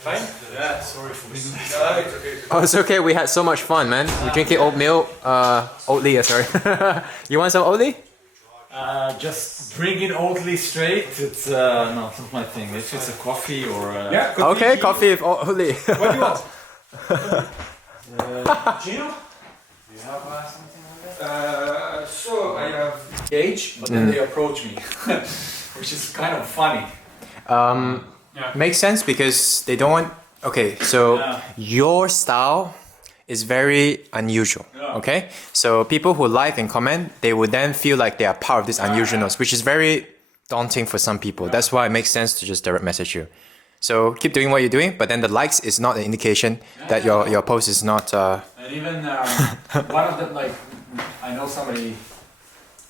Fine? Yeah, sorry for this. No, it's okay. Oh, it's okay. We had so much fun, man. We're drinking oat milk. Oatly, sorry. You want some Oatly? Just drinking Oatly straight. It's no, it's not my thing. If it's a coffee or Yeah, Okay, coffee with Oatly. What do you want? Gino? Do you have something like that? So I have. Gage, but then they approach me, which is kind of funny. Makes sense because they don't want. Okay, so Yeah. your style is very unusual. Yeah. Okay, so people who like and comment, they would then feel like they are part of this unusualness, which is very daunting for some people. That's why it makes sense to just direct message you. So keep doing what you're doing, but then the likes is not an indication that your post is not. And even one of them, like, I know somebody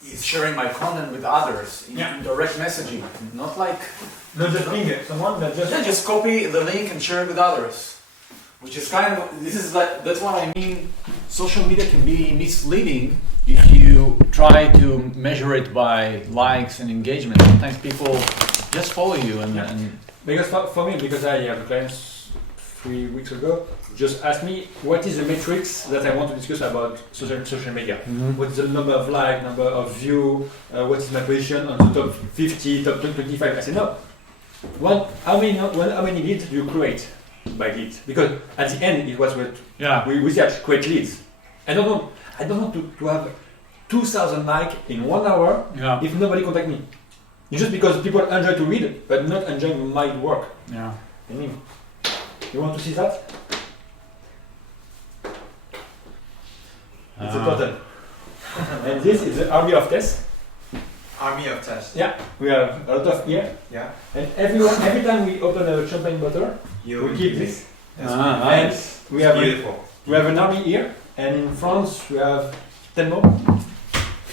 is sharing my content with others in direct messaging, not like. Not just being someone that just. Yeah, just copy the link and share it with others. Which is kind of, this is like, that's what I mean. Social media can be misleading if you try to measure it by likes and engagement. Sometimes people just follow you and Because for me, because I have clients 3 weeks ago, just asked me what is the metrics that I want to discuss about social media. What's the number of likes, number of view, what is my position on the top 50, top 25? I said no. How many leads do you create by leads? Because at the end it was what we search, create leads. I don't want to have 2,000 likes in 1 hour if nobody contact me. It's just because people enjoy to read but not enjoy my work. yeah. I mean, you want to see that? It's a button. And this is the army of tests. Army of tests. Yeah, we have a lot of here. Yeah. And every time we open a champagne bottle, we keep this. That's And we have beautiful. we have an army here, and in France we have 10 more.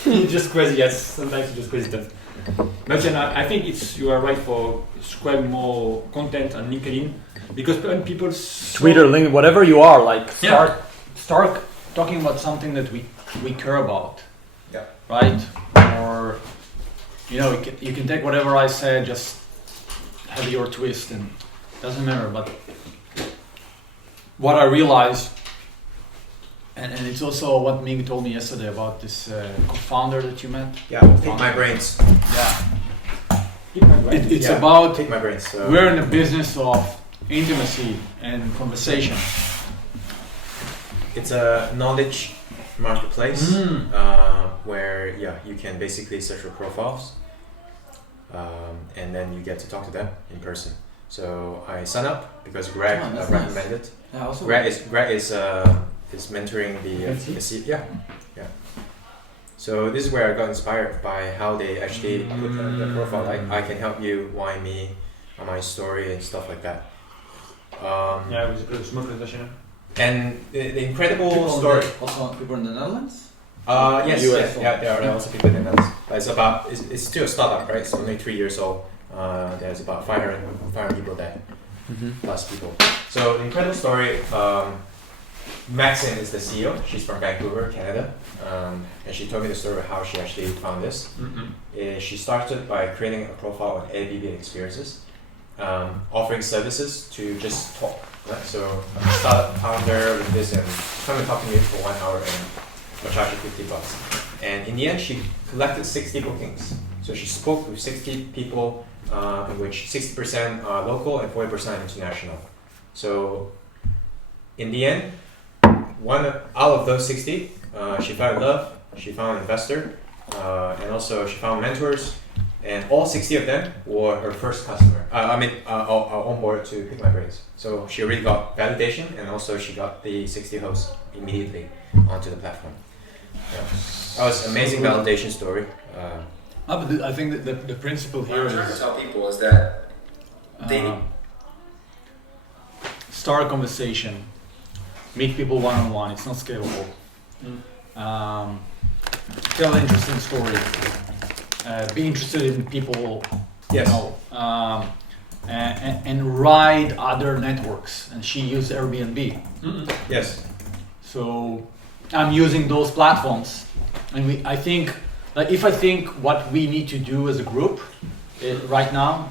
It's just crazy, yes. Sometimes it's just crazy stuff. But I think you are right for subscribe more content on LinkedIn because when people Twitter, LinkedIn, whatever you are, like Yeah. start talking about something that we care about. Yeah. Right? Or you can take whatever I said, just have your twist, and doesn't matter. But what I realized, and it's also what Ming told me yesterday about this co-founder that you met. Yeah, pick my brains. Yeah. Right? It's Yeah. about Pick my brains. So. we're in the business of intimacy and conversation. It's a knowledge marketplace where you can basically search for profiles and then you get to talk to them in person. So I sign up because Greg that's recommended. Yeah, also Greg is mentoring the yeah. So this is where I got inspired by how they actually put the profile. Like I can help you, why me, on my story and stuff like that. Yeah, it was a small presentation. And the incredible story. Also people in the Netherlands? Yes, US there are also people in the Netherlands. But it's still a startup, right? It's only 3 years old. There's about 500 people there, plus people. So the incredible story. Maxine is the CEO. She's from Vancouver, Canada, and she told me the story of how she actually found this. She started by creating a profile on Airbnb experiences, offering services to just talk. Right? So a startup founder with this and come and talk to me for 1 hour and I'll charge you $50. And in the end, she collected 60 bookings. So she spoke with 60 people, in which 60% are local and 40% international. So in the end, out of those 60, she fell in love, she found an investor, and also she found mentors, and all 60 of them were her first customer. Are on board to Pick My Brains. So she already got validation, and also she got the 60 hosts immediately onto the platform. Yeah. That was an amazing validation story. But I think that the principle What here I'm trying to is tell people is that they start a conversation, meet people one-on-one. It's not scalable. Tell an interesting story. Be interested in people. Yes. And ride other networks. And she used Airbnb. Yes. So I'm using those platforms, and I think what we need to do as a group right now,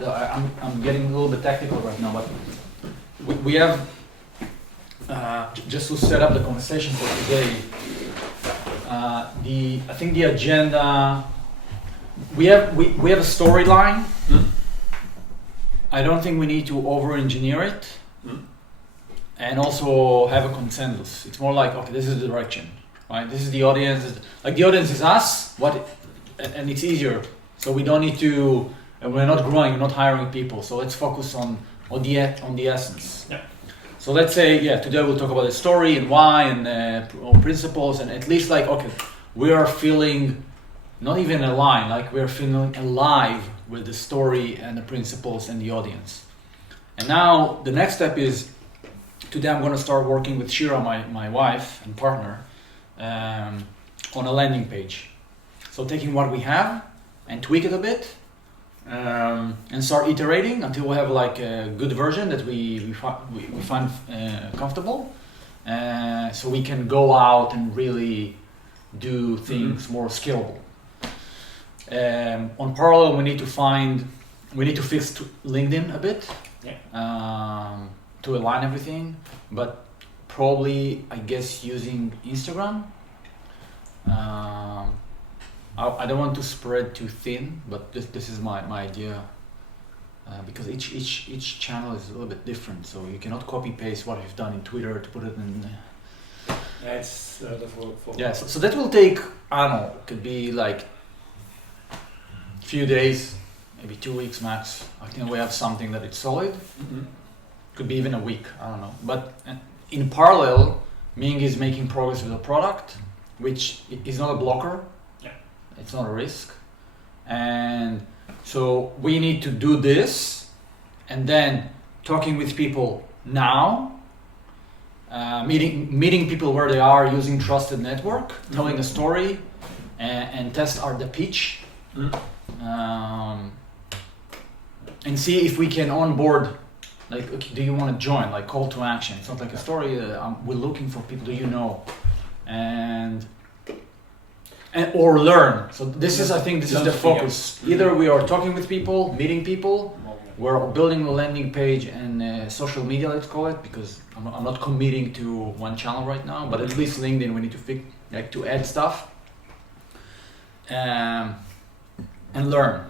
I'm getting a little bit technical right now, but we have just to set up the conversation for today. I think the agenda. We have a storyline. I don't think we need to over-engineer it, and also have a consensus. It's more like, okay, this is the direction, right? This is the audience. Like the audience is us. And it's easier. So we don't need to. And we're not growing. We're not hiring people. So let's focus on the essence. Yeah. So let's say, today we'll talk about the story and why and principles, and at least like, okay, we are feeling not even aligned, like we're feeling alive with the story and the principles and the audience. And now the next step is, today I'm going to start working with Shira, my wife and partner, on a landing page. So taking what we have and tweak it a bit, and start iterating until we have like a good version that we find comfortable, so we can go out and really do things more scalable. On parallel, we need to fix LinkedIn a bit, to align everything, but probably I guess using Instagram. I don't want to spread too thin, but this is my idea, because each channel is a little bit different, so you cannot copy paste what you've done in Twitter to put it in. It's for So that will take, I don't know, could be like few days, maybe 2 weeks max. I think we have something that it's solid. Could be even a week, I don't know. But in parallel, Ming is making progress with the product, which is not a blocker. It's not a risk. And so we need to do this, and then talking with people now, meeting people where they are, using trusted network, telling a story, and test the pitch, and see if we can onboard. Like, okay, do you want to join? Like, call to action. It's not like a story. We're looking for people. Do you know? And or learn. So this is, I think, this is the focus. Either we are talking with people, meeting people, we're building a landing page and social media, let's call it, because I'm not committing to one channel right now, but at least LinkedIn we need to add stuff, and learn.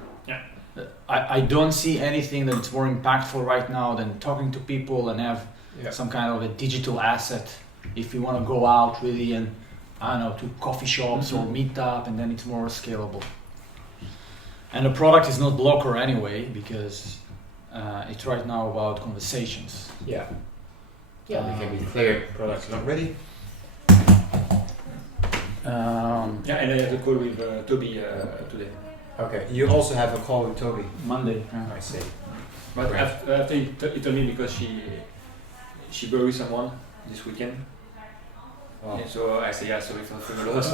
I don't see anything that's more impactful right now than talking to people and have some kind of a digital asset if you want to go out really and, I don't know, to coffee shops or meetup, and then it's more scalable. And the product is not blocker anyway, because it's right now about conversations. We can be clear. Product's not ready. and I have a call with Toby today. Okay. You also have a call with Toby. Monday. I see. But Right. after he told me, because she buried someone this weekend. Oh. And so I say, sorry for the loss.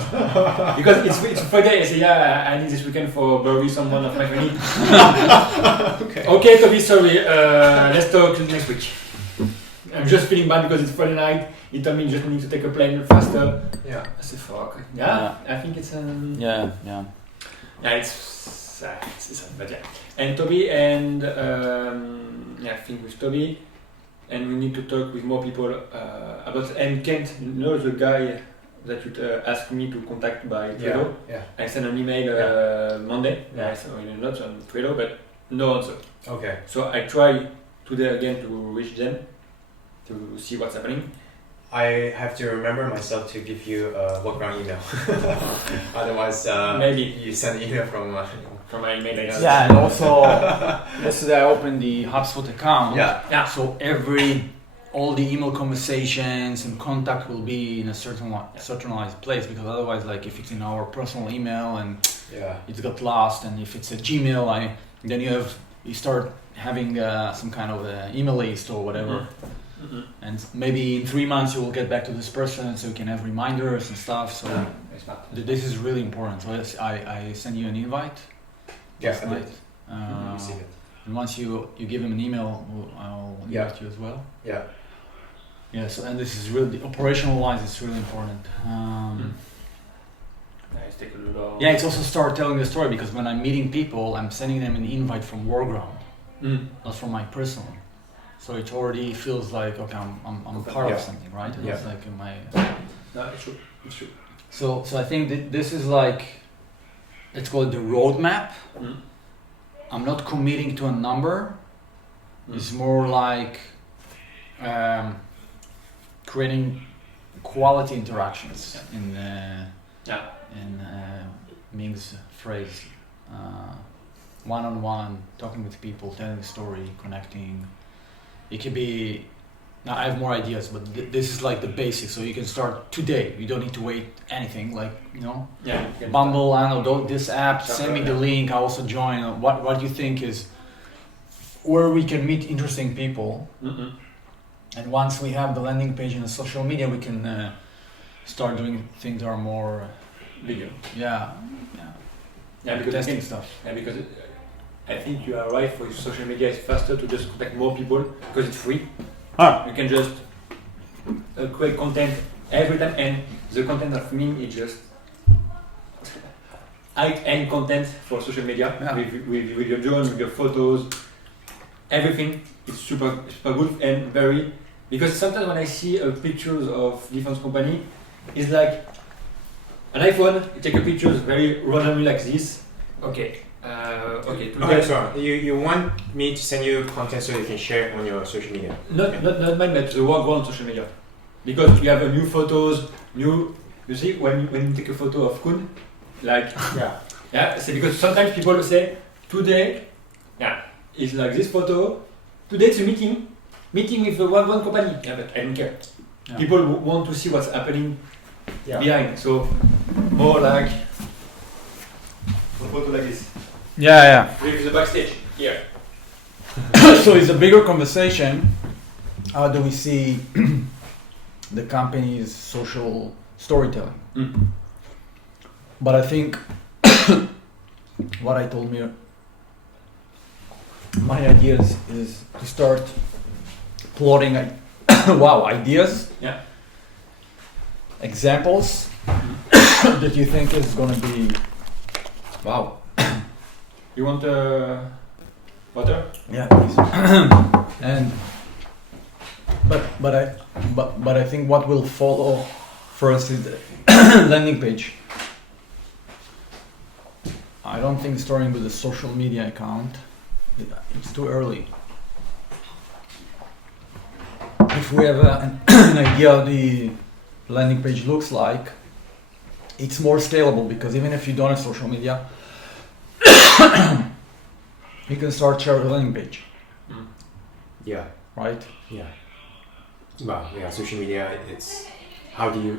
Because it's Friday, I say, I need this weekend for bury someone of my family. Okay, Toby, sorry, let's talk next week. I'm just feeling bad because it's Friday night. He told me you just need to take a plane faster. Yeah. I said, fuck. Yeah. I think it's it's but yeah. And Toby and I think with Toby, and we need to talk with more people about, and Kent, you know, the guy that you asked me to contact by Trello. Yeah. I sent an email Monday. Yeah. I sent a note on Trello, but no answer. Okay. So I try today again to reach them to see what's happening. I have to remember myself to give you a workaround email. Otherwise, Maybe you send an email from my email address. Yeah, and also yesterday I opened the HubSpot account. Yeah. So all the email conversations and contact will be in a centralized place, because otherwise, like if it's in our personal email and it's got lost, and if it's a Gmail, then you start having some kind of email list or whatever. Mm-hmm. And maybe in 3 months you will get back to this person, so you can have reminders and stuff. So this is really important. So yes, I send you an invite. Yes, I night. did. Receive it. And once you give him an email, I'll invite you as well. Yeah. Yeah. So, and this is really operational wise, it's really important. Nice, take a look. Yeah, it's also start telling the story, because when I'm meeting people, I'm sending them an invite from Workground, not from my personal. So it already feels like okay, I'm part Yeah. of something, right? Yeah. It's like my. No, it's true. It's true. So I think this is like, let's call it the roadmap. Mm. I'm not committing to a number. Mm. It's more like creating quality interactions in Yeah. Ming's phrase, one-on-one, talking with people, telling a story, connecting. It could be. Now I have more ideas, but this is like the basics. So you can start today. You don't need to wait anything. Like Yeah. you can Bumble, I don't know, this app. Stuff Send me like the that. link. I also join. What do you think is where we can meet interesting people? start. Mm-mm. And once we have the landing page and the social media, we can start doing things that are more, Video. yeah, Yeah, because testing again, stuff. yeah, because I think you are right. For social media, it's faster to just contact more people because it's free. You can just create content every time, and the content of me is just high-end content for social media Yeah. with your drone, with your photos, everything. It's super good and very, because sometimes when I see pictures of different company, it's like an iPhone. You take a pictures very randomly like this. Okay. Okay. Okay, so you want me to send you content so you can share it on your social media? Not mine, but the work on social media, because you have a new photos, new. You see when you take a photo of Kun, like yeah, c'est because sometimes people say today, yeah, it's like this photo. Today it's a meeting with one company. Yeah, but I don't care. Yeah. People want to see what's happening Yeah. behind. So more like a photo like this. Yeah, With the backstage here. yeah. So it's a bigger conversation. How do we see the company's social storytelling? Mm. But I think what I told me, my ideas is to start plotting ideas, Yeah. examples that you think is gonna be wow. You want water? Yeah, please. And but I think what will follow first is the landing page. I don't think starting with a social media account, it's too early. If we have an idea how the landing page looks like, it's more scalable, because even if you don't have social media, you can start share the landing page, Yeah. right? Yeah. Well, yeah, social media, it's how do you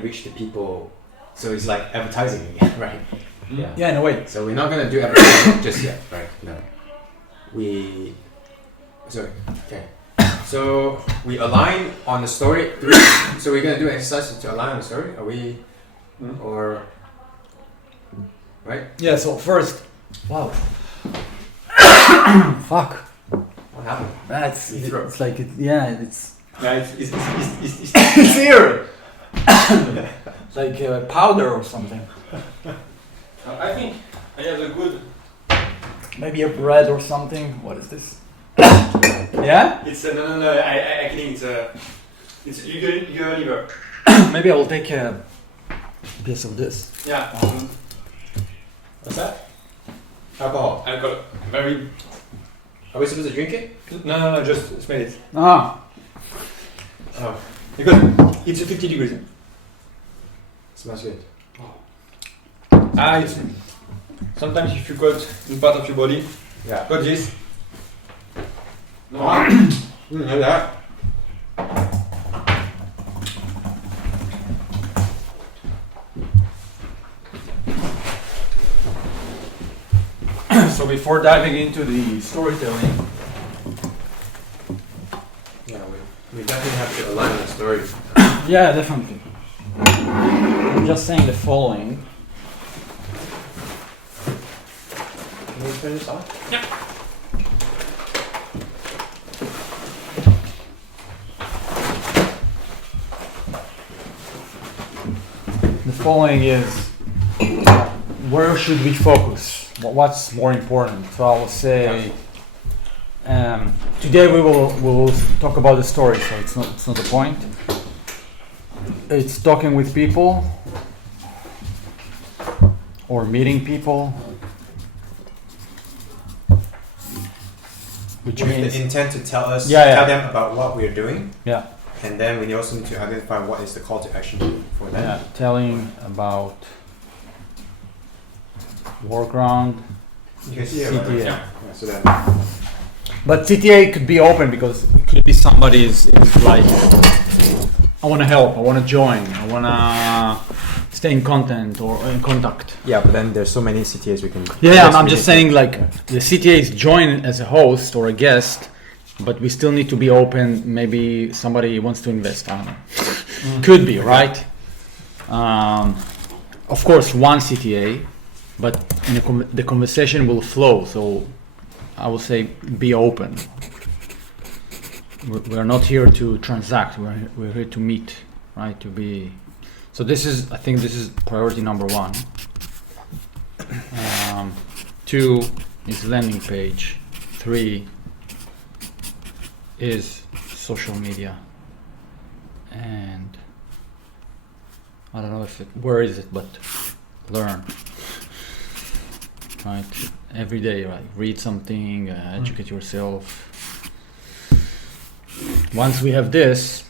reach the people? So it's like advertising again, right? Yeah. Yeah, in a way. So we're not gonna do advertising just yet, right? No. So we align on the story. So we're gonna do an exercise to align on the story. Are we, or right? Yeah, so first, wow. Fuck. What happened? That's You throw. it's like it's Yeah, it's it's here. It's like powder or something. I think I have a good. Maybe a bread or something. What is this? Yeah? It's no. I think it's your liver. Maybe I will take a piece of this. Yeah. What's that? Alcohol. Alcohol. Very. Are we supposed to drink it? No. Just smell it. Ah. Oh, Because it's 50 degrees. smells good. It's sometimes if you cut in part of your body, Yeah. cut this. No. Know that. So before diving into the storytelling, Yeah, we definitely have to align the story. yeah, definitely. I'm just saying the following. Can you turn this off? The following is where should we focus? What's more important? So I will say today we will talk about the story, so it's not the point. It's talking with people or meeting people, which With means the intent to tell us, Yeah. tell them about what we're doing, yeah, and then we also need to identify what is the call to action for them. yeah, telling about workaround. You can see it, right? CTA. Yeah, so then, But CTA could be open because it could be somebody is like, I want to help, I want to join, I want to stay in content or in contact. yeah, but then there's so many CTAs we can. Yeah, I'm just saying like the CTAs join as a host or a guest, but we still need to be open. Maybe somebody wants to invest. I don't know. Could be, right? Of course, one CTA, but in the conversation will flow. So I will say be open. We're not here to transact. We're here to meet, right? To be. So I think this is priority number 1. 2 is landing page. 3 is social media. And I don't know where is it, but learn. Right? Every day, right? Read something, educate yourself. Once we have this,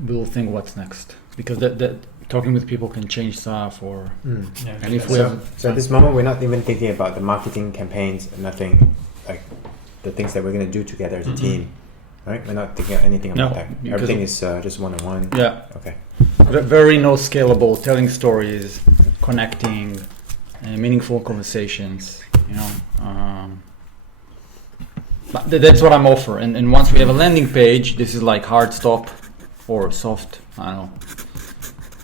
we'll think what's next. Because that talking with people can change stuff or Yeah. and if we have So at this moment, we're not even thinking about the marketing campaigns, nothing like the things that we're going to do together as a team, right? We're not thinking of anything about No, that. because Everything is just one-on-one. yeah, Okay. very no scalable, telling stories, connecting, meaningful conversations, you know. But that's what I'm offering. And once we have a landing page, this is like hard stop or soft, I don't know.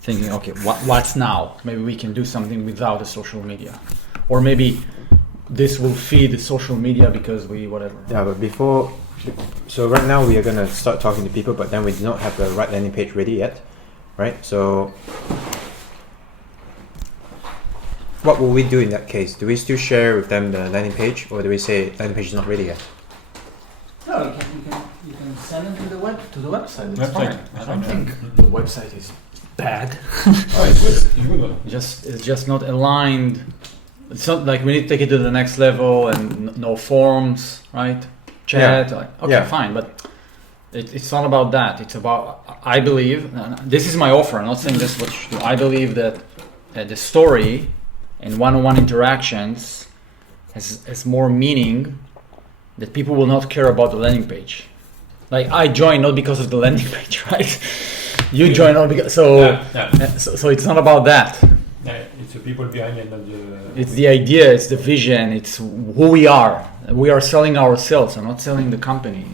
Thinking, okay, what's now? Maybe we can do something without the social media. Or maybe this will feed the social media because whatever. Yeah, but before, so right now we are going to start talking to people, but then we do not have the right landing page ready yet, right? So what will we do in that case? Do we still share with them the landing page, or do we say landing page is not ready yet? No, you can send them to the website. It's Website. fine. I don't think the website is bad. Oh, it's good one. It's just not aligned. It's not like we need to take it to the next level and no forms, right? Chat. Okay, Yeah. fine, but it's not about that. It's about, I believe, this is my offer. I'm not saying this is what you should do. I believe that the story and one-on-one interactions has more meaning, that people will not care about the landing page. Like I join not because of the landing page, right? You join not because so it's not about that. Yeah, it's the people behind it, not the. It's the idea, it's the vision, it's who we are. We are selling ourselves. I'm not selling the company.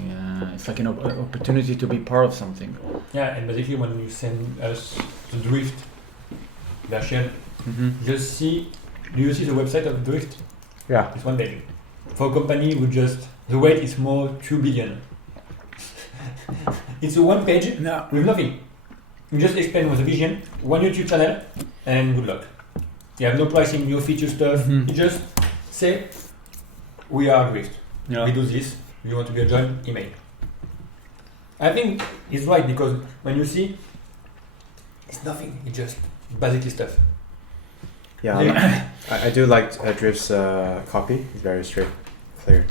It's like an opportunity to be part of something. Yeah, and basically when you send us the Drift version, just see. Do you see the website of Drift? Yeah. It's one page. For a company who just the weight is more 2 billion. It's a one page with nothing. You just explain what's the vision, one YouTube channel, and good luck. You have no pricing, no feature stuff. You just say, we are Drift. Yeah. We do this. You want to be a join? Email. I think it's right because when you see, it's nothing. It's just basically stuff. Yeah, I do like Drift's copy. It's very straight, clear.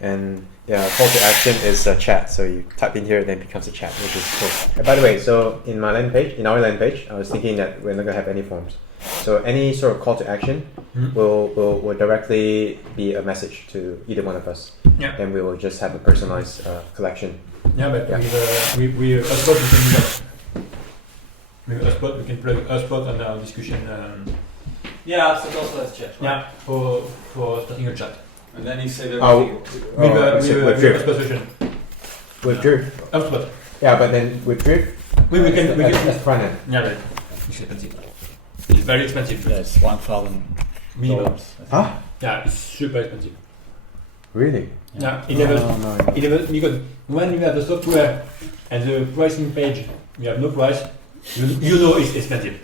And yeah, call to action is a chat. So you type in here, and then it becomes a chat, which is cool. By the way, so in our landing page, I was thinking that we're not gonna have any forms. So any sort of call to action will directly be a message to either one of us. Yeah. And we will just have a personalized collection. Yeah, but Yeah. with HubSpot we can do that. With HubSpot we can plug HubSpot on our discussion. Yeah, so also let's chat. Yeah, for starting a chat. And then you say that With Drift. HubSpot session. With Drift. HubSpot. Yeah, but then with Drift, We can. that's front end. Yeah, right. It's expensive. It's very expensive. Yeah, it's $1,000. Minimum. Huh? Yeah, it's super expensive. Really? Yeah, it never. No. Because when you have the software and the pricing page, you have no price. You know it's expensive.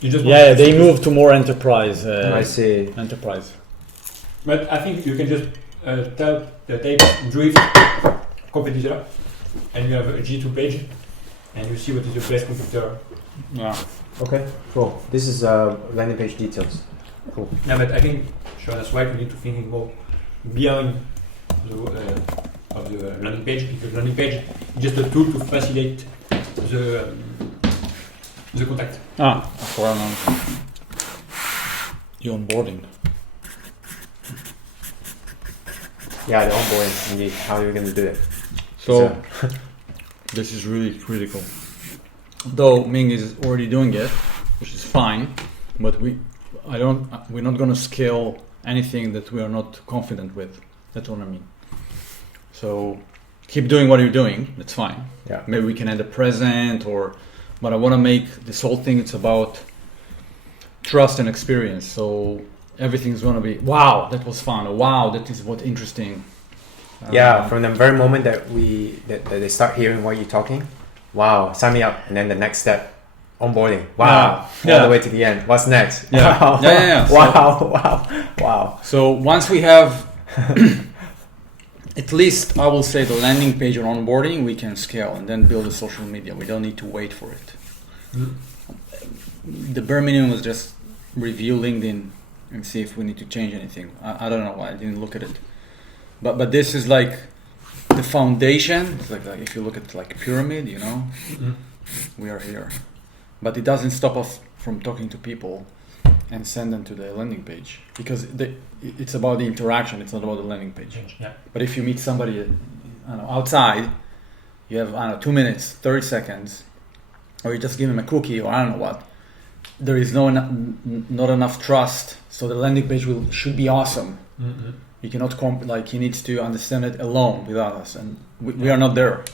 You just want They move to more enterprise. I see. Enterprise. But I think you can just tape, drift, competitor, and you have a G2 page, and you see what is the best computer. Yeah. Okay, cool. This is landing page details. Cool. Yeah, but I think Sean is right. We need to think more beyond the of the landing page, because landing page is just a tool to facilitate the contact. For the onboarding. Yeah, the onboarding, indeed. How are you going to do it? So this is really critical. Though Ming is already doing it, which is fine, but we're not going to scale anything that we are not confident with. That's what I mean. So keep doing what you're doing. That's fine. Yeah. Maybe we can add a present but I want to make this whole thing. It's about trust and experience. So everything's going to be, wow, that was fun. Or, wow, that is what interesting. Yeah, from the very moment that they start hearing what you're talking, wow, sign me up. And then the next step, onboarding. Wow, all the way to the end. What's next? Yeah. Wow. Yeah. Wow. So once we have, at least I will say the landing page or onboarding, we can scale and then build a social media. We don't need to wait for it. The bare minimum was just review LinkedIn and see if we need to change anything. I don't know why I didn't look at it. But this is like the foundation. It's like if you look at like a pyramid, we are here. But it doesn't stop us from talking to people and send them to the landing page, because it's about the interaction. It's not about the landing page. Yeah. But if you meet somebody outside, you have 2 minutes, 30 seconds, or you just give them a cookie or I don't know what. There is not enough trust, so the landing page should be awesome. Mm-hmm. You cannot he needs to understand it alone without us, and we are not there.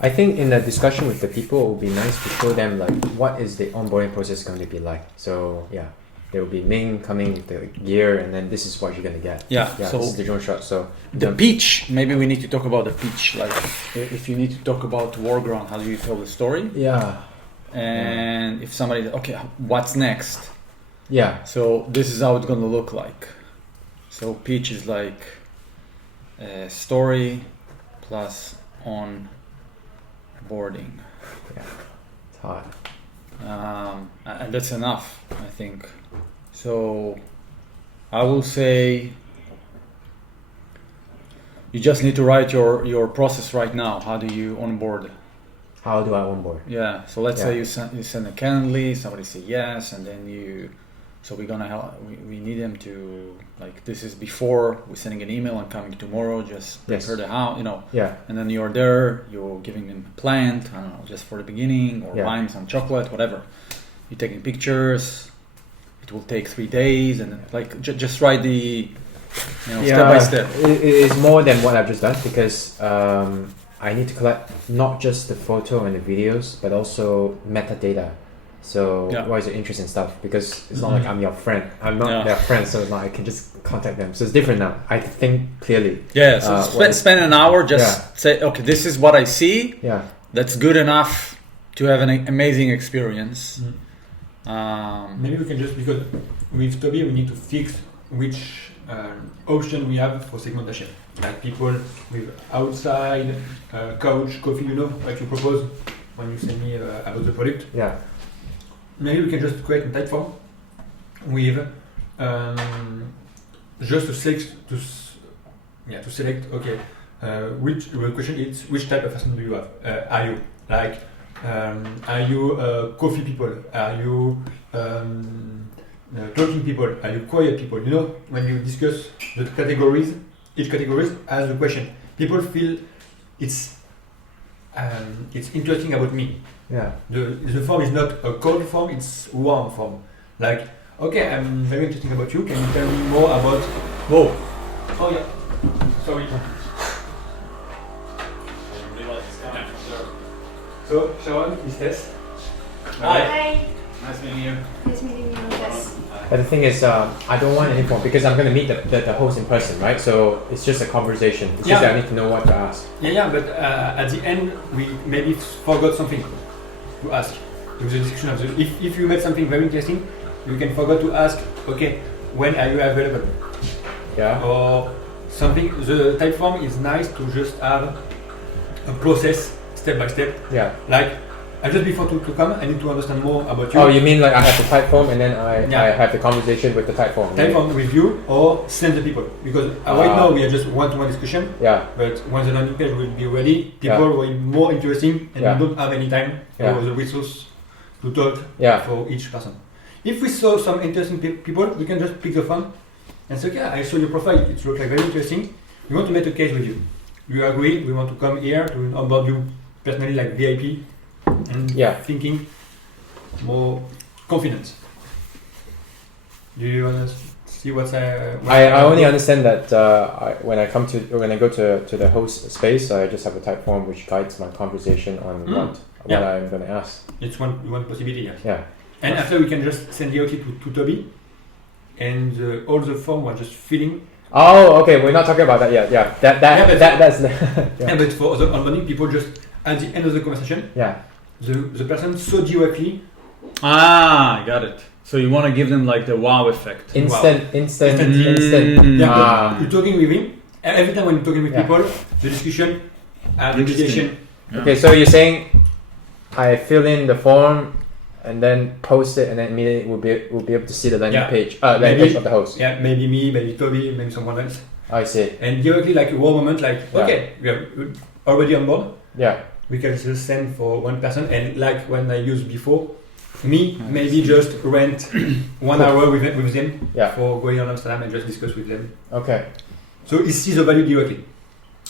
I think in the discussion with the people, it would be nice to show them like what is the onboarding process going to be like. So yeah, there will be Ming coming with the gear, and then this is what you're going to get. Yeah. So this is the drone shot. So the pitch, maybe we need to talk about the pitch. Like if you need to talk about Warground, how do you tell the story? Yeah. And if somebody, okay, what's next? Yeah. So this is how it's going to look like. So pitch is like story plus onboarding. Yeah. It's hard. And that's enough, I think. So I will say you just need to write your process right now. How do you onboard? How do I onboard? Yeah. So let's say you send a Calendly, somebody say yes, and then so we're gonna help. We need them to this is before we're sending an email and coming tomorrow. Just prepare the house, Yeah. And then you're there. You're giving them a plant. I don't know, just for the beginning, or buying some chocolate, whatever. You're taking pictures. It will take 3 days, and just write the step by step. It is more than what I've just done, because I need to collect not just the photo and the videos, but also metadata. So what is your interest in stuff? Because it's not like I'm your friend. I'm not their friend, so it's not I can just contact them. So it's different now. I can think clearly. Yeah. So spend an hour. Just say, okay, this is what I see. Yeah. That's good enough to have an amazing experience. Maybe we can just, because with Toby we need to fix which option we have for segmentation. Like people with outside couch, coffee, like you propose when you send me about the product. Yeah. Maybe we can just create a type form with just to select okay, which the question is which type of person do you have? Are you are you coffee people? Are you talking people? Are you quiet people? When you discuss the categories, each category has a question. People feel it's interesting about me. Yeah. The form is not a cold form, it's warm form. Like, okay, I'm very interested about you. Can you tell me more about... Whoa. Oh yeah. Sorry. So, Sharon is Tess. Hi. Nice meeting you. Nice meeting you, Tess. But the thing is, I don't want any form, because I'm going to meet the host in person, right? So it's just a conversation. It's just that I need to know what to ask. Yeah, but at the end, we maybe forgot something to ask. With the description of if you met something very interesting, you can forget to ask, okay, when are you available? Yeah. or something. The type form is nice to just have a process step by step. Yeah. Like, just before to come, I need to understand more about you. Oh, you mean like I have the type form and then I Yeah. have the conversation with the type form? Type form with you or send the people. Because right now we are just one-to-one discussion. Yeah. But when the landing page will be ready, people Yeah. will be more interesting and Yeah. we don't have any time Yeah. or the resource to talk Yeah. for each person. If we saw some interesting people, we can just pick the phone and say, okay, I saw your profile, it looks like very interesting. We want to make a case with you. You agree, we want to come here to onboard you personally like VIP and Yeah. thinking more confidence. Do you want to see what I only understand that when I go to the host space, I just have a type form which guides my conversation on what Yeah. I'm going to ask. It's one possibility, yes. Yeah. And after we can just send the OT to Toby, and all the form was just filling. Oh, okay. We're not talking about that yet. Yeah. That's Yeah, but for the onboarding, people just at the end of the conversation, yeah. the person so directly. Ah, I got it. So you want to give them like the wow effect. Instant. Mm. Yeah, Ah. but you're talking with him. Every time when you're talking with Yeah. people, the discussion, the mediation. Yeah. Okay, so you're saying I fill in the form and then post it, and then immediately we'll be able to see the landing Yeah. page, landing page of the host. Yeah, maybe me, maybe Toby, maybe someone else. I see. And directly, like a war moment, like Yeah. okay, we are already on board. Yeah. We can just send for one person, and like when I used before, me maybe just rent 1 hour with them Yeah. for going on Amsterdam and just discuss with them. Okay. So he sees the value directly,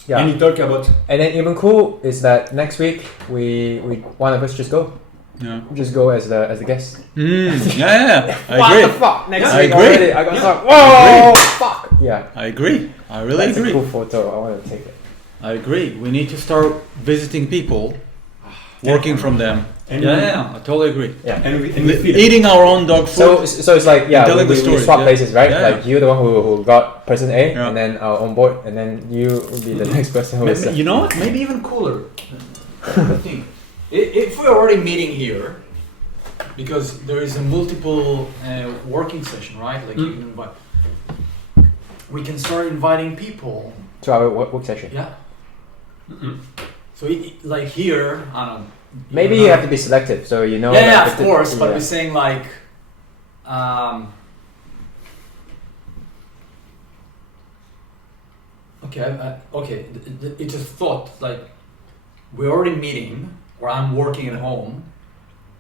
Yeah. and he talk about. And then even cool is that next week we one of us just go. Yeah. Just go as the guest. Yeah. I What agree. the fuck? Next I week agree. already. I got Yeah. stuck. Whoa! Fuck. Yeah. I agree. I really That's agree. a cool photo. I want to take it. I agree. We need to start visiting people, working from them. And Yeah, I totally agree. Yeah. and we feel it. Eating our own dog food. So it's like Telling the we story, swap yeah. places, right? Yeah. Like you're the one who got person A, Yeah. and then on board, and then you will be the next person who is. You know what? Maybe even cooler. I think if we're already meeting here, because there is a multiple working session, right? Like you can invite. We can start inviting people. to our work session. Yeah. So like here, I don't know. Maybe you have to be selective, so you know. Yeah, like, of course. But yeah. we're saying like, okay. It's a thought. Like, we're already meeting, or I'm working at home.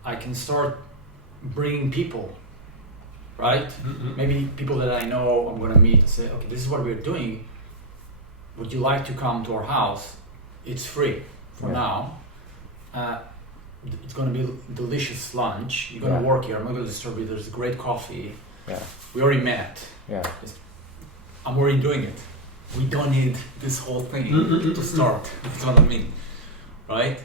I can start bringing people, right? Maybe people that I know I'm gonna meet and say, okay, this is what we're doing. Would you like to come to our house? It's free for Yeah. now. It's gonna be delicious lunch. You're gonna Yeah. work here. I'm not gonna disturb you. There's great coffee. Yeah. We already met. Yeah. I'm already doing it. We don't need this whole thing to start. That's what I mean, right?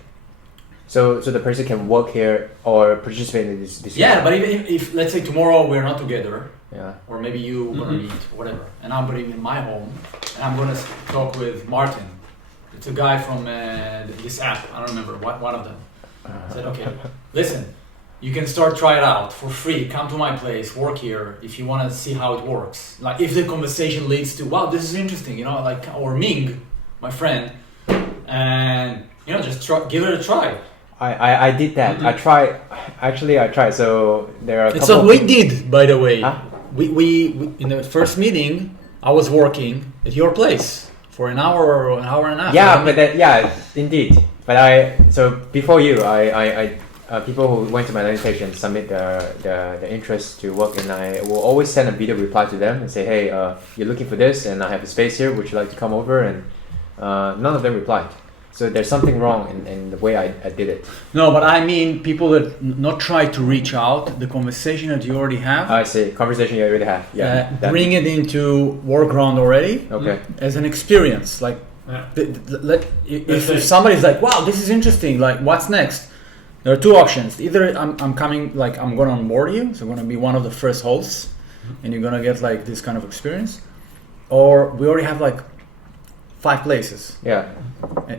So the person can work here or participate in this. Yeah, but if let's say tomorrow we're not together, Yeah. or maybe you gonna meet, whatever, and I'm bringing in my home, and I'm gonna talk with Martin. It's a guy from this app. I don't remember one of them. I said, okay, listen, you can start try it out for free. Come to my place, work here if you want to see how it works. Like if the conversation leads to, wow, this is interesting, you know, like or Ming, my friend, and you know, just give it a try. I did that. I tried. So there are. A It's couple what of we did, by the way. Huh? We in the first meeting, I was working at your place for an hour or an hour and a half. Yeah, but indeed. But so before you, I people who went to my landing page and submit the interest to work, and I will always send a video reply to them and say, hey, you're looking for this, and I have a space here. Would you like to come over? And none of them replied. So there's something wrong in the way I did it. No, but I mean people that not try to reach out. The conversation that you already have. I see. Conversation you already have. Yeah. Bring it into workaround already Okay. as an experience. Like, if somebody's like, "Wow, this is interesting. Like, what's next?" There are two options. Either I'm coming, like I'm gonna onboard you, so I'm gonna be one of the first hosts, and you're gonna get like this kind of experience, or we already have like 5 places, Yeah.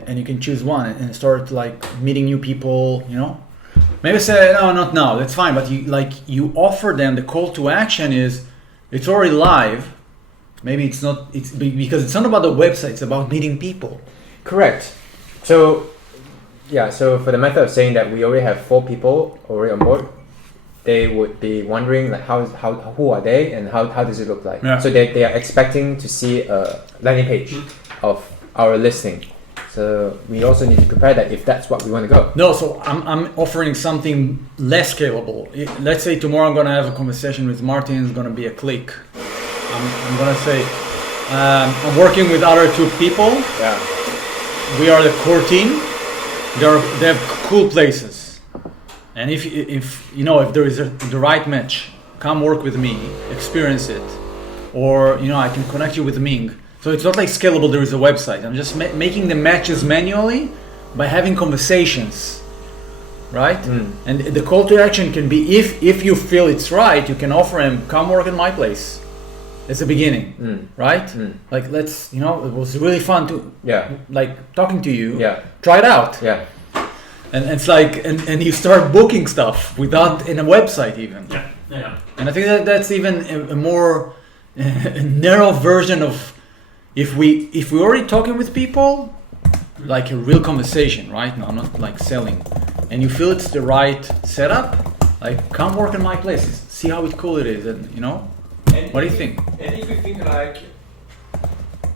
and you can choose one and start like meeting new people. You know, maybe say no, not now. That's fine, but you offer them the call to action is, it's already live. maybe it's not. Because it's not about the website. It's about meeting people. Correct. So, yeah. So for the method of saying that we already have 4 people already on board, they would be wondering like who are they and how does it look like? Yeah. So they are expecting to see a landing page of our listing. So we also need to prepare that if that's what we want to go. No, so I'm offering something less scalable. Let's say tomorrow I'm going to have a conversation with Martin. It's going to be a click. I'm going to say I'm working with other 2 people. Yeah. We are the core team. They have cool places, and if you know if there is the right match, come work with me, experience it, or I can connect you with Ming. So it's not like scalable. There is a website. I'm just making the matches manually by having conversations, right? And the call to action can be if you feel it's right, you can offer him come work in my place. It's the beginning, right? Like let's it was really fun to like talking to you. Yeah. Try it out. Yeah. And it's like and you start booking stuff without in a website even. Yeah. And I think that's even a more narrow version of if we already talking with people, like a real conversation, right? No, not like selling. And you feel it's the right setup, like come work in my place, see how cool it is, and what do you think? And if you think like,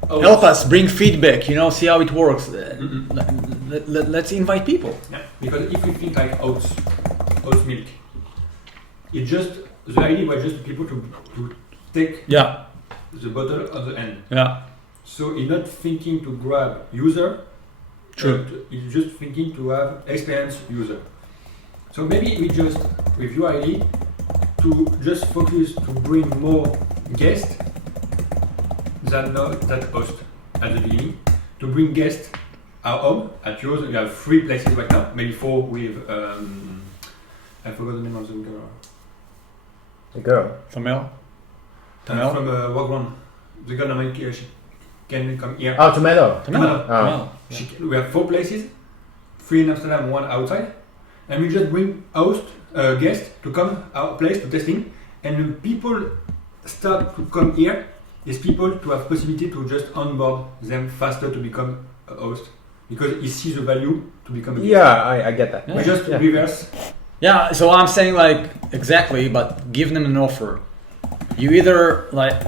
Help us, bring feedback, see how it works. Let's invite people. Yeah, because if you think like oats milk, the idea was just people to take the bottle at the end. Yeah. So you're not thinking to grab user. True. You're just thinking to have experienced user. So maybe we just review idea to just focus to bring more guests than that host at the beginning. To bring guests our home at yours. We have 3 places right now, maybe 4 with I forgot the name of the girl. The girl. Tamel? From Wagwan. The girl she can come here. Oh, tomato. Tomato. We have 4 places, 3 in Amsterdam, 1 outside, and we just bring guests to come our place to testing, and when people start to come here, these people to have possibility to just onboard them faster to become a host because he sees the value to become a guest. Yeah, I get that. We just reverse. Yeah, so I'm saying like exactly, but give them an offer. You either like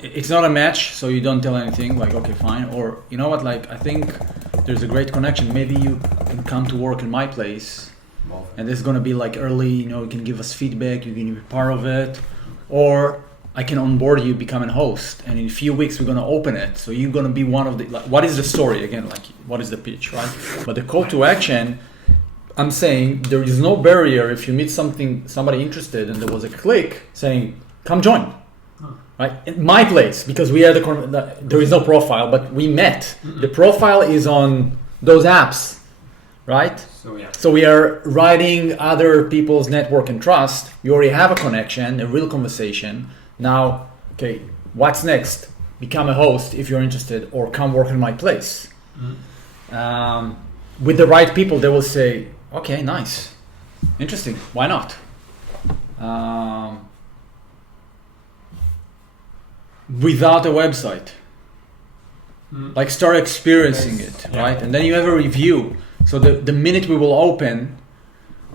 it's not a match, so you don't tell anything, like okay fine, or you know what, like I think there's a great connection, maybe you can come to work in my place and this is gonna be like early, you can give us feedback, you can be part of it, or I can onboard you, become a host, and in a few weeks we're gonna open it, so you're gonna be one of the, like, what is the story again, like what is the pitch, right? But the call to action, I'm saying there is no barrier if you meet somebody interested and there was a click saying come join, right? In my place, because we are there is no profile, but we met. The profile is on those apps, right? So we are writing other people's network and trust. You already have a connection, a real conversation. Now, okay, what's next? Become a host if you're interested, or come work in my place. With the right people, they will say, okay, nice, interesting, why not? Without a website, like start experiencing it, right? And then you have a review. So the minute we will open,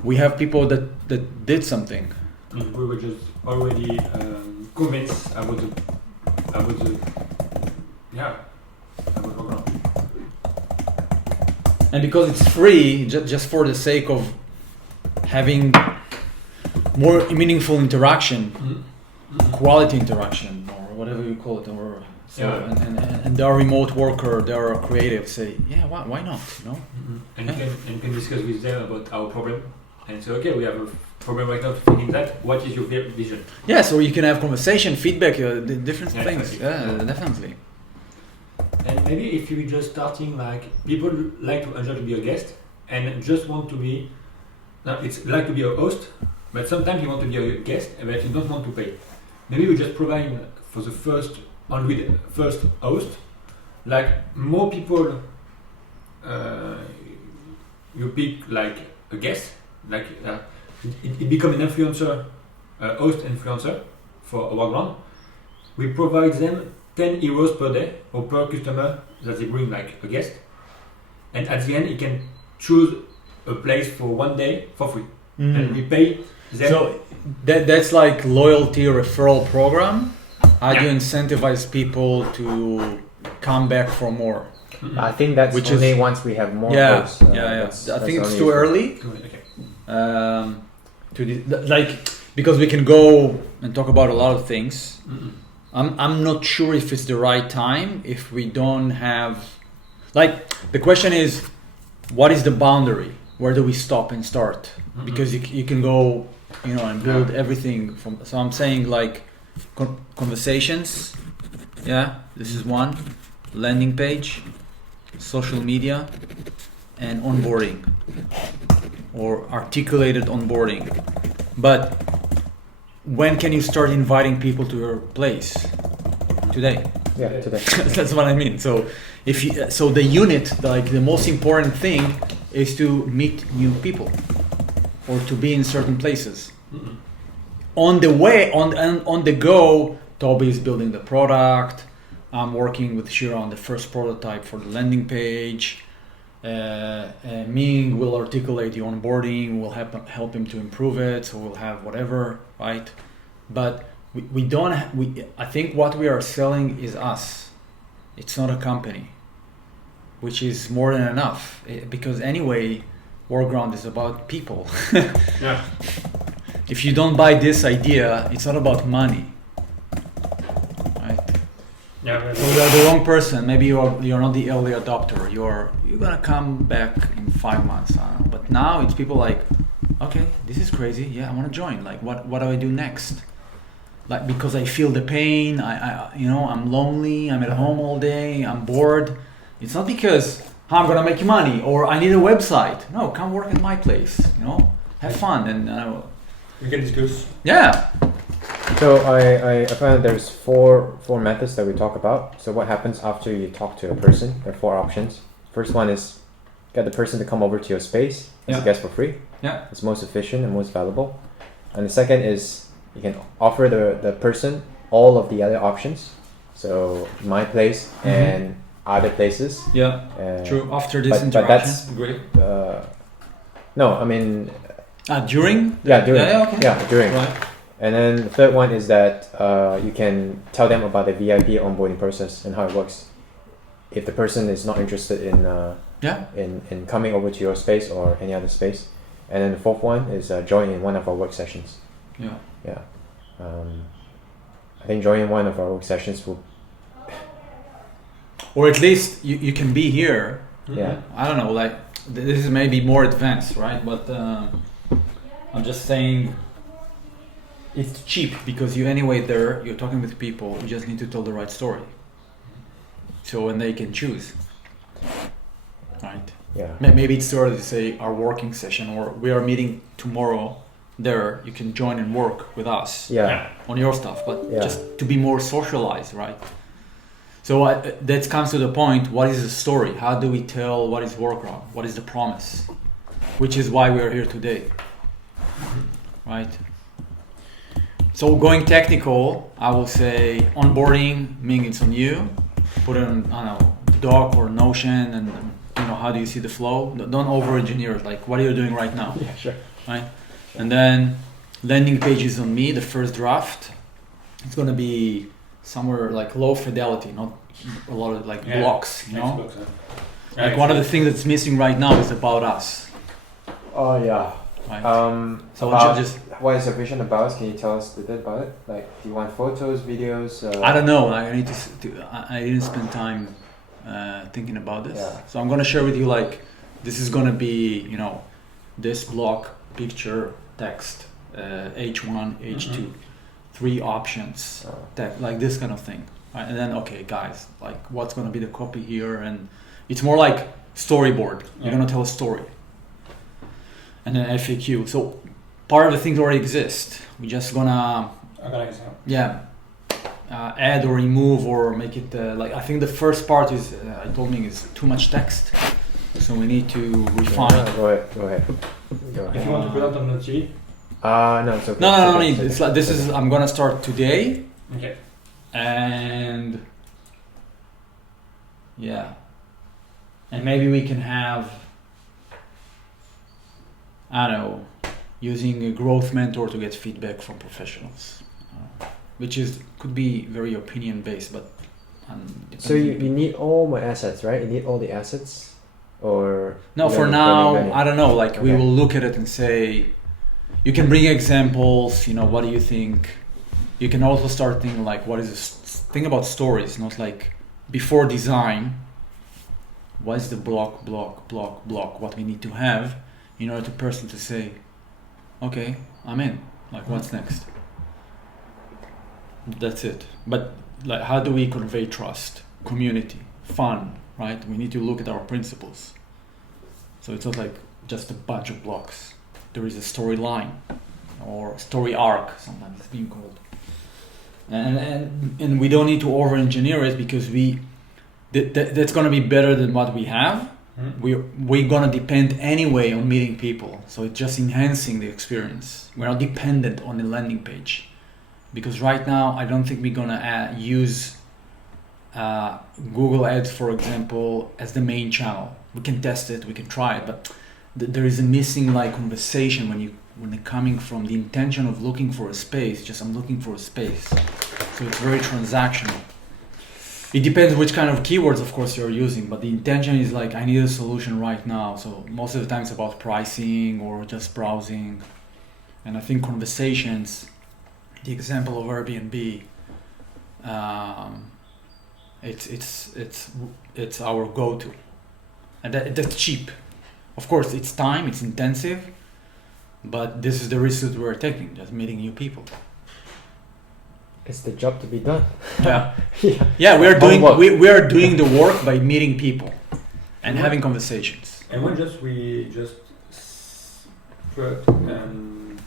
we have people that did something. We were just already convinced about the program. And because it's free, just for the sake of having more meaningful interaction, quality interaction, or whatever you call it, or so, and they are remote worker, they are creative. Say, yeah, why not? And you can discuss with them about our problem, and say, okay, we have a problem right now. Thinking that, what is your vision? Yeah, so you can have conversation, feedback, different things. Exactly. Yeah, definitely. And maybe if you're just starting, like people like to enjoy to be a guest and just want to be, it's like to be a host, but sometimes you want to be a guest but you don't want to pay. Maybe we just provide for the first host, like more people you pick like a guest, like it become an influencer, host influencer for our ground. We provide them 10 euros per day or per customer that they bring, like a guest, and at the end he can choose a place for 1 day for free, and we pay them. So that's like loyalty referral program. How do you incentivize people to come back for more? I think that's Which only is- once we have more Yeah, hosts. I think it's only too for- early. Okay. Like because we can go and talk about a lot of things. I'm not sure if it's the right time if we don't have, like, the question is, what is the boundary? Where do we stop and start? Because you can go, and build everything from. So I'm saying like conversations. Yeah, this is one. Landing page, social media, and onboarding, or articulated onboarding. But when can you start inviting people to your place? Today. Yeah, today. That's what I mean. So so the unit, like the most important thing, is to meet new people, or to be in certain places. On the way, on the go, Toby is building the product. I'm working with Shira on the first prototype for the landing page. Ming will articulate the onboarding. We'll help him to improve it. So we'll have whatever, right? But we don't. I think what we are selling is us. It's not a company, which is more than enough. Because anyway, Workground is about people. Yeah. If you don't buy this idea, it's not about money. Yeah. So you're the wrong person. Maybe you're not the early adopter. You're gonna come back in 5 months. I don't know. But now it's people like, okay, this is crazy. Yeah, I want to join. Like, what do I do next? Like, because I feel the pain. I'm lonely. I'm at home all day. I'm bored. It's not because I'm gonna make money or I need a website. No, come work at my place. Have fun and We can discuss. yeah. So I found there's four methods that we talk about. So what happens after you talk to a person? There are 4 options. First one is get the person to come over to your space as a guest for free. Yeah. It's most efficient and most valuable. And the second is you can offer the person all of the other options. So my place and other places. Yeah. True. After this but interaction. that's Great. no, I mean During? during. Yeah, okay. During. Right. And then the third one is that you can tell them about the VIP onboarding process and how it works. If the person is not interested in coming over to your space or any other space. And then the fourth one is joining one of our work sessions. Yeah. Yeah. I think joining one of our work sessions will. Or at least you can be here. Yeah. I don't know, like this is maybe more advanced, right? But I'm just saying it's cheap because you're talking with people, you just need to tell the right story. So when they can choose. Right? Yeah. Maybe it's too early to say our working session or we are meeting tomorrow there, you can join and work with us Yeah. on your stuff, but Yeah. just to be more socialized, right? So that comes to the point, what is the story? How do we tell what is Workground? What is the promise? Which is why we are here today, right? So going technical, I will say onboarding, Ming, it's on you. Put it on, I don't know, Doc or Notion and how do you see the flow? Don't over-engineer it, like what are you doing right now? Yeah, sure. Right? And then landing page is on me, the first draft. It's gonna be somewhere like low fidelity, not a lot of like blocks, Xbox, Like one of the things that's missing right now is about us. Oh yeah. Right? So about just what is your vision about us? Can you tell us a bit about it? Like, do you want photos, videos? I don't know. Like I need I didn't spend time thinking about this. Yeah. So I'm gonna share with you like this is gonna be this block, picture, text, H1, H2, 3 options, like this kind of thing. Right? And then okay, guys, like what's gonna be the copy here? And it's more like storyboard. You're gonna tell a story. And then FAQ. So part of the things already exist. We're just gonna add or remove or make it like I think the first part is I told me is too much text, so we need to refine. Yeah, go ahead. If you want to put that on the sheet. No, it's okay. No. It's like this is I'm gonna start today, Okay. and Yeah. And maybe we can have, I don't know, using a growth mentor to get feedback from professionals, which could be very opinion based, but So you need all my assets, right? You need all the assets, or no? you For know, now, many? I don't know. Like we Okay. will look at it and say, you can bring examples. You know, what do you think? You can also start thinking like, what is this? Think about stories, not like before design. What is the block? What we need to have in order to person to say, okay, I'm in. Like, what's next? That's it. But like, how do we convey trust, community, fun, right? We need to look at our principles. So it's not like just a bunch of blocks. There is a storyline or story arc, sometimes it's being called. And we don't need to over-engineer it because that's going to be better than what we have. We're going to depend anyway on meeting people. So it's just enhancing the experience. We're not dependent on the landing page. Because right now, I don't think we're going to use Google Ads, for example, as the main channel. We can test it, we can try it, but there is a missing like conversation when they're coming from the intention of looking for a space, just I'm looking for a space. So it's very transactional. It depends which kind of keywords, of course, you're using, but the intention is like, I need a solution right now. So most of the time it's about pricing or just browsing. And I think conversations, the example of Airbnb, it's our go-to, and that's cheap. Of course, it's time, it's intensive, but this is the risk that we're taking, just meeting new people. It's the job to be done. Yeah, Yeah. yeah, we are Homework. doing the work by meeting people and having conversations. And when we just put an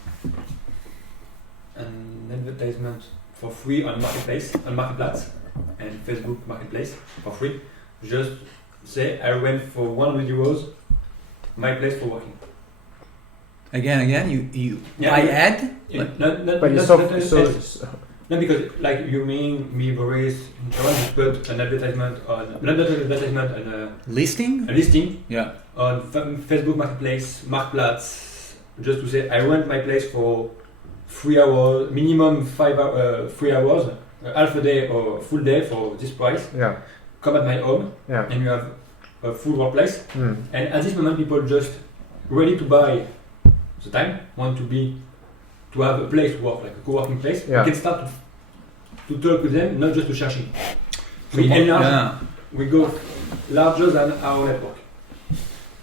advertisement for free on Marketplace and Facebook Marketplace for free. Just say I went for 100 euros, my place for working. Again, you Yeah, I but- add. But you're so No, because like you mean me, Boris, in Toronto, just put an advertisement on, not an advertisement, Listing? a listing Yeah. on Facebook Marketplace, Marktplatz, just to say I rent my place for 3 hours, minimum 3 hours, half a day or full day for this price. yeah, Come at my home, yeah. and you have a full workplace. Mm. And at this moment, people just ready to buy the time, want to have a place to work, like a co-working place. Yeah. We can start to talk with them, not just to searching. So We enlarge, yeah. we go larger than our network.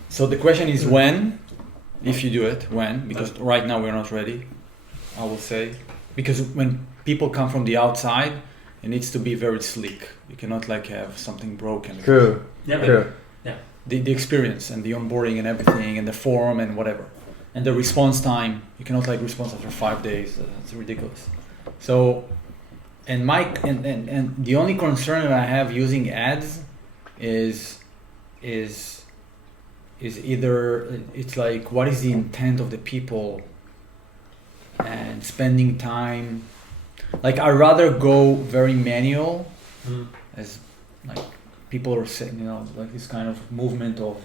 So the question is when, if you do it, when, because right now we're not ready, I will say. Because when people come from the outside, it needs to be very sleek. You cannot like have something broken. True, Yeah, but true. The experience and the onboarding and everything and the form and whatever. And the response time, you cannot like respond after 5 days. That's ridiculous. So, and the only concern that I have using ads is either it's like what is the intent of the people and spending time. Like I rather go very manual, as like people are saying, you know, like this kind of movement of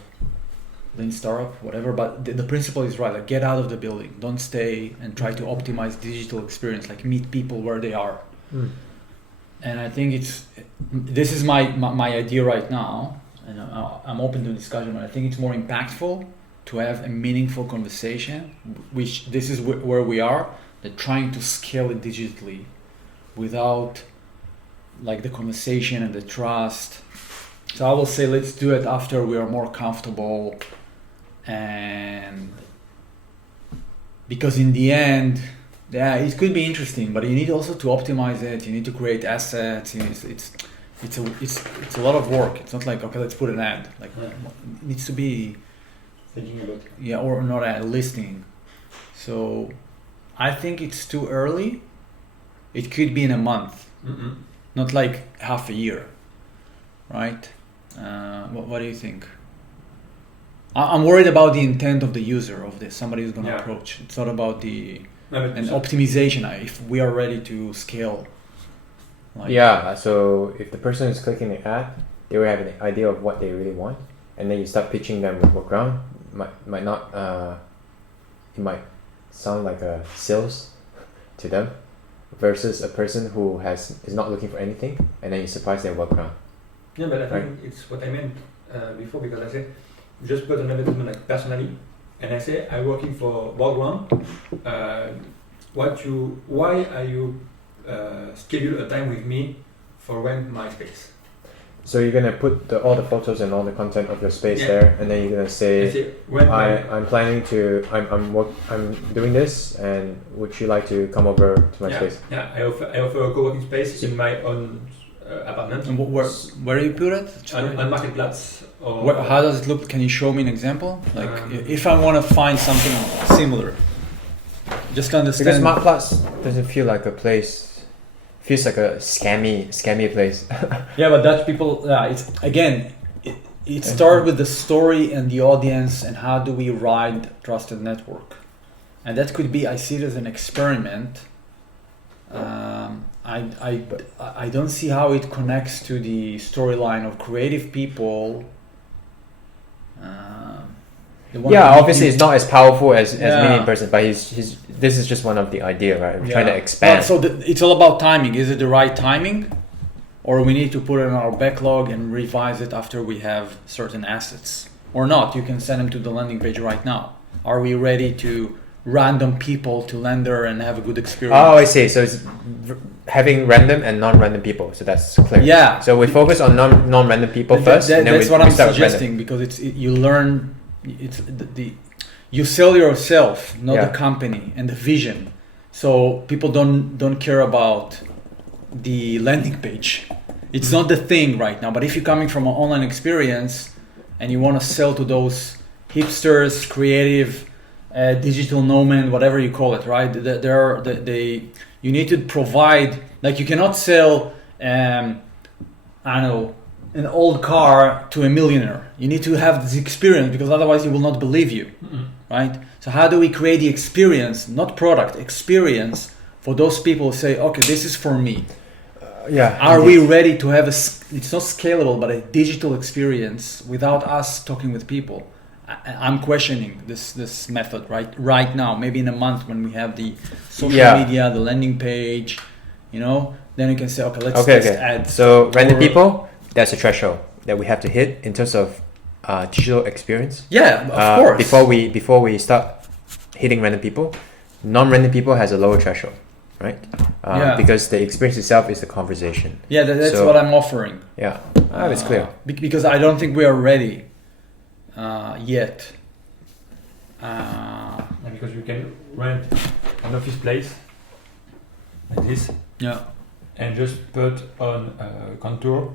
lean startup, whatever. But the principle is right. Like get out of the building, don't stay and try to optimize digital experience. Like meet people where they are. Mm. And I think this is my idea right now, and I'm open to discussion. But I think it's more impactful to have a meaningful conversation, which this is where we are. That trying to scale it digitally, without like the conversation and the trust. So I will say let's do it after we are more comfortable, and because in the end. Yeah, it could be interesting, but you need also to optimize it. You need to create assets. You know, it's a lot of work. It's not like okay, let's put an ad. Like it needs to be thinking about it. or not a listing. So I think it's too early. It could be in a month, not like half a year, right? What do you think? I'm worried about the intent of the user of this. Somebody who's going to approach. It's not about the and optimization. If we are ready to scale. Like, Yeah, so if the person is clicking the ad, they will have an idea of what they really want, and then you start pitching them with workaround. Might not it might sound like a sales to them, versus a person who is not looking for anything, and then you surprise their workaround. Yeah, but I think it's what I meant before, because I said just put an advertisement like personally, and I say I'm working for Background. Why are you schedule a time with me for rent my space? So you're gonna put all the photos and all the content of your space there, and then you're gonna say, I'm planning to, I'm doing this, and would you like to come over to my space? Yeah, I offer a co-working space in my own apartment. And where you put it? On Marketplace. Or How does it look? Can you show me an example? Like if I want to find something similar, just to understand. Because Marketplace doesn't feel like a place. Feels like a scammy place. Yeah, but Dutch people. It's again. It starts with the story and the audience, and how do we ride trusted network, and that could be. I see it as an experiment. I don't see how it connects to the storyline of creative people. Obviously it's not as powerful as many in person, but this is just one of the idea, right? We're trying to expand. So it's all about timing. Is it the right timing, or we need to put it in our backlog and revise it after we have certain assets, or not? You can send them to the landing page right now. Are we ready to random people to Lender and have a good experience? Oh, I see. So it's having random and non-random people. So that's clear. Yeah. So we focus on non-random people first. And then that's what I'm suggesting, because you learn. It's you sell yourself, not the company and the vision. So people don't care about the landing page. It's not the thing right now. But if you're coming from an online experience and you want to sell to those hipsters, creative, digital nomad, whatever you call it, right? You need to provide, like, you cannot sell an old car to a millionaire. You need to have this experience, because otherwise he will not believe you, right? So how do we create the experience, not product, experience for those people who say, okay, this is for me. Are we ready to have it's not scalable, but a digital experience without us talking with people? I'm questioning this method right now. Maybe in a month, when we have the social media, the landing page, then you can say, okay, let's add. So random people, that's a threshold that we have to hit in terms of digital experience. Yeah, of course. Before we start hitting random people, non-random people has a lower threshold, right? Because the experience itself is the conversation. Yeah, that's what I'm offering. Yeah, it's clear. Because I don't think we are ready yet. And because you can rent an office place like this. Yeah. And just put on Contour,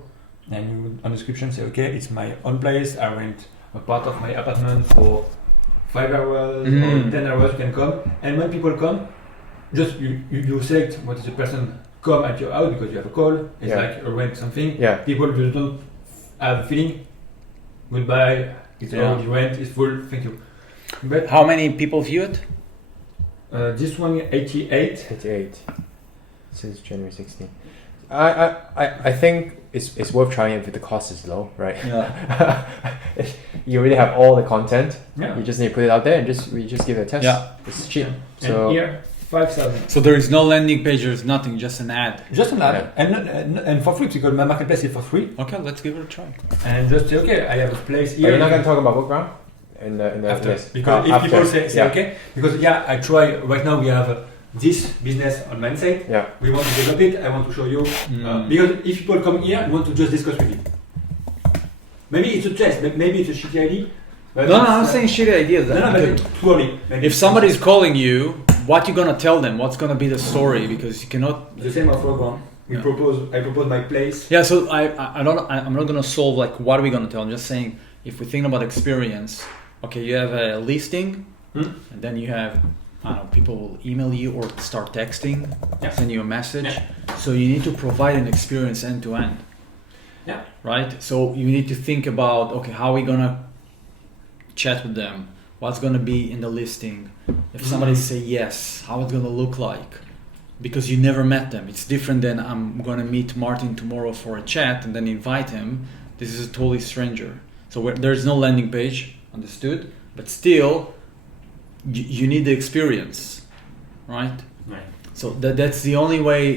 and you on the description say, okay, it's my own place. I rent a part of my apartment for 5 hours or 10 hours. You can come, and when people come, just you select what is the person come at your house, because you have a call. It's like a rent something. Yeah. People just don't have a feeling. Goodbye. It's already rent. It's full. Thank you. But how many people view it? This one 88. 88 since January 16. I think it's worth trying if the cost is low, right? Yeah. You already have all the content. Yeah. You just need to put it out there and we just give it a test. Yeah. It's cheap. Yeah. So and here 5,000. So there is no landing page. There's nothing. Just an ad. Just an ad, and for free, because my marketplace is for free. Okay, let's give it a try. And just say, okay, I have a place But here. you're not gonna talk about workaround in the After, list. because if After. people say okay, because I try. Right now we have this business on Mindset. Yeah. We want to develop it. I want to show you because if people come here and want to just discuss with you, maybe it's a test. Maybe it's a shitty idea. But No, I'm saying shitty ideas. No, but too early. Maybe. If somebody's calling you, what you gonna tell them? What's gonna be the story? Because you cannot. The same of program. I propose my place. Yeah, so I'm not gonna solve like what are we gonna tell. I'm just saying, if we think about experience, okay, you have a listing, and then you have, I don't know, people will email you or start texting, send you a message. Yeah. So you need to provide an experience end to end. Yeah. Right. So you need to think about, okay, how are we gonna chat with them? What's gonna be in the listing? If somebody say yes, how it's gonna look like? Because you never met them. It's different than I'm gonna meet Martin tomorrow for a chat and then invite him. This is a totally stranger. So there's no landing page, understood? But still, you need the experience, right? Right. So that's the only way.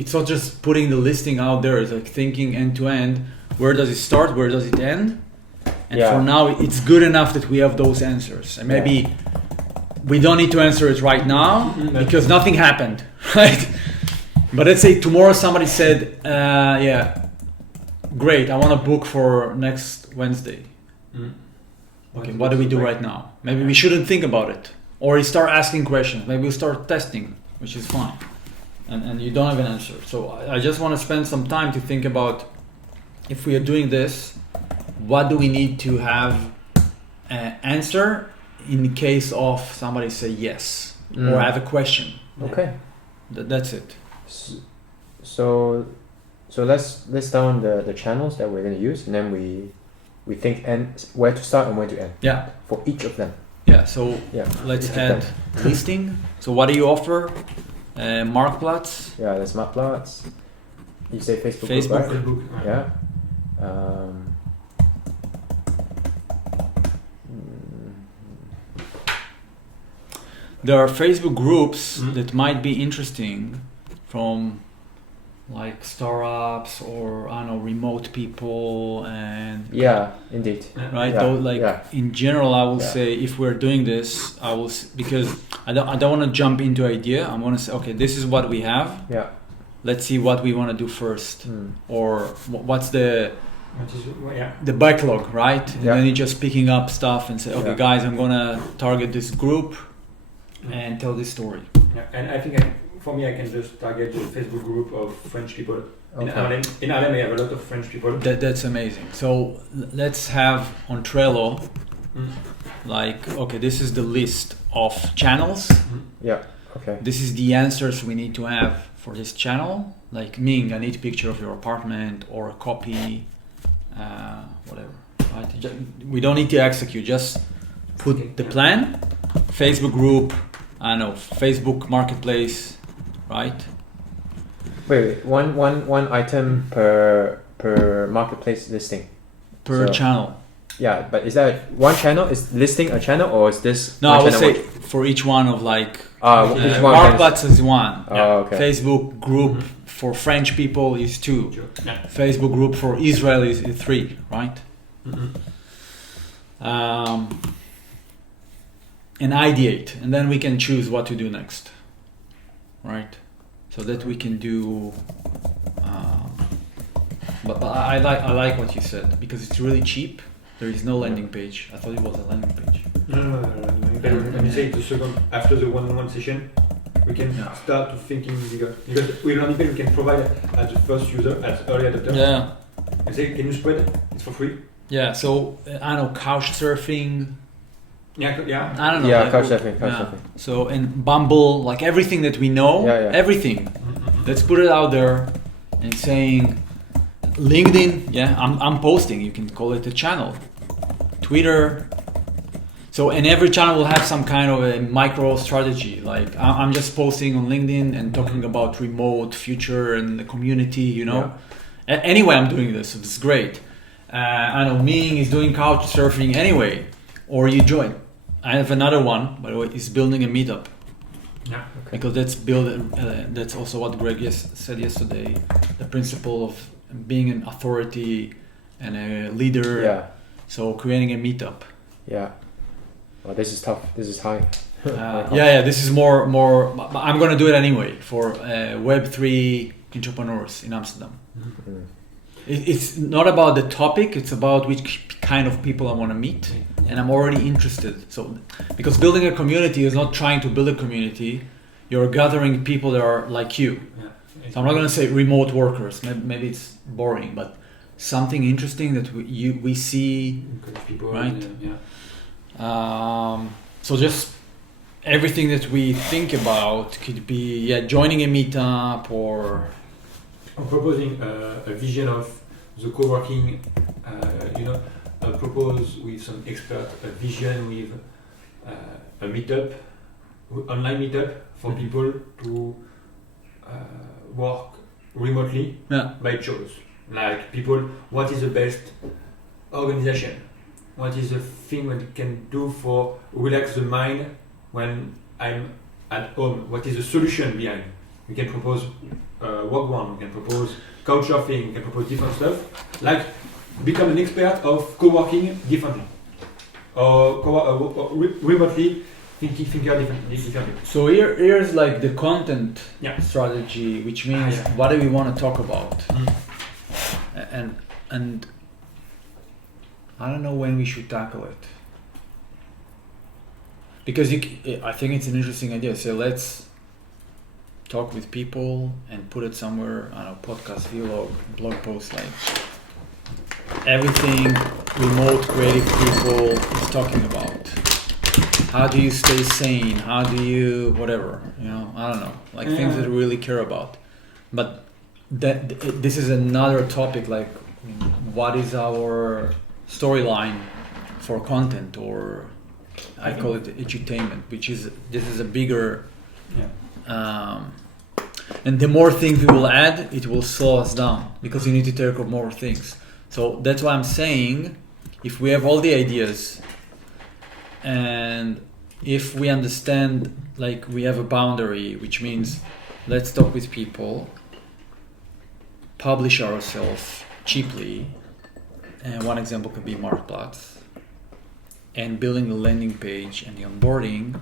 It's not just putting the listing out there. It's like thinking end to end. Where does it start? Where does it end? And Yeah. for now, it's good enough that we have those answers. And maybe we don't need to answer it right now because nothing happened, right? But let's say tomorrow somebody said, yeah, great, I want to book for next Wednesday. Okay, what do we do right now? Maybe we shouldn't think about it. Or you start asking questions. Maybe we start testing, which is fine. And you don't have an answer. So I just want to spend some time to think about, if we are doing this, what do we need to have an answer in case of somebody say yes or have a question. Okay. That's it. So let's list down the channels that we're going to use, and then we think where to start and where to end. Yeah. For each of them. Yeah. So Yeah. let's Each of add them. listing. So what do you offer? Marktplatz. Yeah, there's Marktplatz. You say Facebook. Facebook. Group, Facebook. right? Yeah. There are Facebook groups that might be interesting from like startups or I don't know, remote people and Yeah, indeed. right. Yeah, Though, like yeah. in general, I will Yeah. say if we're doing this, I will because I don't want to jump into idea. I'm gonna say okay, this is what we have. Yeah. Let's see what we want to do first, or what's Yeah. the backlog, right? And Yeah. then you're just picking up stuff and say, okay, Yeah. guys, I'm gonna target this group and tell this story. Yeah, and I think for me, I can just target the Facebook group of French people. In Okay. Harlem, I have a lot of French people. That's amazing. So let's have on Trello, like, okay, this is the list of channels. Yeah. Okay. This is the answers we need to have for this channel. Like Ming, I need a picture of your apartment or a copy, whatever. Right? We don't need to execute. Just put the plan. Facebook group. I don't know, Facebook Marketplace, right? Wait. One item per marketplace listing. Per So- channel. Yeah, but is that one channel? Is listing a channel, or is this? No, one I would channel say for each one of like each one. Marketplace is one. Oh, okay. Facebook group for French people is 2. Yeah. Facebook group for Israel is 3, right? And ideate, and then we can choose what to do next, right? So that we can do. But I like what you said because it's really cheap. There is no landing page. I thought it was a landing page. No. When you say the second after the one-on-one session, we can start to thinking bigger because with landing page we can provide as the first user, as early adopter. Yeah. And say, can you spread it? It's for free. Yeah. So I don't know, couch surfing. Yeah. I don't know. Yeah, like, couchsurfing. So and Bumble, like everything that we know, Yeah. everything. Let's put it out there and saying LinkedIn. Yeah, I'm posting. You can call it a channel. Twitter. So and every channel will have some kind of a micro strategy. Like I'm just posting on LinkedIn and talking about remote future and the community. You know. Anyway, I'm doing this. So this is great. I know Ming is doing couch surfing anyway, or you join. I have another one, by the way, is building a meetup. Yeah. Because that's also what Greg said yesterday. The principle of being an authority and a leader. Yeah. So creating a meetup. Yeah. Well, this is tough. This is high. This is more. I'm gonna do it anyway for Web3 entrepreneurs in Amsterdam. It's not about the topic, it's about which kind of people I want to meet, and I'm already interested. So, because building a community is not trying to build a community, you're gathering people that are like you. So I'm not going to say remote workers, maybe it's boring, but something interesting that we see, People, right? Yeah. So just everything that we think about could be joining a meetup or... I'm proposing a vision of the co-working, propose with some expert a vision with a meetup, online meetup for people to work remotely by choice. Like people, what is the best organization? What is the thing that it can do for relax the mind when I'm at home? What is the solution behind? We can propose walk one, we can propose couch surfing, we can propose different stuff. Like become an expert of co-working differently. Or remotely thinking differently. So here's like the content Yeah. strategy, which means Yeah. what do we want to talk about, and I don't know when we should tackle it, because I think it's an interesting idea. So let's talk with people and put it somewhere on a podcast, vlog, blog post, like everything remote creative people is talking about. How do you stay sane? How do you whatever? I don't know, like things that we really care about. But this is another topic. Like, what is our storyline for content, or I call it edutainment, this is a bigger. And the more things we will add, it will slow us down because you need to take care of more things. So that's why I'm saying, if we have all the ideas, and if we understand, like, we have a boundary, which means let's talk with people, publish ourselves cheaply, and one example could be Marktplatz, and building the landing page and the onboarding.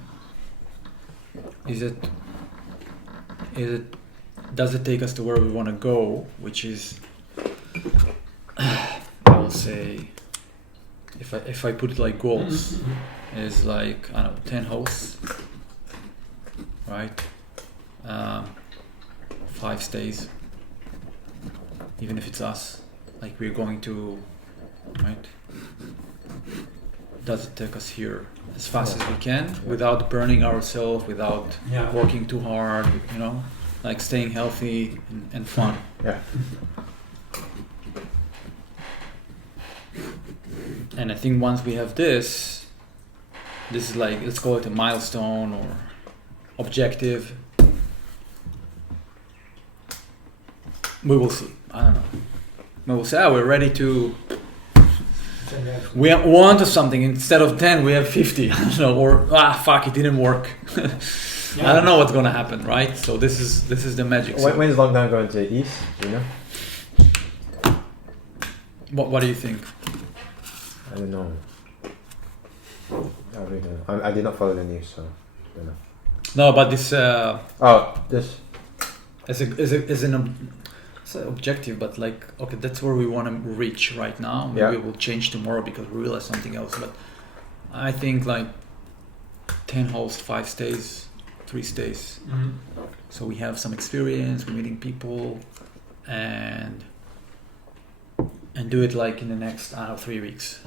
Does it take us to where we want to go, which is, I will say, if I put it like goals, is like, I don't know, 10 hosts, right? 5 stays, even if it's us, like we're going to, right? Does it take us here as fast as we can without burning ourselves, without working too hard, like staying healthy and fun? Yeah. And I think once we have this is like, let's call it a milestone or objective. We will see. I don't know. We will say, we're ready to. We want to something. Instead of 10, we have 50. I don't know. Or fuck, it didn't work. I don't know what's gonna happen, right? So this is the magic. When is lockdown going to ease? Do you know? What do you think? I don't know. I really don't know. I did not follow the news, so I don't know. No, but this. This. As an objective, but like, okay, that's where we want to reach right now. Maybe we'll change tomorrow because we realize something else. But I think like 10 hosts, 5 stays, 3 stays. Mm-hmm. So we have some experience, we're meeting people, and do it like in the next 3 weeks,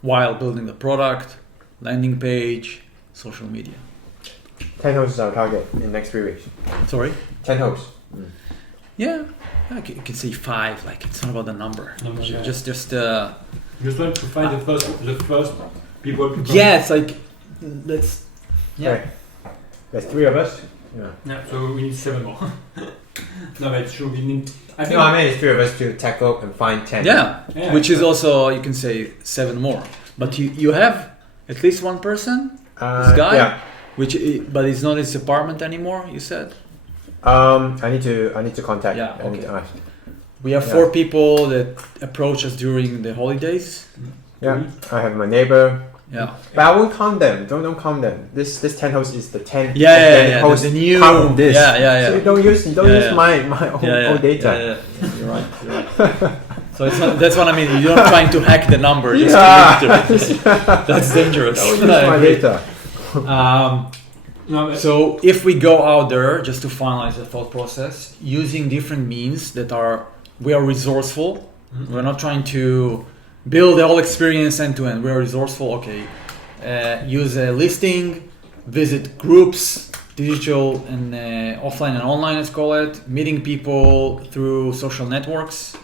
while building the product, landing page, social media. 10 hosts is our target in the next 3 weeks. Sorry? 10 hosts. Yeah, you can say 5. Like, it's not about the number. Just want to find the first people. To come. Yeah, it's like let's. Yeah. Okay. There's 3 of us. Yeah. So we need 7 more. No, but it's true. We need. I think. No, I mean it's 3 of us to tackle and find 10. Yeah. Which is also, you can say 7 more. But you have at least one person. This guy. Yeah. But it's not his apartment anymore. You said. I need to contact. Yeah. I need Okay. to ask. We have 4 people that approach us during the holidays. Yeah. I have my neighbor. Yeah. But I won't count them. Don't count them. This 10 hosts is the 10. Yeah. Hosts The new. count this. Yeah. So you don't use my own data. Yeah. You're right. So it's not, that's what I mean. You're not trying to hack the number. Just to link to it. That's dangerous. Don't use my data. No, So if we go out there, just to finalize the thought process, using different means we are resourceful. Mm-hmm. We're not trying to build the whole experience end to end. We are resourceful. Okay, use a listing, visit groups, digital and offline and online, let's call it, meeting people through social networks,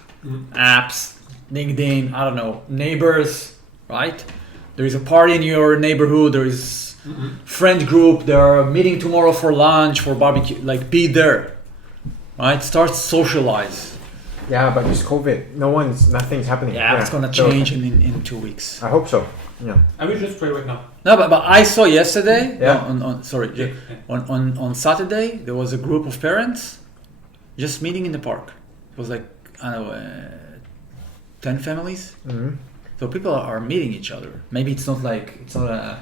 apps, LinkedIn, I don't know, neighbors, right? There is a party in your neighborhood, there is friend group, they're meeting tomorrow for lunch, for barbecue, like be there, right? Start socialize. Yeah, but it's COVID. Nothing's happening. Yeah, it's gonna so- change in 2 weeks. I hope so. Yeah. I will just pray right now. No, but I saw yesterday. Yeah. On sorry, Jake, on Saturday there was a group of parents just meeting in the park. It was like I don't know, 10 families. Mm-hmm. So people are meeting each other. Maybe it's not a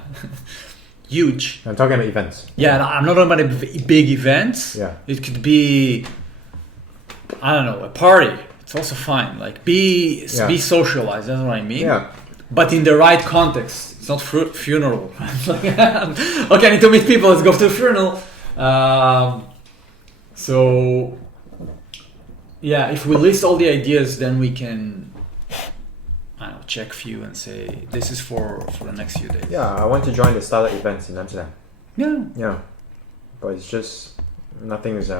huge. I'm talking about events. Yeah, I'm not talking about big events. Yeah. It could be, I don't know, a party. It's also fine. Like be socialized. That's what I mean. Yeah. But in the right context. It's not funeral. Okay, I need to meet people. Let's go to the funeral. So, yeah, if we list all the ideas, then we can, I don't know, check few and say this is for the next few days. Yeah, I want to join the startup events in Amsterdam. Yeah. Yeah. But it's just nothing is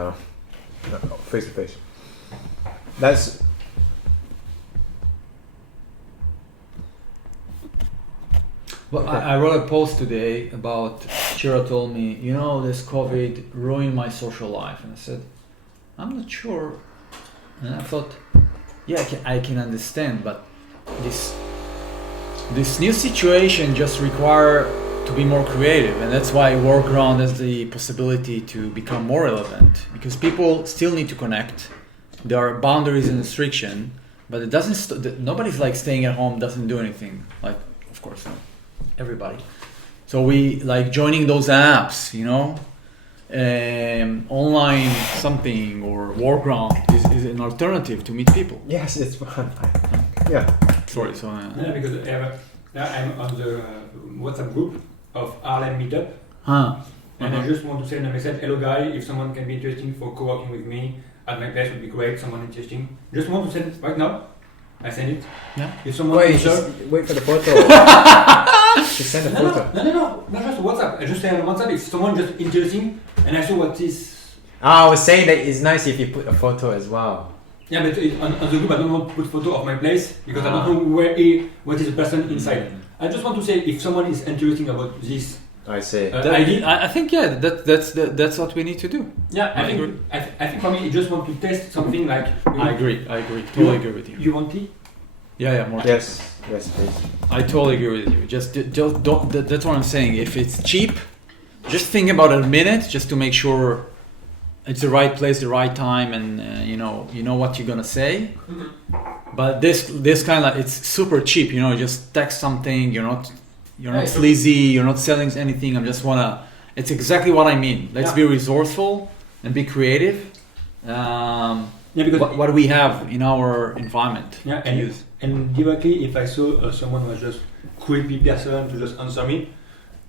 face to face. That's Well, I wrote a post today about Shira told me, this COVID ruined my social life. And I said, I'm not sure. And I thought, yeah, I can understand, but this new situation just require to be more creative. And that's why Workaround has the possibility to become more relevant, because people still need to connect. There are boundaries and restriction, but it doesn't, nobody's like staying at home, doesn't do anything. Like, of course not. Everybody. So we like joining those apps, online something or Workaround is an alternative to meet people. yes, it's fun. Yeah. Sorry, so Yeah, because I'm on the WhatsApp group of Harlem Meetup, and I just want to send a message. Hello, guy. If someone can be interesting for co-working with me at my place, would be great. Someone interesting. Just want to send it right now. I send it. Yeah. If someone Wait, answer, wait for the photo. Just send a photo. no, not just WhatsApp. I just say on WhatsApp if someone just interesting, and I saw what is. I was saying that it's nice if you put a photo as well. Yeah, but on the group I don't want to put photo of my place because I don't know what is the person inside. I just want to say if someone is interesting about this I see. idea. I think that's what we need to do. Yeah, I think for me, I just want to test something like. I agree. Totally agree with you. You want tea? Yeah, more. Yes, please. I totally agree with you. Just don't. That's what I'm saying. If it's cheap, just think about it a minute, just to make sure it's the right place, the right time, and you know what you're gonna say. But this kind of it's super cheap. Just text something. You're not sleazy. You're not selling anything. I just wanna. It's exactly what I mean. Let's be resourceful and be creative. Because what we have in our environment. Yeah, to use. and directly, if I saw someone who was just creepy person to just answer me,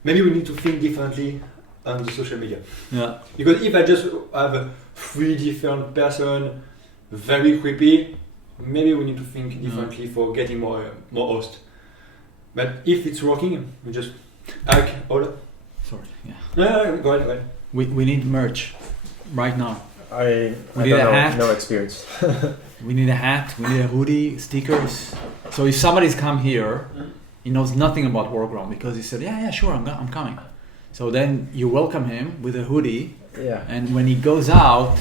maybe we need to think differently on the social media. Yeah. Because if I just have 3 different person, very creepy, maybe we need to think differently for getting more hosts. But if it's working, we just hack all. Sorry. Yeah. No, go ahead. We need merch right now. I need don't a know, hat. no experience. We need a hat. We need a hoodie, stickers. So if somebody's come here, he knows nothing about Workaround because he said, yeah, sure, I'm coming. So then you welcome him with a hoodie, Yeah. and when he goes out,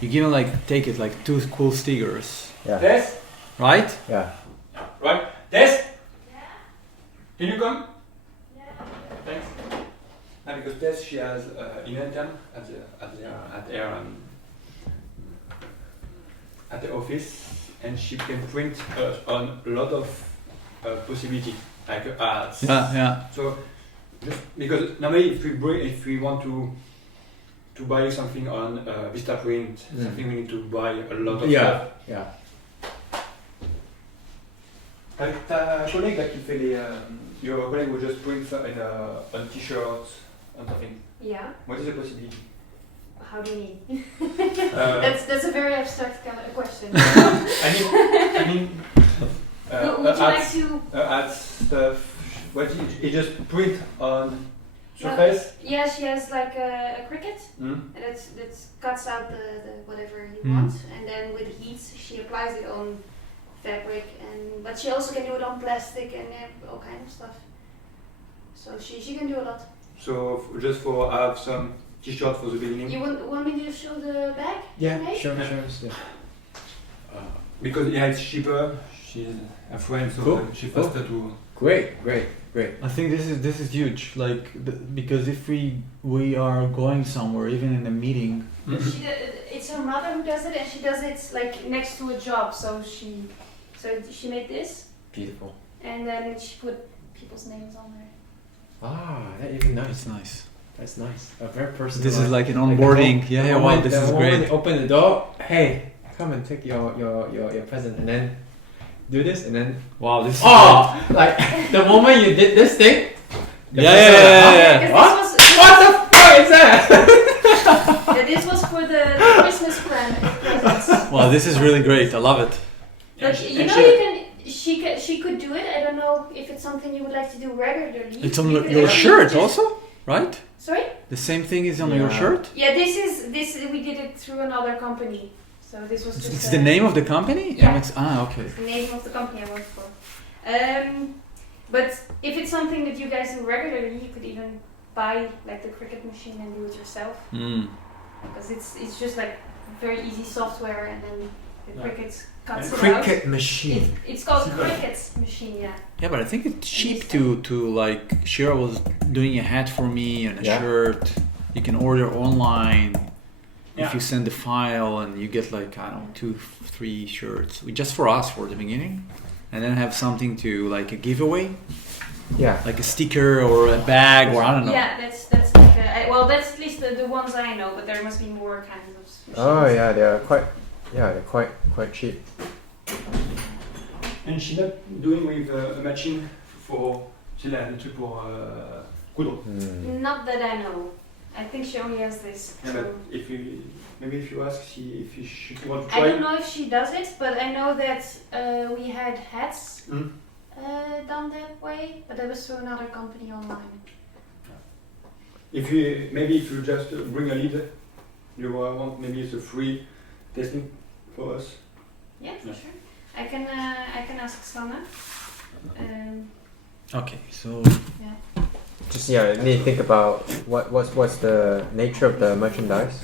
you give him take it 2 cool stickers, Yeah. Tess? right? Yeah. Right? Tess? Can you come? Thanks. No, because Tess, she has an intern at the office, and she can print on a lot of possibility, like ads. Yeah. So, just because normally if we want to buy something on Vistaprint, something we need to buy a lot of stuff. Yeah. Ta collègue là qui fait les, your colleague will just print on t-shirts and something. Yeah. What is the possibility? How do you mean? That's a very abstract kind of question. I mean, Would you like to? add stuff. What you just print on surface? Yeah, she has like a Cricut, and that cuts out the whatever you want, and then with heat she applies it on fabric, but she also can do it on plastic and all kind of stuff. So she can do a lot. So just for have some t-shirt for the beginning. You want me to show the bag? Yeah. Okay. Sure. Yeah. because yeah, it's cheaper. She's a friend, so Cool. she's faster to. Great. I think this is huge. Like because if we are going somewhere, even in a meeting. It's her mother who does it, and she does it like next to a job. So she made this, Beautiful. and then she put people's names on there. Ah, that's even nice. It's nice. That's nice. A very personal. This is like an onboarding. Wow, this is great. Open the door. Hey, come and take your present, and then do this, and then. Wow, this is Oh, like the moment you did this thing. the Yeah, person yeah, was like, yeah, Because What? What the fuck is that? Yeah, this was for the Christmas presents. Wow, this is really great. I love it. But you know, she could do it. I don't know if it's something you would like to do regularly. It's on You could your actually shirt just- also, right? Sorry? The same thing is on your Yeah. shirt. Yeah, this we did it through another company. So this was just It's the name of the company. Yeah. Okay. It's the name of the company I work for. But if it's something that you guys do regularly, you could even buy like the Cricut machine and do it yourself. Because it's just like very easy software, and then the Cricut cuts it out. Cricket machine. It's called Cricut machine, yeah. Yeah, but I think it's cheap to like. Shira was doing a hat for me and a Yeah. shirt. You can order online. Yeah. If you send the file and you get like I don't know 2-3 shirts, just for us for the beginning, and then have something to like a giveaway, Yeah. like a sticker or a bag or I don't know. Yeah, that's like well, that's at least the ones I know, but there must be more kinds of machines. Oh yeah, they're quite cheap. And she's not doing with a machine for. C'est là le truc pour coudre. Hmm. Not that I know. I think she only has this. Yeah, so- but if you ask if she want to I try. don't know if she does it, but I know that we had hats Mm. done that way, but that was through another company online. If you just bring a lead, you want maybe it's a free testing for us. Yeah, for Yeah. sure. I can ask Sana. Okay, so Just need to think about what's the nature of the merchandise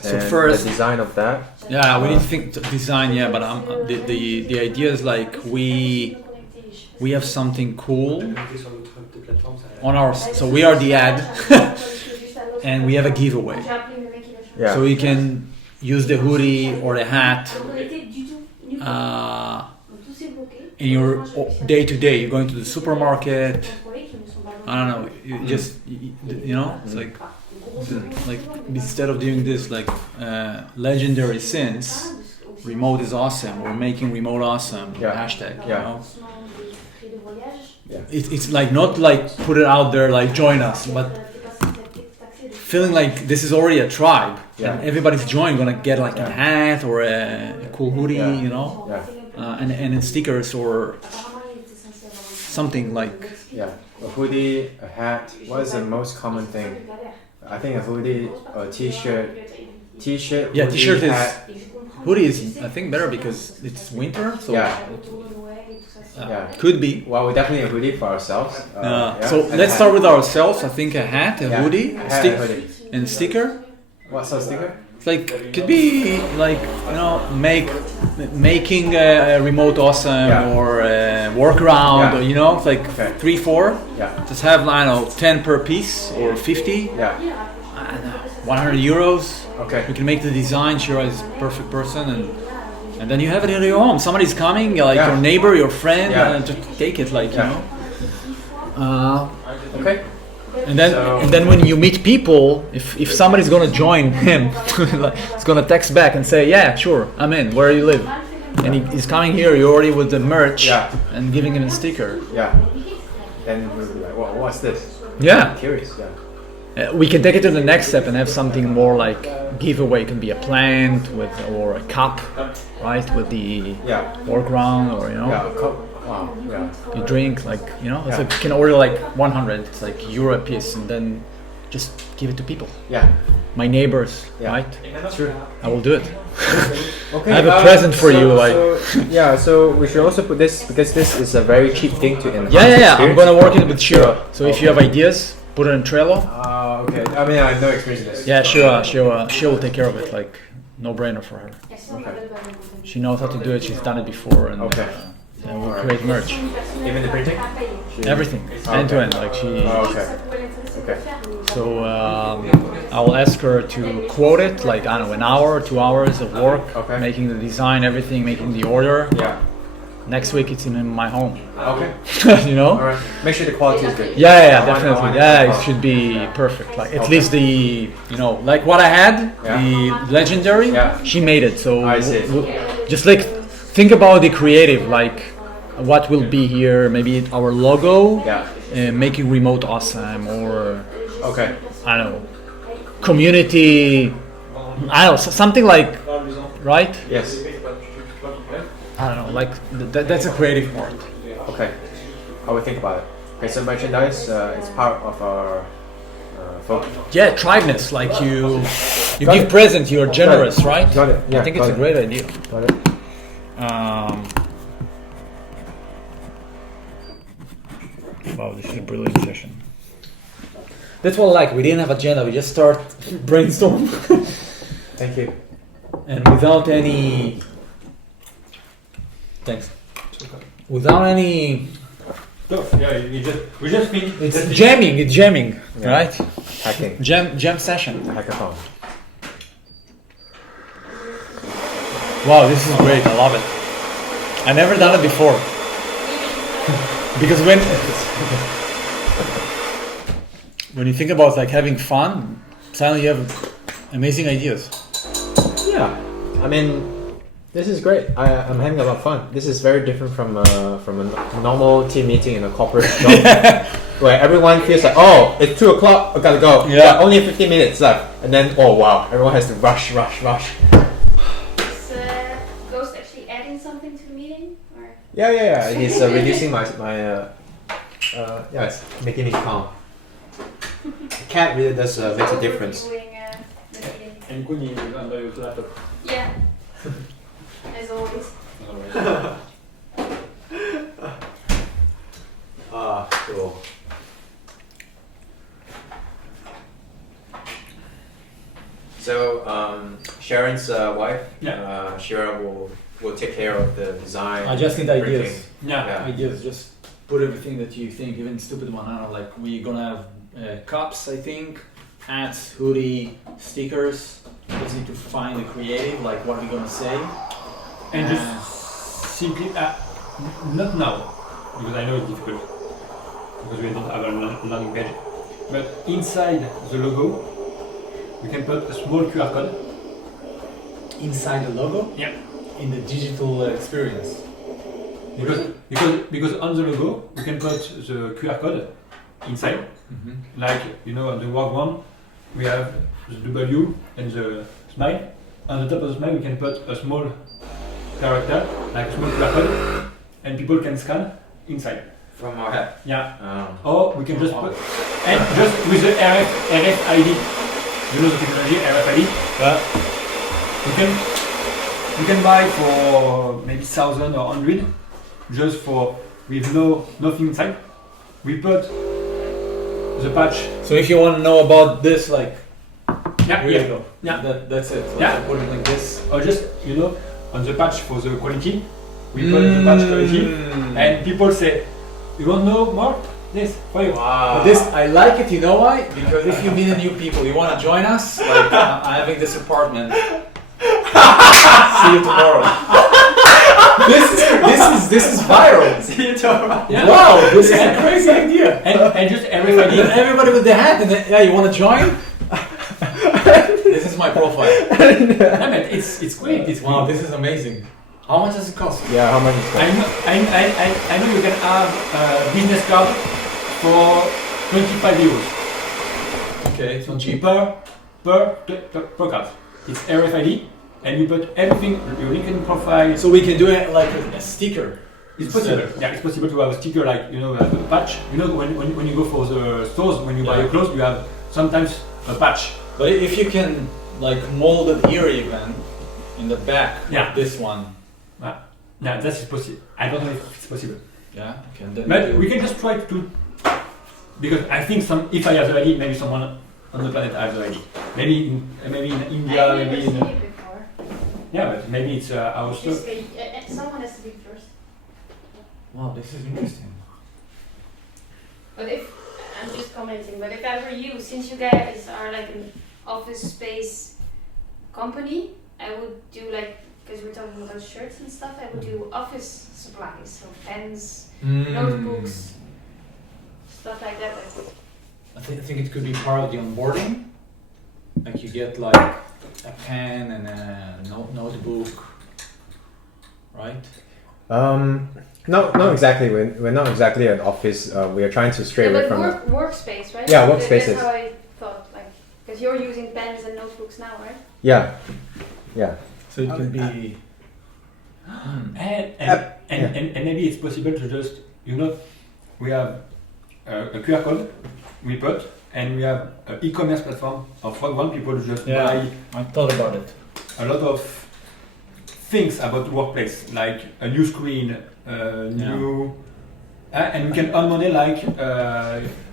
So and first- the design of that. yeah, we need to think design. Yeah, but the idea is like we have something cool on our. So we are the ad, and we have a giveaway. Yeah. So you can use the hoodie or the hat in your day to day. You're going to the supermarket. I don't know. You just you know, it's like instead of doing this like legendary sins, remote is awesome. We're making remote awesome. Yeah. Hashtag. Yeah. You know? Yeah. It's like not like put it out there like join us, but feeling like this is already a tribe Yeah. and everybody's joined gonna get like a Yeah. hat or a cool hoodie, Yeah. you know, Yeah. and stickers or something like. Yeah. A hoodie, a hat. What is the most common thing? I think a hoodie, a t-shirt. T-shirt. Yeah, hoodie, t-shirt is hat. hoodie is I think better because it's winter, so Yeah. Yeah. could be. Well, we definitely a hoodie for ourselves. Yeah. So And let's a start hat. with ourselves. I think a hat, a Yeah. hoodie, A hat, stick, a hoodie. and sticker. What's the sticker? It's like could be like you know making a remote awesome Yeah. or a workaround Yeah. or you know it's like Okay. 3-4. Yeah. Just have I don't know 10 per piece or 50. Yeah. I don't know, 100 euros. Okay. You can make the design. Shira is a perfect person and then you have it in your home. Somebody's coming, like Yeah. your neighbor, your friend, Yeah. and just take it like Yeah. you know. Okay. And then, So- and then when you meet people, if somebody's gonna join him, like, he's gonna text back and say, "Yeah, sure, I'm in. Where you live?" And he's coming here. You're already with the merch Yeah. and giving him a sticker. Yeah. Then we'll be like, well, what's this? Yeah, Curious. Yeah. we can take it to the next step and have something more like giveaway. It can be a plant with or a cup, right? With the Yeah. foreground or you know, Yeah. Wow. Yeah. you drink like you know. It's Yeah. like you can order like 100. It's like euro a piece, and then just give it to people. Yeah. My neighbors, Yeah. right? Sure. I will do it. Okay. I have a present for you, like- yeah, so we should also put this because this is a very cheap thing to enhance. Yeah. I'm experience. gonna work it with Shira. So if you have ideas, put it in Trello. Okay. I mean, I have no experience in this. Yeah, Shira will take care of it. Like no brainer for her. Yes, Okay. She knows how to do it. She's done it before, and Okay. and we'll create merch. Even the printing? Everything, end to end. Like she. Oh, okay. Okay. So I'll ask her to quote it, like I don't know, an hour, 2 hours of work, Okay. making the design, everything, making the order. Yeah. Next week it's in my home. Okay. You know? All right. Make sure the quality is good. Yeah, I want definitely. it Yeah, to it pop. should be perfect. Like at Okay. least the, you know, like what I had, Yeah. the legendary. Yeah. She made it. So I see. just like think about the creative, like what will be here. Maybe our logo, Yeah. making remote awesome, or Okay. I don't know, community. I don't know, something like, right? Yes. I don't know, like that's a creative part. Okay. I will think about it. Okay, so merchandise is part of our focus. Yeah, tribeness. Like you Got give it. present. You're generous, right? Got it. Yeah, I think got it's a it. great idea. Got it. Wow, this is a brilliant session. That's what I like. We didn't have agenda. We just start brainstorm, Thank you. and without any. Thanks. Without any. So, yeah, we just think It's jamming. It's jamming, Yeah. right? Hacking. Jam session. The hackathon. Wow, this is great. I love it. I never done it before. Because when you think about like having fun, suddenly you have amazing ideas. Yeah. I mean, this is great. I'm having a lot of fun. This is very different from a normal team meeting in a corporate job, where everyone feels like, oh, it's 2 o'clock, I gotta go. Yeah. Only 15 minutes left, and then oh wow, everyone has to rush. Is Ghost actually adding something to the meeting? Or? Yeah. He's reducing my yeah, it's making me calm. The cat really does makes a difference. Overviewing, the meeting. and Kuni is under your laptop. Yeah. As always. Ah, cool. So Sharon's wife, Yeah. Shira will take care of the design. I just need printing. ideas. Yeah. Ideas. Just put everything that you think, even stupid one. I don't know, like we're gonna have cups, I think, hats, hoodie, stickers. Just need to find the creative, like what we're gonna say. And just simply, not now, because I know it's difficult, because we don't have a landing page. But inside the logo, we can put a small QR code. Inside the logo. Yeah. In the digital experience. Because on the logo, we can put the QR code inside. Like, you know, on the work one, we have the W and the smile. On the top of the smile, we can put a small character, like a small QR code, and people can scan inside. From our head. Yeah. Or we can just put, and just with the RFID, you know the technology, RFID, you can buy for maybe 1,000 or 100, just for, with nothing inside. We put the patch. So if you want to know about this, like, Yeah, here you go. Yeah. That's it. So Yeah. I put it like this. Or just, you know, on the patch for the quality, we put the patch quality, and people say, you want to know more? This, for you. Wow. But this, I like it, you know why? Because if you meet a new people, you want to join us, like, I'm having this apartment. See you tomorrow. This is viral. See you tomorrow. Yeah. Wow, this is a crazy idea. And just everybody. And everybody with their hat, and then, yeah, you want to join? This is my profile. I mean, it's great. It's Wow, great. this is amazing. How much does it cost? Yeah, how much is I that? know you can have a business card for 25 euros. Okay, it's So not cheap. per card. It's RFID, and you put everything, your LinkedIn profile. So we can do it like a sticker. It's possible. Yeah, it's possible to have a sticker like, you know, a patch. You know, when you go for the stores, when you buy your clothes, you have sometimes a patch. But if you can like mold it here even in the back, Yeah. like this one. Yeah, that's possible. I don't know if it's possible. Yeah, okay. Then But we can just try to, because I think if I have the ID, maybe someone on the planet has the ID. Maybe in India, I've maybe never in. seen it before. Yeah, but maybe it's our stuff. Just, someone has to be first. Wow, this is interesting. But if I'm just commenting, but if I were you, since you guys are like an office space company, I would do like, because we're talking about shirts and stuff, I would do office supplies, so pens, notebooks, stuff like that. I think it could be part of the onboarding. Like you get like a pen and a notebook, right? No, exactly. We're not exactly an office. We are trying to stray away but from. workspace, right? Yeah, workspaces. That's how I thought, like, because you're using pens and notebooks now, right? Yeah. So it could be. And maybe it's possible to just, we have a QR code we put, and we have an e-commerce platform of one people just buy I thought about it. a lot of things about the workplace, like a new screen, new, and we can earn money like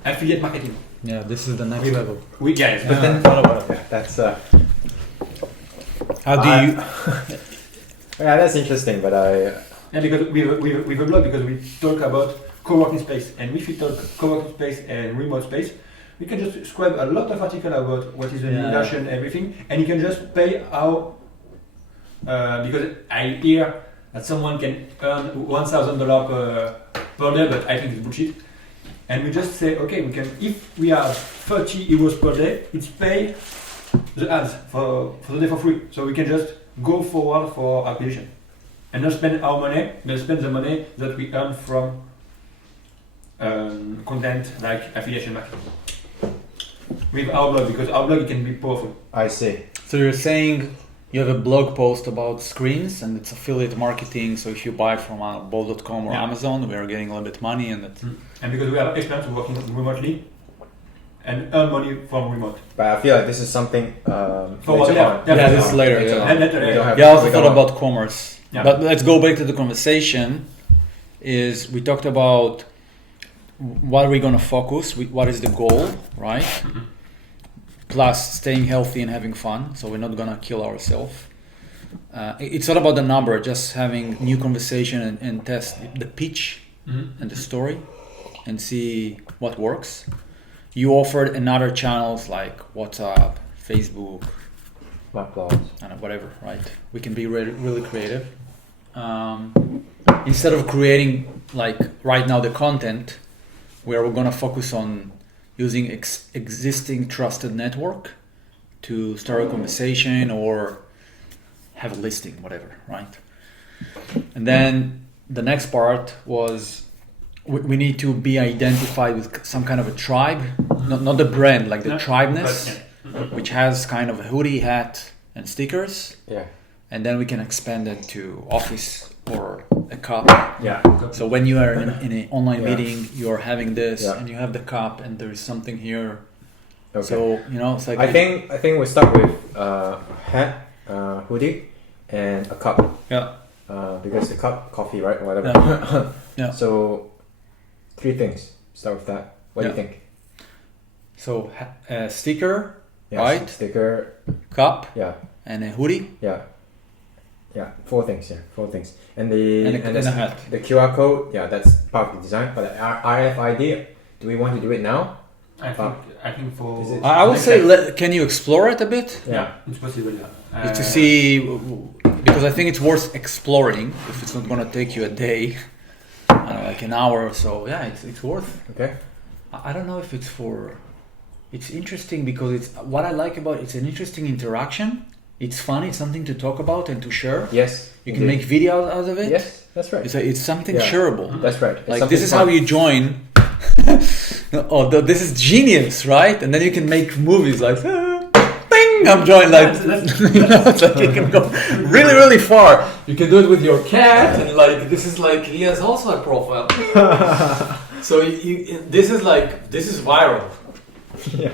affiliate marketing. Yeah, this is the next We- level. Yes, But then thought about it. yeah, that's How do you? yeah, that's interesting. But Yeah, because we have a blog because we talk about co-working space, and if we talk co-working space and remote space, we can just scribe a lot of article about what is the Yeah. relation, everything, and you can just pay how. Because I hear that someone can earn $1,000 per day, but I think it's bullshit. And we just say, okay, we can, if we have 30 euros per day, it's pay the ads for the day for free. So we can just go forward for acquisition. And not spend our money, but spend the money that we earn from content like affiliation marketing. With our blog, because our blog can be powerful. I see. So you're saying you have a blog post about screens and it's affiliate marketing. So if you buy from bol.com or Yeah. Amazon, we are getting a little bit money, and it's And because we have experience working remotely and earn money from remote. But I feel like this is something For what? later on. Yeah, this is later. Later Yeah. on. And later, We yeah. don't have- Yeah, I also we thought don't- about commerce. Yeah. But let's go back to the conversation. Is we talked about what are we going to focus? What is the goal, right? Mhm. Plus staying healthy and having fun. So we're not going to kill ourselves. It's not about the number, just having new conversation and test the pitch and the story and see what works. You offered another channels like WhatsApp, Facebook, My blogs. I don't know, whatever, right? We can be really creative. Instead of creating like right now the content, where we're gonna focus on using existing trusted network to start a conversation or have a listing, whatever, right? And then the next part was we need to be identified with some kind of a tribe, not the brand, like the No, tribeness, but, which has kind of a hoodie, hat, and stickers, Yeah. and then we can expand it to office or a cup. Yeah. So when you are in an online Yeah. meeting, you are having this, Yeah. and you have the cup, and there is something here. Okay. So it's like I think we start with hat, hoodie, and a cup. Yeah. Because the cup, coffee, right? Whatever. Yeah. So 3 things. Start with that. What do you Yeah. think? So sticker, Yeah, Right. Sticker. cup, Yeah. and a hoodie, Yeah. Yeah. 4 things. Yeah. 4 things. And the and a hat. the QR code. Yeah, that's part of the design. But the RFID. Do we want to do it now? I think for Is it- I would say, can you explore it a bit? yeah, it's possible. Yeah. To see, because I think it's worth exploring if it's not going to take you a day, like an hour or so. Yeah, it's worth. Okay. I don't know if it's for. It's interesting because it's what I like about it's an interesting interaction. It's fun. It's something to talk about and to share. Yes. You can make videos out of it. Yes, that's right. It's something Yeah. shareable. That's right. It's Like something this is fun. how you join. This is genius, right? And then you can make movies like, bing, I'm joined. Like, it's like you can go really, really far. You can do it with your cat, and like this is like he has also a profile. So this is viral. Yeah.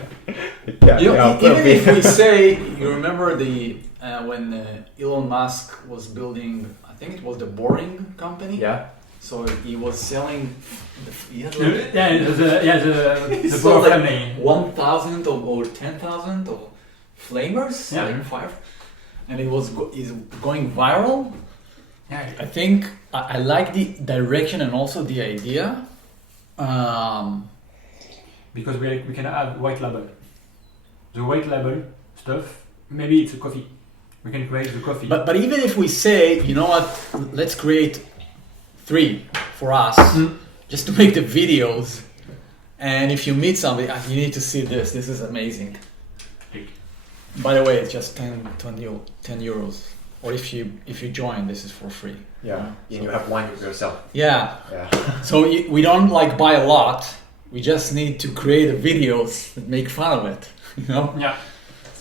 Yeah. Even if we say, you remember when Elon Musk was building, I think it was the Boring company. Yeah. So he was selling. He had The sold Bohr like family. 1,000 or 10,000 of flamers, Yeah. like fire. and it was is going viral. Yeah. I think I like the direction and also the idea. Because we can add white label. The white label stuff, maybe it's a coffee. We can create the coffee. But even if we say, you know what, let's create 3 for us, just to make the videos. And if you meet somebody, you need to see this. This is amazing. By the way, it's just 10 euros. Or if you join, this is for free. Yeah, and you have one yourself. Yeah. Yeah. So we don't like buy a lot. We just need to create the videos that make fun of it. You know. Yeah.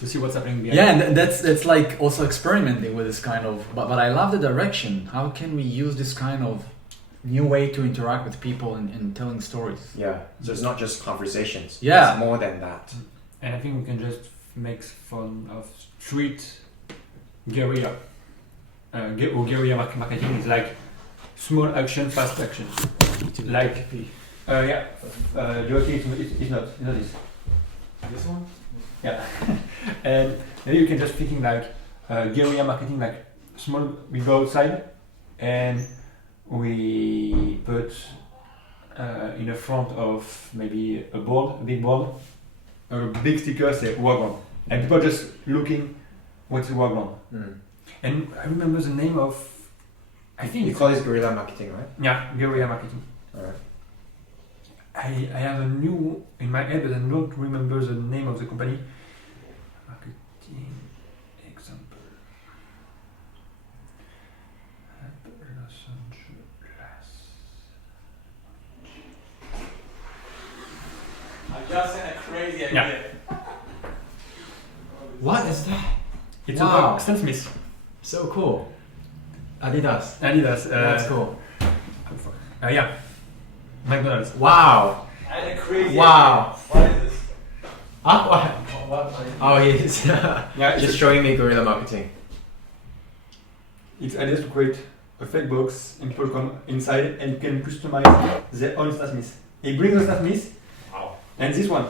To see what's happening behind. Yeah, and that's like also experimenting with this kind of. But I love the direction. How can we use this kind of new way to interact with people and telling stories? Yeah. So it's not just conversations. Yeah. It's more than that. And I think we can just make fun of street guerrilla. Or guerrilla marketing is like small action, fast action. Like, Joachim, it's not this. This one? Yeah. And maybe you can just thinking like guerrilla marketing, like small, we go outside and we put in the front of maybe a big board, a big sticker say Wagwan. And people just looking what's a Wagwan. And I remember the name of, I think You it's call this guerrilla marketing, right? yeah, guerrilla marketing. Alright. I have a new in my head, but I don't remember the name of the company. Marketing example. Los Angeles. I'm just in a crazy idea. Yeah. What is that? It's Wow. about Stan Smith. So cool. Adidas. Adidas. That's cool. Yeah. McDonald's. Wow. I had a crazy Wow. What is this? Oh, he's Yeah, just showing me guerrilla marketing. it's Adidas to create a fake box and people come inside and can customize their own Stan Smith. He brings a Stan Smith. Wow. And this one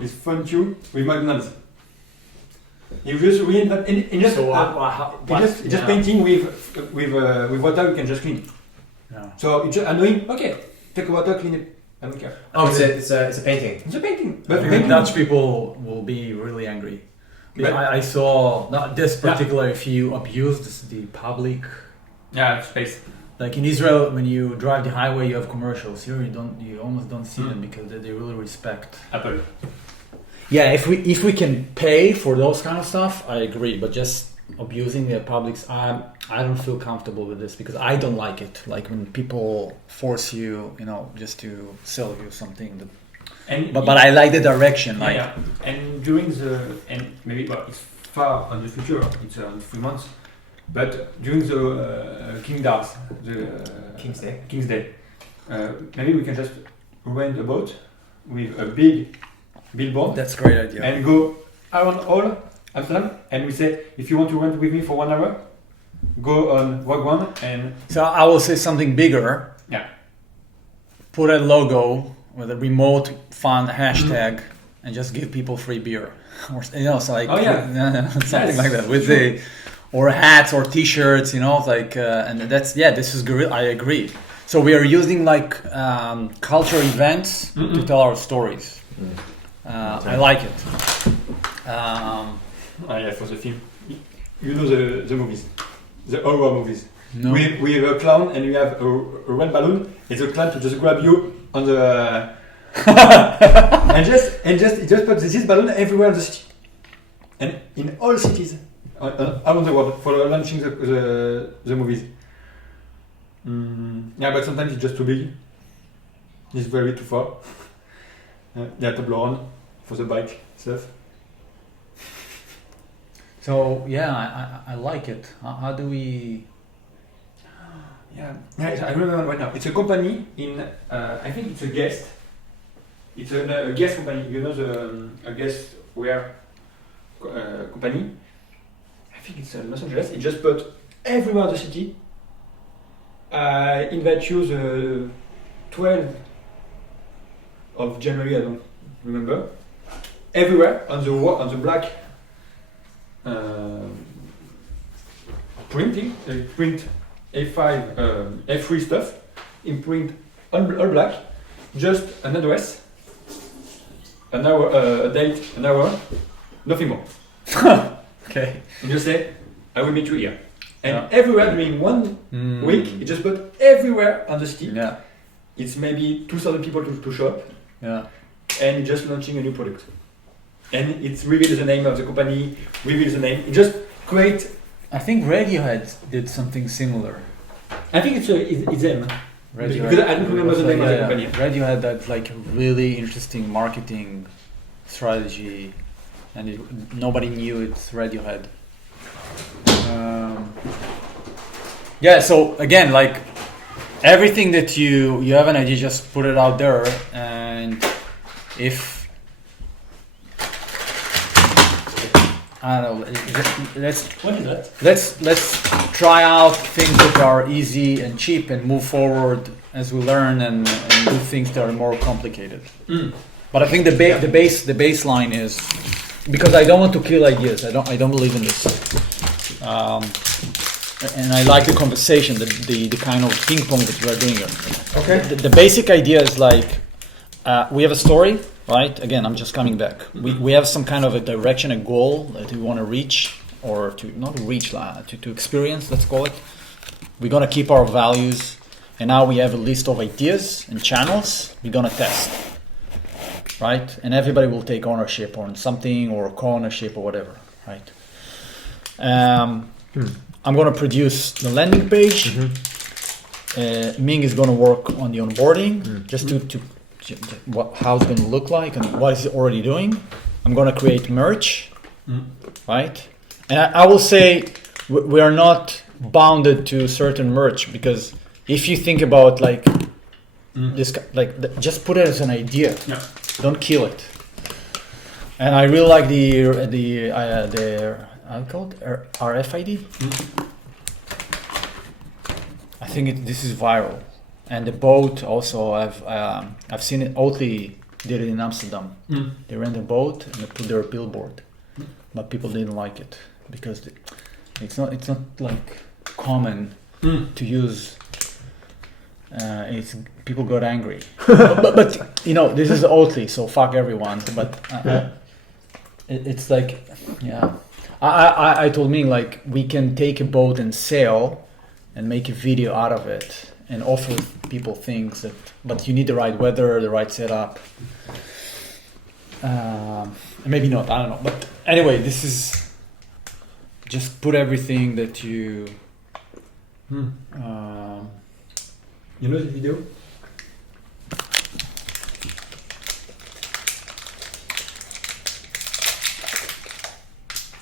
is fun too with McDonald's. You just reinvent and just just painting with water you can just clean. Yeah. So it's just annoying. Okay, take water, clean it. I don't care. Oh, it's a painting. It's a painting. I But think painting. Dutch people will be really angry. But- I saw not this particular. If you abuse the public, Yeah, space. like in Israel, when you drive the highway, you have commercials. Here, you almost don't see them because they really respect. Apple. Yeah, if we can pay for those kind of stuff, I agree. But just abusing the publics, I don't feel comfortable with this because I don't like it. Like when people force you, just to sell you something. But I like the direction. Like Yeah. And during maybe it's far on the future. It's 3 months. But during the King Darks, the King's Day. maybe we can just rent a boat with a big billboard that's a great idea. and go around all Amsterdam. And we say, if you want to rent with me for 1 hour, go on Wagwan and So I will say something bigger. Yeah. Put a logo with a remote fun hashtag and just give people free beer, or so like Oh, yeah. something Yes, like that with true. or hats or T-shirts, like and this is great. I agree. So we are using like cultural events to tell our stories. I like it. yeah, for the film. You know the movies, the horror movies. No. We have a clown and we have a red balloon. It's a clown to just grab you on the and just put this balloon everywhere in the city and in all cities around the world for launching the movies. Yeah, but sometimes it's just too big. It's very too far. Yeah, Toblerone for the bike stuff. So yeah, I like it. How do we? Yeah, I remember right now. It's a company in, I think it's a guest. It's a guest company. You know a guest wear company. I think it's Los Angeles. It just put everywhere in the city. I invite you the 12th of January. I don't remember. Everywhere on the black printing, print A5, A3 stuff, in print all black, just an address, an hour, a date, an hour, nothing more. Okay. You just say, I will meet you here. And Yeah. everywhere during 1 week, you just put everywhere on the stick. Yeah. It's maybe 2,000 people to show up, Yeah. and it's just launching a new product. And it reveals the name of the company, reveals the name. It just create. I think Radiohead did something similar. I think it's them. Radiohead. Because I don't remember the name of the Yeah, company. Radiohead had like a really interesting marketing strategy, and nobody knew it's Radiohead. Yeah. So again, like everything that you have an idea, just put it out there, and if I don't know, let's What is that? let's try out things that are easy and cheap and move forward as we learn and do things that are more complicated. But I think the baseline is, because I don't want to kill ideas. I don't believe in this. And I like the conversation, the kind of ping pong that we are doing here. Okay. The basic idea is like we have a story, right? Again, I'm just coming back. We have some kind of a direction, a goal that we want to reach, or to not reach, to experience, let's call it. We're gonna keep our values, and now we have a list of ideas and channels we're gonna test, right? And everybody will take ownership on something or co-ownership or whatever, right? I'm gonna produce the landing page. Ming is gonna work on the onboarding, just to how it's gonna look like and what is it already doing. I'm gonna create merch, right? And I will say we are not bounded to certain merch, because if you think about like this, just put it as an idea. Yeah. Don't kill it. And I really like the I call it RFID. I think this is viral, and the boat also. I've seen it. Oatly did it in Amsterdam. They ran the boat and they put their billboard, but people didn't like it because it's not like common to use. It's people got angry, but you know, this is Oatly, so fuck everyone. But it's like, yeah. I told Ming, like, we can take a boat and sail and make a video out of it and offer people things but you need the right weather, the right setup. Maybe not, I don't know. But anyway, this is just put everything that you. You know the video?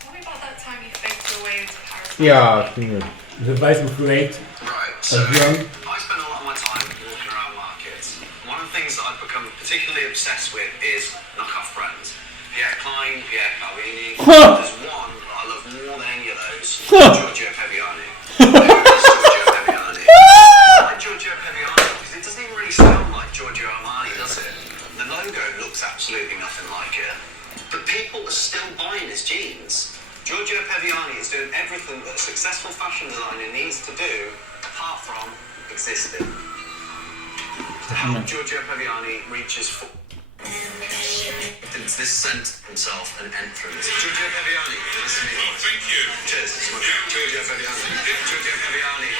Tell me about that time you faked your way into Paris. Yeah, I think The vice will create Right, a so drum. I spend a lot of my time walking around markets. One of the things that I've become particularly obsessed with is knockoff brands. Pierre Klein, Pierre Calvini. There's one that I love more than any of those. Giorgio Peviani. Giorgio Peviani. I like Giorgio Peviani because it doesn't even really sound like Giorgio Armani, does it? The logo looks absolutely nothing like it. But people are still buying his jeans. Giorgio Peviani is doing everything that a successful fashion designer needs to do, apart from existing. To help Giorgio Peviani reaches for... This sent himself an entrance. Giorgio Peviani, listen to me. Oh, thank you. Cheers. Giorgio Peviani. Giorgio Peviani.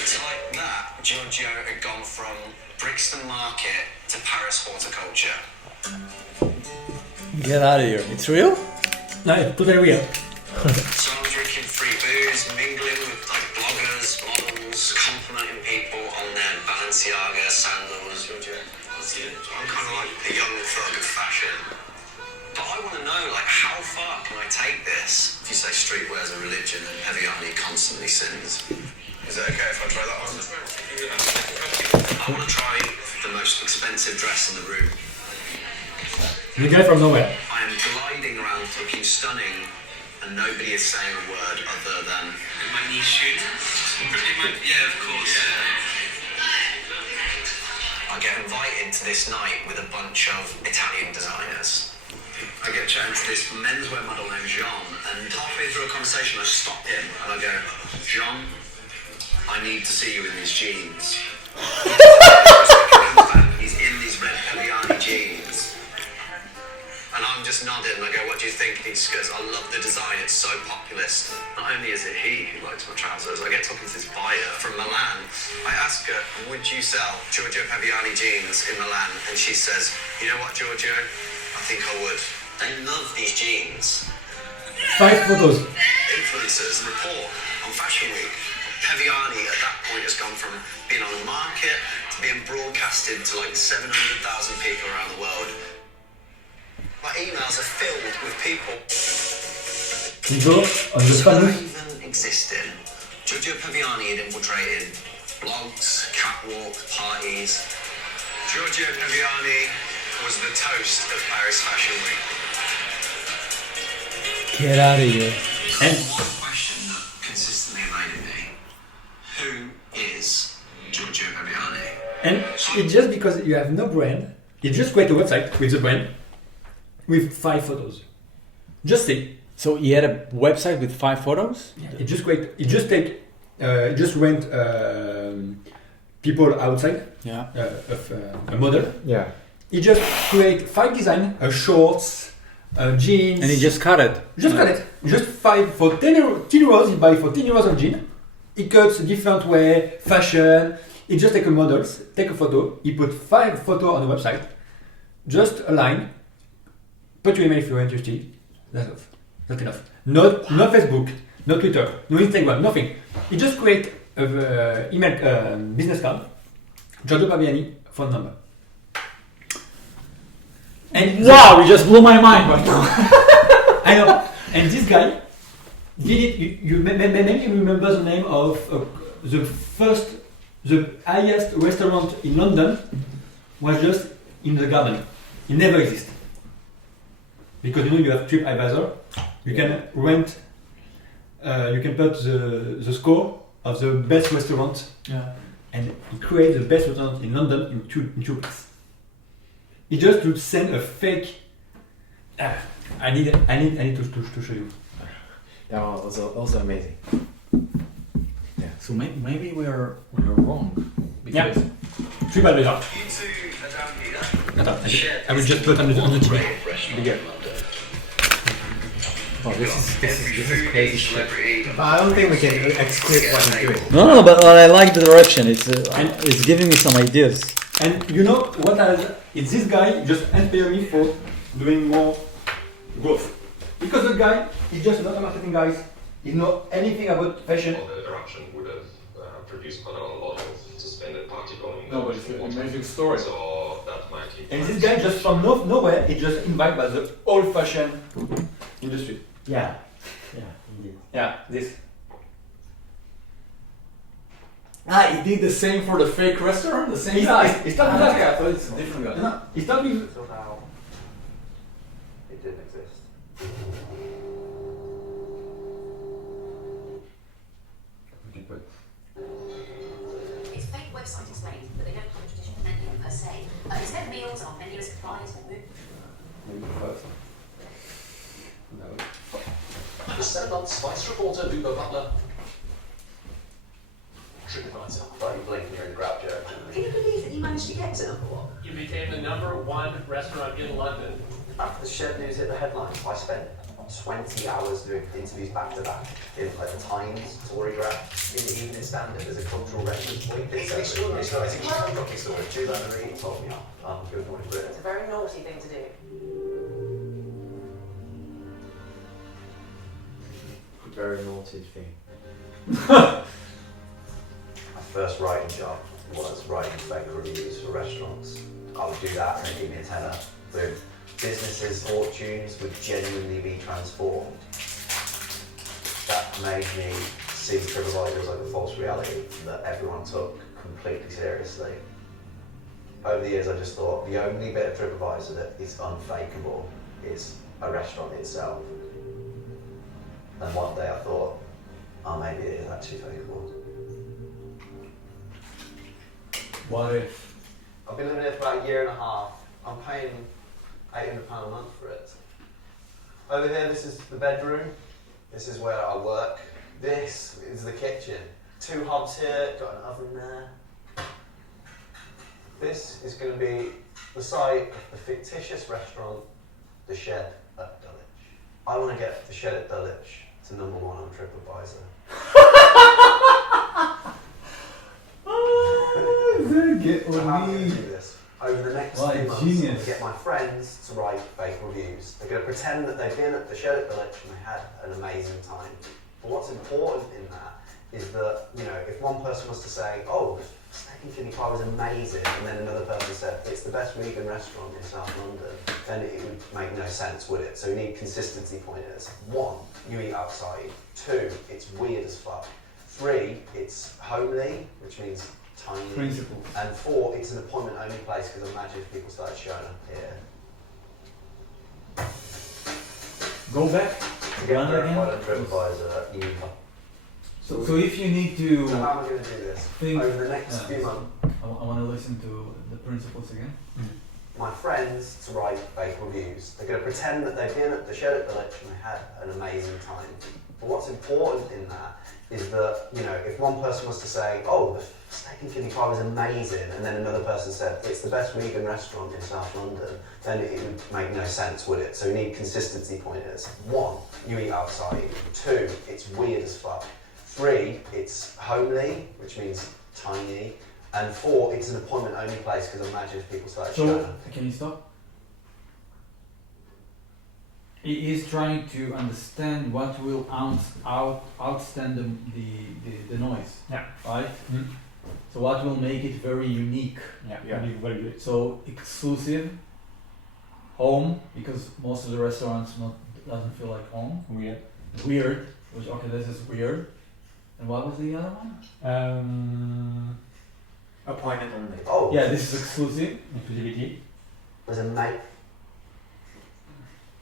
It's like that. Giorgio had gone from Brixton Market to Paris Horticulture. Get out of here! It's real? No, it's totally real. So I'm drinking free booze, mingling with like bloggers, models, complimenting people on their Balenciaga sandals. I'm kind of like the young thug of fashion. But I want to know, like, how far can I take this? If you say streetwear is a religion and Peviani constantly sins. Is it okay if I try that on? I want to try the most expensive dress in the room. The guy from nowhere. I am gliding around looking stunning, and nobody is saying a word other than my knee shoot. Yeah, of course. Yeah. I get invited to this night with a bunch of Italian designers. I get chatting to this menswear model named Jean, and halfway through a conversation, I stop him and I go, Jean, I need to see you in these jeans. He's in these red Pelliani jeans. And I'm just nodding and I go, what do you think? He just goes, I love the design, it's so populist. Not only is it he who likes my trousers, I get talking to this buyer from Milan. I ask her, would you sell Giorgio Pavliani jeans in Milan? And she says, you know what, Giorgio? I think I would. They love these jeans. 5 photos. Influencers report on Fashion Week. Pavliani at that point has gone from being on the market to being broadcasted to like 700,000 people around the world. My emails are filled with people You go on the that famous. even existed. Giorgio Pavliani had infiltrated blogs, catwalks, parties. Giorgio Pavliani was the toast of Paris Fashion Week. Get out of here. And One question that consistently evaded me: who is Giorgio Pavliani? And it's just because you have no brand, you just create a website with the brand with 5 photos. Just see. So he had a website with 5 photos? It just create. It just take. It just rent people outside Yeah. of a model. Yeah. He just create 5 design, shorts, jeans. And he just cut it. Just cut it. Just 5 for 10 euros. He buy for 10 euros of jean. He cuts different way, fashion. He just take a models, take a photo. He put 5 photos on the website. Just a line. Put your email if you're interested. That's enough. Not enough. No Facebook, no Twitter, no Instagram, nothing. He just create a email business card. Giorgio Pavliani phone number. And Wow, you just blew my mind right now. I know. And this guy did it. Maybe you remember the name of the highest restaurant in London was just in the garden. It never existed. Because you have TripAdvisor, you can rent, you can put the score of the best restaurant, and you create the best restaurant in London in two weeks. It just to send a fake. I need to show you. That was also amazing. So maybe we're wrong. Yeah. TripAdvisor. I will just put on the TV. Bigger. Oh, this is crazy shit. But I don't think we can execute what he's doing. No, but I like the direction. It's giving me some ideas. And you know what is this guy just inspired me for doing more growth. Because the guy is just not a marketing guy. He know anything about fashion. The eruption would have produced quite a lot of models to spend at party going. No, but it's an amazing story. So that might keep. And this guy just from nowhere, he just invited by the old fashion industry. Yeah. Yeah, indeed. Yeah, this. He did the same for the fake restaurant? The same It's not with that. I thought it's a different guy. No, it's not with. So now it didn't exist. It's fake website explained, but they don't have a traditional menu per se. Instead of meals, our menu is supplies or movement. Maybe first. No. I'm a 7-month Spice reporter, Ugo Butler. TripAdvisor. But you blink and you're in the grab jerk. Can you believe that you managed to get to number 1? You became the #1 restaurant in London. After the Shed News hit the headlines, I spent 20 hours doing interviews back to back in like the Times, Torygraph, in the Evening Standard as a cultural reference point. It's an extraordinary story. It's a shocking story. Julian Reed told me on Good Morning Britain. It's a very naughty thing to do. Very naughty thing. My first writing job was writing fake reviews for restaurants. I would do that and give me a tenner. Boom. Businesses' fortunes would genuinely be transformed. That made me see TripAdvisor as like a false reality that everyone took completely seriously. Over the years I just thought the only bit of TripAdvisor that is unfakeable is a restaurant itself. And one day I thought, oh, maybe it is actually fakeable. What if? I've been living here for about a year and a half. I'm paying £800 a month for it. Over here, this is the bedroom. This is where I work. This is the kitchen. 2 hobs here, got an oven there. This is going to be the site of the fictitious restaurant, The Shed at Dulwich. I want to get The Shed at Dulwich to #1 on TripAdvisor. So how am I going to do this? Over the next few months, I'm going to get my friends to write fake reviews. They're going to pretend that they've been at The Shed at Dulwich and they had an amazing time. But what's important in that is that, you know, if one person was to say, oh, steak and kidney pie was amazing, and then another person said, it's the best vegan restaurant in South London, then it would make no sense, would it? So we need consistency pointers. 1, you eat outside. 2, it's weird as fuck. 3, it's homely, which means tiny. Principles. And 4, it's an appointment only place, because imagine if people started showing up here. Go back. To get verified on TripAdvisor, you need So if you need to So how am I going to do this? think Over the next few months, I want to listen to the principles again. my friends to write fake reviews. They're going to pretend that they've been at The Shed at Dulwich and they had an amazing time. But what's important in that is that, you know, if one person was to say, oh, the steak and kidney pie was amazing, and then another person said, it's the best vegan restaurant in South London, then it would make no sense, would it? So we need consistency pointers. 1, you eat outside. 2, it's weird as fuck. 3, it's homely, which means tiny. And 4, it's an appointment only place, because imagine if people started showing So up. can you stop? He is trying to understand what will outstand the noise. Yeah. Right? So what will make it very unique? Yeah. Very good. So exclusive, home, because most of the restaurants doesn't feel like home. Weird, which okay, this is weird. And what was the other one? Appointment only. Oh, Yeah, this is exclusive. Inclusivity. there's a mate.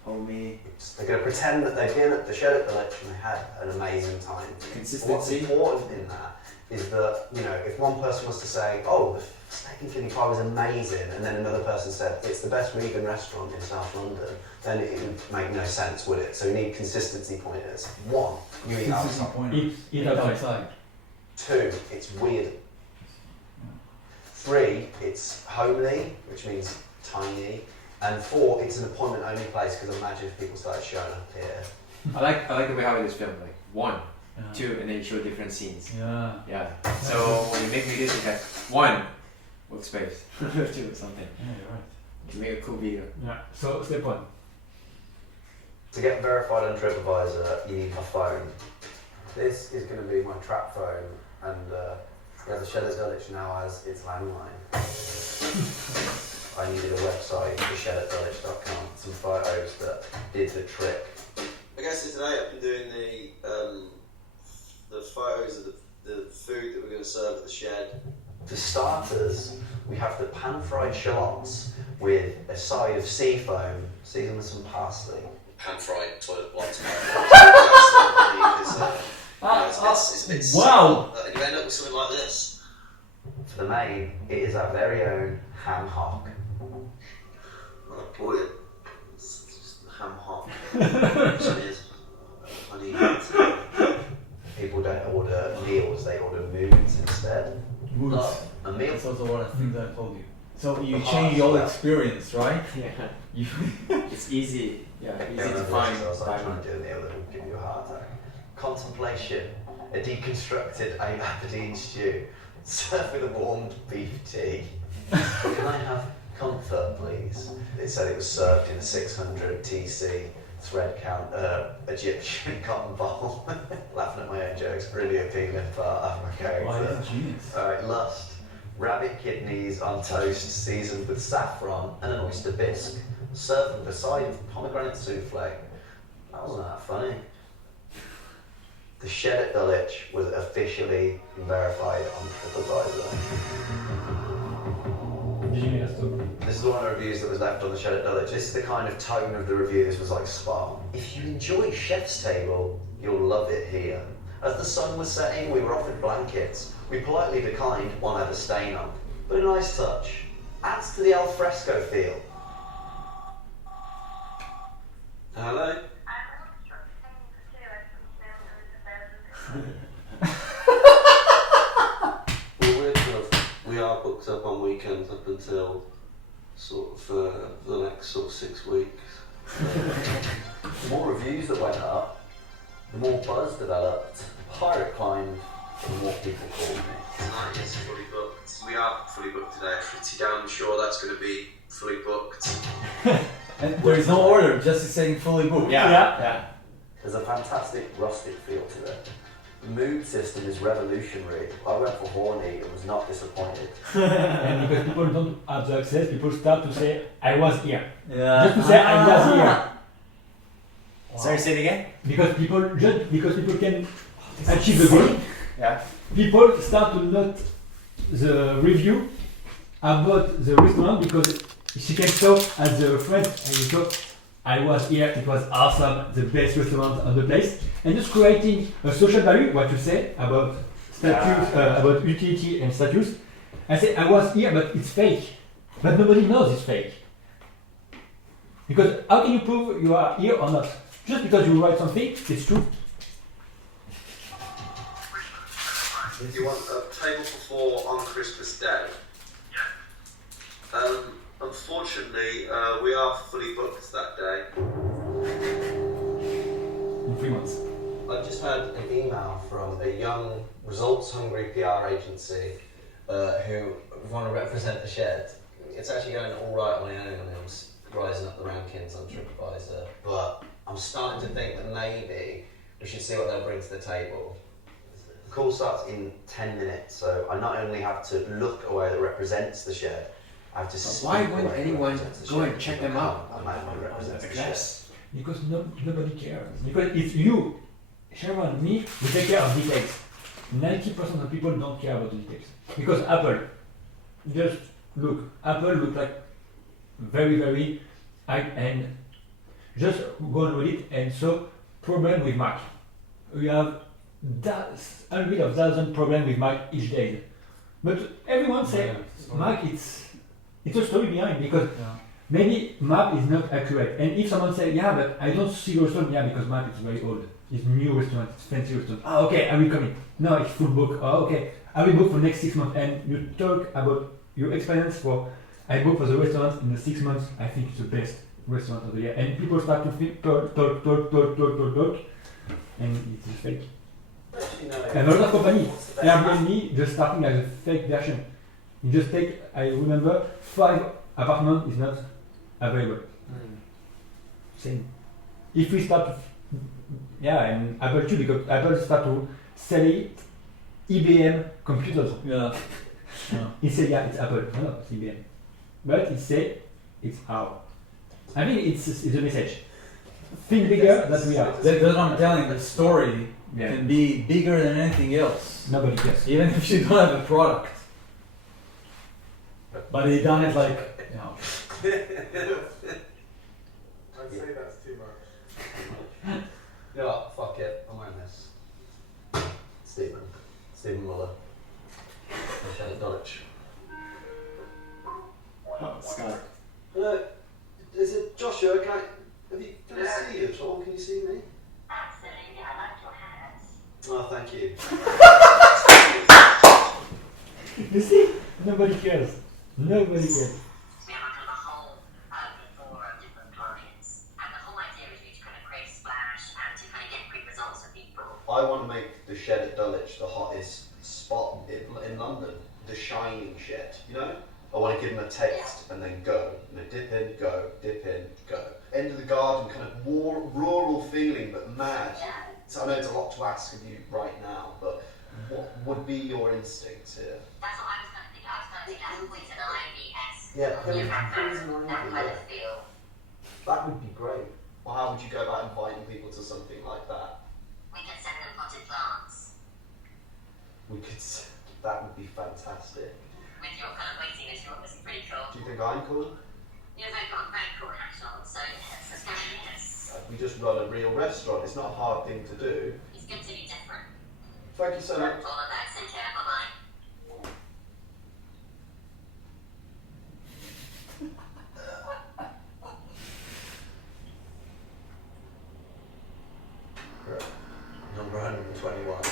Homey. They're going to pretend that they've been at The Shed at Dulwich and they had an amazing time. But what's Consistency. important in that is that, you know, if one person was to say, oh, the steak and kidney pie was amazing, and then another person said, it's the best vegan restaurant in South London, then it would make no sense, would it? So we need consistency pointers. 1, you eat Consistency outside. pointers. Eat outside. 2, it's weird. 3, it's homely, which means tiny. And 4, it's an appointment only place, because imagine if people started showing up here. I like the way how it is filmed. Like 1, Yeah. 2, and then you show different scenes. Yeah. Yeah. So when you make videos, you have 1 workspace, 2 something. Yeah, you're right. You make a cool video. Yeah. So step 1. To get verified on TripAdvisor, you need a phone. This is going to be my trap phone, and yeah, The Shed at Dulwich now has its landline. I needed a website, theshedatdulwich.com, some photos that did the trick. Okay, so today I've been doing the photos of the food that we're going to serve at The Shed. For starters, we have the pan-fried shallots with a side of sea foam, seasoned with some parsley. Pan-fried toilet blocks. It's a bit Wow. simple, and you end up with something like this. For the main, it is our very own ham hock. Oh, brilliant. It's just ham hock. Cheers. I need it. People don't order meals, they order moods instead. Moods. A meal. That's also one of the things I told you. So you The change heart your of experience, right? Yeah. You It's easy. Yeah. Easy to I find. was like trying to do a meal that would give you a heart attack. Contemplation. A deconstructed Aberdeen stew. Served with a warmed beef tea. Can I have comfort, please? It said it was served in a 600 TC thread count Egyptian cotton bowl. Laughing at my own jokes, really appealing part of my character. Why is genius? Alright, lust. Rabbit kidneys on toast seasoned with saffron and an oyster bisque. Served with a side of pomegranate souffle. That wasn't that funny. The Shed at Dulwich was officially verified on TripAdvisor. Genius too. This is the one of the reviews that was left on The Shed at Dulwich. This is the kind of tone of the review. This was like spot on. If you enjoy Chef's Table, you'll love it here. As the sun was setting, we were offered blankets. We politely declined, one had a stain on, but a nice touch. Adds to the al fresco feel. Hello? for the next sort of 6 weeks. The more reviews that went up, the more buzz developed, the higher it climbed, the more people called me. Tonight is fully booked. We are fully booked today. Pretty damn sure that's going to be fully booked. And there is no order, just saying fully booked. Yeah. There's a fantastic rustic feel to it. The mood system is revolutionary. I went for horny and was not disappointed. And because people don't have the access, people start to say, I was here. Yeah. Just to say, I was here. Sorry, say it again? Because people can achieve the goal. Yeah. People start to note the review about the restaurant because she can show as a friend and you go, I was here, it was awesome, the best restaurant on the place, and just creating a social value, what you say about status, about utility and status. I say I was here, but it's fake, but nobody knows it's fake. Because how can you prove you are here or not? Just because you write something, it's true. You want a table for 4 on Christmas Day? Yeah. Unfortunately, we are fully booked that day. In 3 months. I just had an email from a young, results-hungry PR agency who want to represent the shed. It's actually going all right on my own, and it was rising up the rankings on TripAdvisor. But I'm starting to think that maybe we should see what they'll bring to the table. The call starts in 10 minutes, so I not only have to look a way that represents the shed, I have to speak Why a way wouldn't that anyone represents the go shed. and check them out? I might not represent the shed. Because nobody cares. Because if you, Sharon, me, we take care of details. 90% of people don't care about the details. Because Apple, just look, Apple look like very high-end. Just go on with it, and so problem with Mac. We have hundreds of thousands problems with Mac each day. But everyone say Mac, it's a story behind because maybe map is not accurate. And if someone say, yeah, but I don't see your restaurant, yeah, because map is very old. It's new restaurant, it's fancy restaurant. Ah, okay, I will come in. No, it's full book. Oh, okay, I will book for next 6 months. And you talk about your experience for, I book for the restaurant in the 6 months. I think it's the best restaurant of the year. And people start to talk, and it's just fake. And a lot of companies, Airbnb just starting as a fake version. You just take, I remember, 5 apartments is not available. Same. If we start to, and Apple too, because Apple start to sell it, IBM computers. Yeah. He say, yeah, it's Apple. No, it's IBM. But he say, it's our. I mean, it's a message. Think bigger than we are. That's what I'm telling you. The story can be bigger than anything else. Nobody cares. Even if you don't have a product. But he done it like, you know. I'd say that's too much. You know what? Fuck it. I'm wearing this. Stephen Muller. Michelle Dulwich. Oh, Scott. Hello, is it Joshua? Can I see you at all? Can you see me? Absolutely, I like your hands. Oh, thank you. You see? Nobody cares. Nobody cares. We have kind of a whole plethora of different plugins, and the whole idea is to kind of create a splash and to kind of get quick results for people. I want to make the shed at Dulwich the hottest spot in London. The shining shed, you know? I want to give them a taste and then go. And then dip in, go, dip in, go. End of the garden, kind of more rural feeling, but mad. So I know it's a lot to ask of you right now, but what would be your instincts here? That's what I was going to think. I was going to think that's poison ivy-esque. Yeah, Poison ivy. that kind of feel. That would be great. Well, how would you go about inviting people to something like that? We can send them potted plants. That would be fantastic. With your kind of waiting list, you're obviously pretty cool. Do you think I'm cool? You've got a very cool hat on, so yes, let's go with this. We just run a real restaurant. It's not a hard thing to do. It's good to be different. Thank you so much. All of that, take care, bye-bye. Number 121.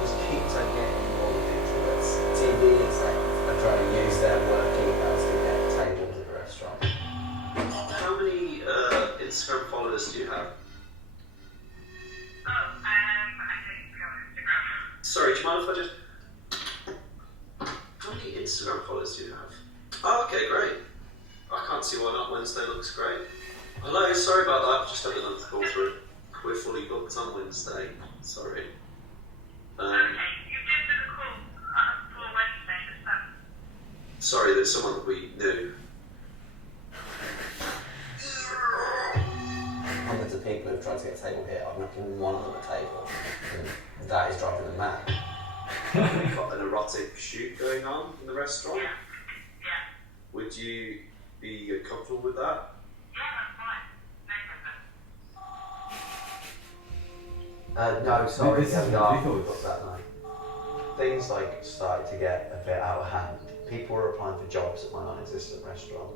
Just keeps on getting more ridiculous. TV execs are trying to use their work emails to see why not. Wednesday looks great. Hello, sorry about that. Just had another call through. We're fully booked on Wednesday. Sorry. Okay, you did book a call for Wednesday, is that? Sorry, there's someone that we knew. Hundreds of people who've tried to get a table here. I've not given one of them a table. And that is driving them mad. We've got an erotic shoot going on in the restaurant. Yeah. Would you be comfortable with that? Yeah, that's fine. No problem. No, sorry, This yeah, is we are ridiculous. booked that night. Things like started to get a bit out of hand. People were applying for jobs at my non-existent restaurant.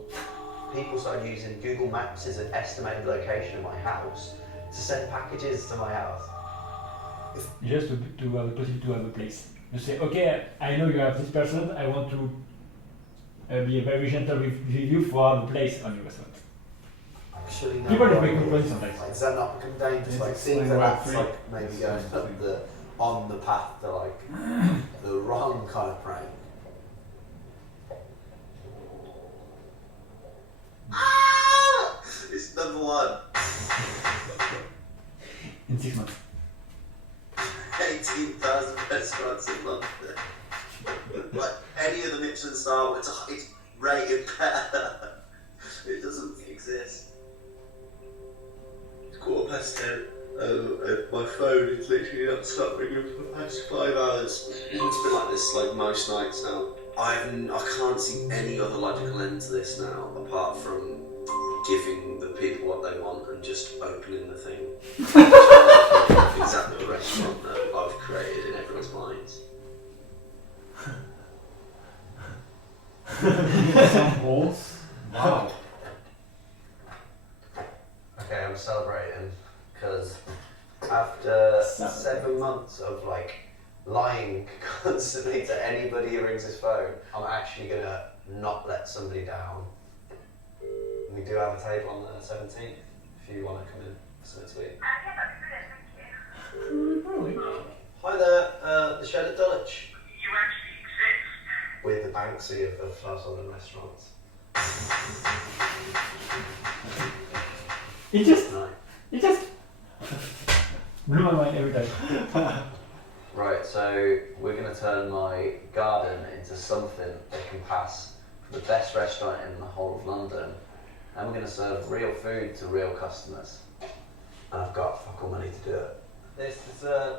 People started using Google Maps as an estimated location of my house to send packages to my house. Just to have the possibility to have a place. You say, okay, I know you have this person, I want to be very gentle with you for the place on your restaurant. Actually, no. People make complaints sometimes. Like, does that not become dangerous? Yes, Like, it's seems like like that's Web3. like maybe going up on the path to like the wrong kind of prank. It's number one. In 6 months. 18,000 restaurants in London. Like any of the Michelin star, it's rated better. It doesn't exist. It's 10:15. My phone is literally not stopped ringing for the past 5 hours. It's been like this like most nights now. I can't see any other logical end to this now, apart from giving the people what they want and just opening the thing. Exactly the restaurant that I've created in everyone's minds. Some balls. Wow. Okay, I'm celebrating because after Celebrate. 7 months of like lying constantly to anybody who rings his phone, I'm actually gonna not let somebody down. We do have a table on the 17th if you want to come in for something to eat. Yeah, that'd be brilliant, thank you. Hi there, the Shed at Dulwich. You actually exist. We're the Banksy of South London restaurants. It just blew my mind every time. Right, so we're going to turn my garden into something that can pass for the best restaurant in the whole of London, and we're going to serve real food to real customers. And I've got fuck all money to do it. This is an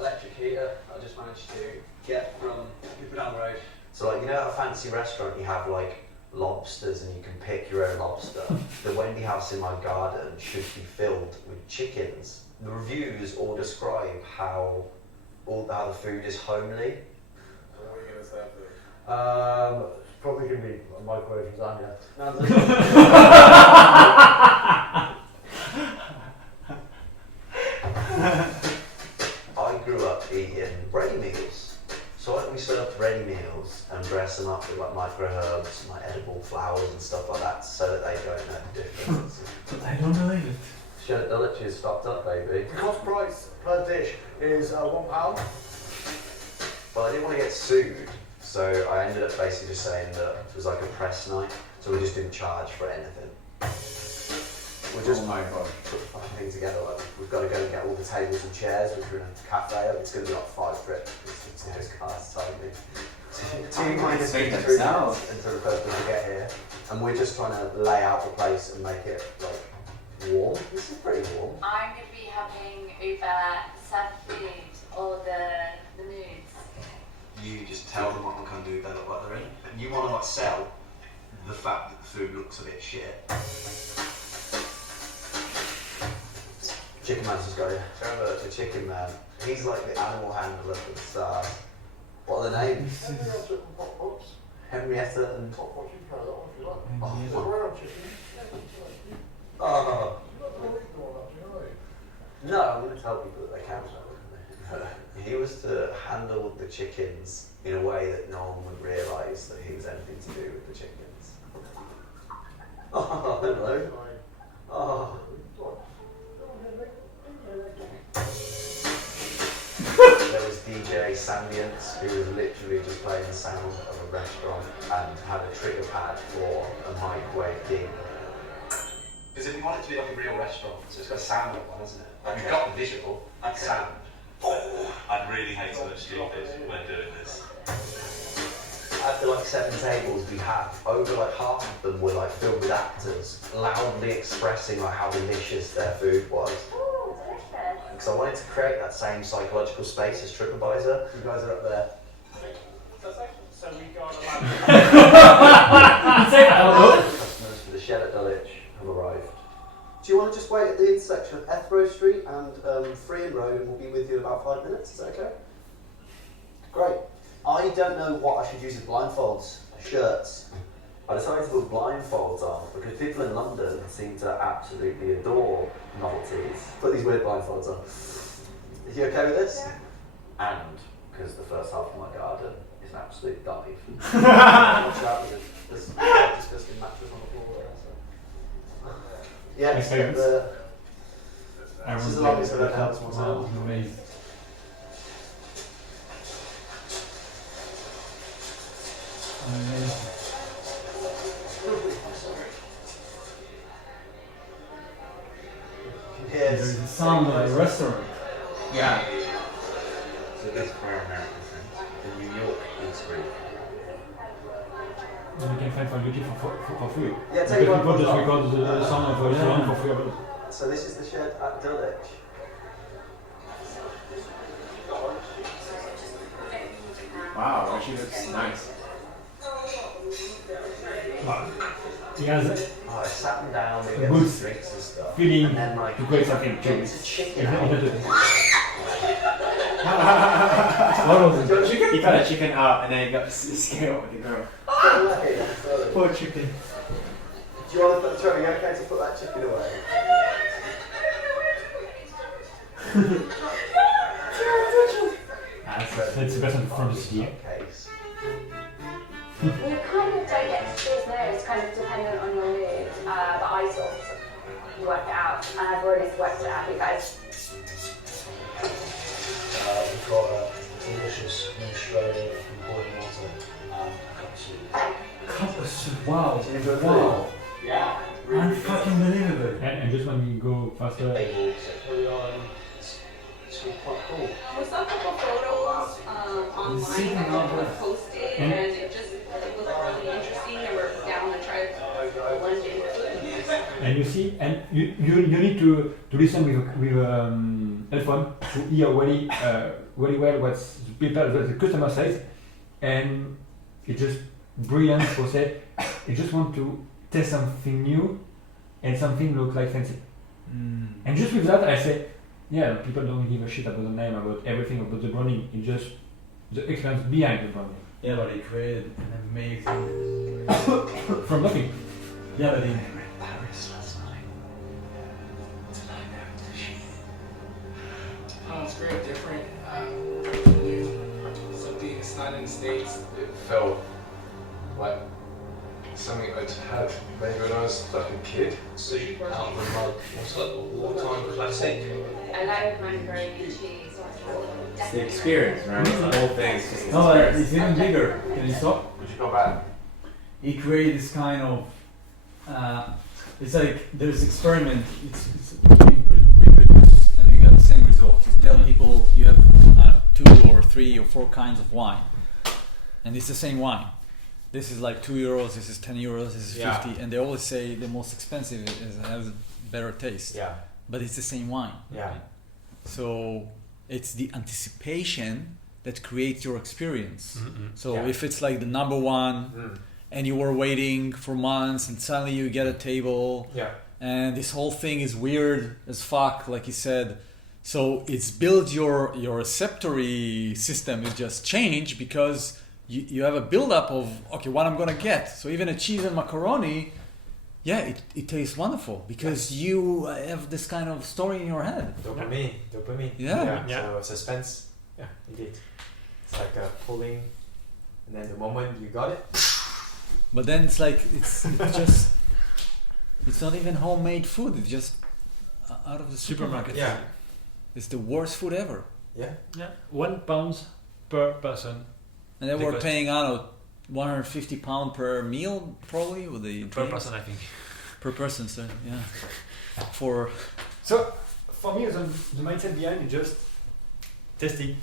electric heater I just managed to get from people down the road. So like, you know at a fancy restaurant you have like lobsters and you can pick your own lobster. The Wendy house in my garden should be filled with chickens. The reviews all describe how the food is homely. What are you going to serve them? Probably going to be a microwave lasagna. I grew up eating ready meals. So like we served ready meals and dress them up with like micro herbs and like edible flowers and stuff like that so that they don't know the difference. But I don't believe it. Shed at Dulwich is stocked up, baby. The cost price per dish is £1. But I didn't want to get sued, so I ended up basically just saying that it was like a press night, so we just didn't charge for anything. We're just Oh my god. put the fucking thing together. Like we've got to go and get all the tables and chairs, which are in a cafe. It's going to be like 5 trips. It's those cars timing. Two minus Say that 3 sound. minutes until the first people get here, and we're just trying to lay out the place and make it like warm. This is pretty warm. I'm going to be having Uber serve food or the moods. You just tell them what kind of mood they look like they're in. And you want to like sell the fact that the food looks a bit shit. Chicken Man's just got here. Remember the Chicken Man? He's like the animal handler for the stars. What are the names? Henrietta and... Oh. No, I'm going to tell people that they can. He was to handle the chickens in a way that no one would realise that he was anything to do with the chickens. Oh, hello. Oh. There was DJ DJ Sambience, who was literally just playing the sound of a restaurant and had a trigger pad for a microwave gig. Because if you want it to be like a real restaurant, so it's got sound on one, hasn't it? Like you've got the visual, sound. I'd really hate to look stupid when doing this. At the like 7 tables we had, over like half of them were like filled with actors, loudly expressing like how delicious their food was. Ooh, delicious. Because I wanted to create that same psychological space as TripAdvisor. You guys are up there. So we go on a lot. Customers for the shed at Dulwich have arrived. Do you want to just wait at the intersection of Ethrow Street and Freehan Road, and we'll be with you in about 5 minutes? Is that okay? Great. I don't know what I should use as blindfolds. Shirts. I decided to put blindfolds on because people in London seem to absolutely adore novelties. Put these weird blindfolds on. Are you okay with this? Yeah. And because the first half of my garden is an absolute dive. Watch out, there's disgusting mattress on the floor there. So. Yeah, just get the. This is the longest I've ever held to myself. Amazing. Yes. There's the sound of the restaurant. Yeah. So this for our American friends. The New York Eatery. And you can find for YouTube for free. Yeah, Because take one people just more. record the sound of the restaurant for free. So this is the shed at Dulwich. Wow, actually looks nice. He has Oh, I sat them down, they a get good some drinks and stuff. feeling And then like to create something. it's a chicken What out. was it? He got a chicken out and then he got scared with the girl. Poor chicken. Do you want to put Trevor, you okay to put that chicken away? That's the person from the city. Case. You kind of don't get to choose there, it's kind of dependent on your mood, but I sort of work it out, and I've already worked it out for you guys. We've got a delicious minestrone from boiling water and a cup of soup. Wow. Wow. Yeah. Unfucking believable. And just when we go faster. Carry on. It's quite cool. We saw a couple photos online that were posted, and it was really interesting. They were down to try London food. And you see, and you need to listen with headphone to hear really well what's the people, the customer says, and it's just brilliant process. You just want to test something new, and something look like fancy. And just with that, I say, yeah, people don't give a shit about the name, about everything, about the branding. It's just the experience behind the branding. Yeah, but he created an amazing From nothing. Yeah, but he Paris last night. Tonight they're in the sheet. It's very different. Something it's not in the States. It felt like something I'd had maybe when I was like a kid. So you out of the mug. It's like a wartime classic. I like macaroni and cheese. It's the experience, right? It's the whole thing. It's just the no, experience. it's even bigger. Can you stop? Would you go back? He created this kind of. It's like there's experiment. It's being reproduced, and you get the same result. You tell people you have 2 or 3 or 4 kinds of wine, and it's the same wine. This is like €2. This is €10. This is 50, and they always say the most expensive has a better taste. Yeah. But it's the same wine. Yeah. So it's the anticipation that creates your experience. So Yeah. if it's like the number one, and you were waiting for months, and suddenly you get a table, Yeah. and this whole thing is weird as fuck, like you said. So it's built your receptory system is just changed because you have a build-up of okay, what I'm gonna get. So even a cheese and macaroni, yeah, it tastes wonderful because you have this kind of story in your head. Dopamine. Yeah. So suspense. Yeah, indeed. It's like a pulling, and then the moment you got it. But then it's like it's just it's not even homemade food. It's just out of the supermarket. Yeah. It's the worst food ever. Yeah. Yeah. £1 per person. And they were Because- paying, I don't know, £150 per meal, probably, with the Per drinks? person, I think. Per person, so yeah. For So for me, the mindset behind is just testing,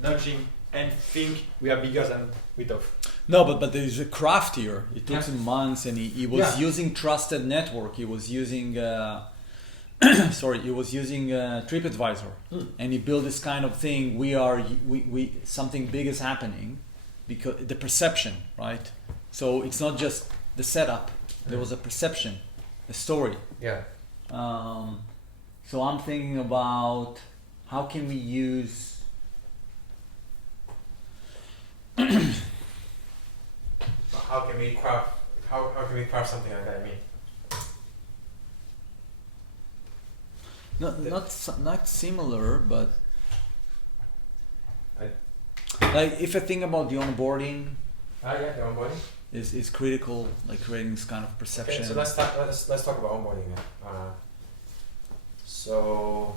nudging, and think we are bigger than we thought. no, but there's a craft here. It took Yeah. him months, and he was Yeah. using trusted network. He was using TripAdvisor, and he built this kind of thing. We something big is happening, because the perception, right? So it's not just the setup. There was a perception, a story. Yeah. So I'm thinking about how can we use How can we craft? How can we craft something like that? I mean. not similar, but I- like if I think about the onboarding Yeah, the onboarding. is critical, like creating this kind of perception. Okay, so let's talk about onboarding then. So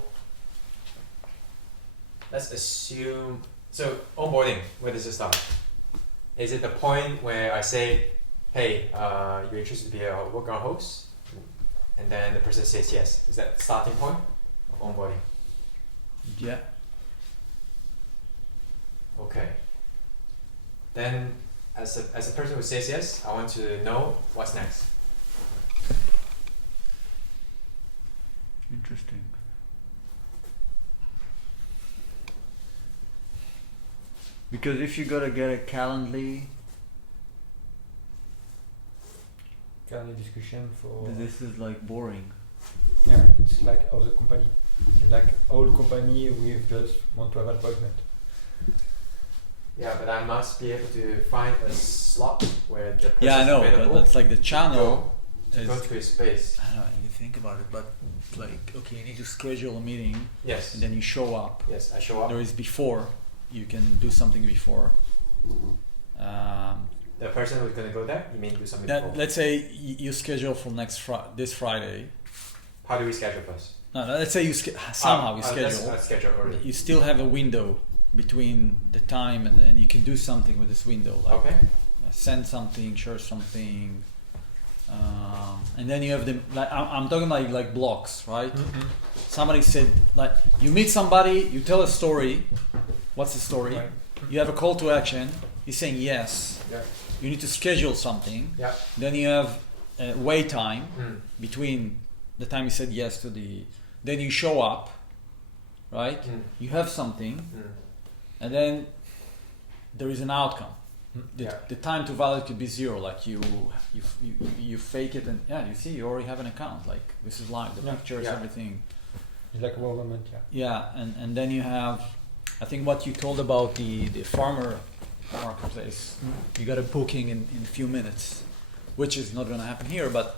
let's assume onboarding. Where does it start? Is it the point where I say, "Hey, you're interested to be a workaround host," and then the person says yes? Is that the starting point of onboarding? Yeah. Okay. Then, as a person who says yes, I want to know what's next. Interesting. Because if you gotta get a Calendly, Kind of discussion for. this is like boring. Yeah, it's like other company, and like all company we just want to have appointment. Yeah, but I must be able to find a slot where the person Yeah, I know, available but that's like the channel to is. go to his space. I don't know. You think about it, but like, okay, you need to schedule a meeting, Yes. and then you show up. Yes, I show up. There is before. You can do something before. The person who's gonna go there, you mean do something Now, before? let's say you schedule for this Friday. How do we schedule first? No, let's say you somehow you schedule. Let's schedule early. You still have a window between the time, and you can do something with this window, like Okay. send something, share something, and then you have the. Like, I'm talking like blocks, right? Mm-hmm. Somebody said, like, you meet somebody, you tell a story. What's the story? Right. You have a call to action. He's saying yes. Yeah. You need to schedule something. Yeah. Then you have wait time Mm. between the time you said yes to the. Then you show up, right? Mm. You have something, Mm. and then there is an outcome. The, Yeah. the time to value could be zero. Like you fake it, and yeah, you see, you already have an account. Like this is live, the Yeah. pictures, Yeah. everything. It's like a government, yeah. Yeah, and then you have, I think what you told about the farmer marketplace, you got a booking in a few minutes, which is not going to happen here, but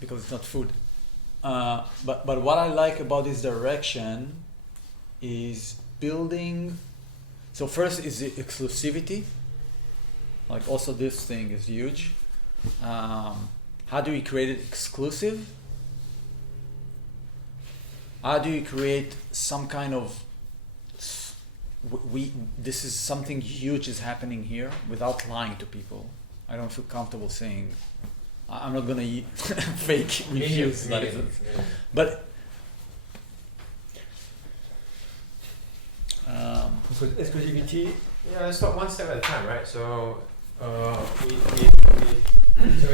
because it's not food. But what I like about this direction is building. So first is the exclusivity. Like also this thing is huge. How do we create it exclusive? How do you create some kind of this is something huge is happening here without lying to people. I don't feel comfortable saying I'm not gonna fake reviews, but Because exclusivity. Yeah, let's talk one step at a time, right? So we're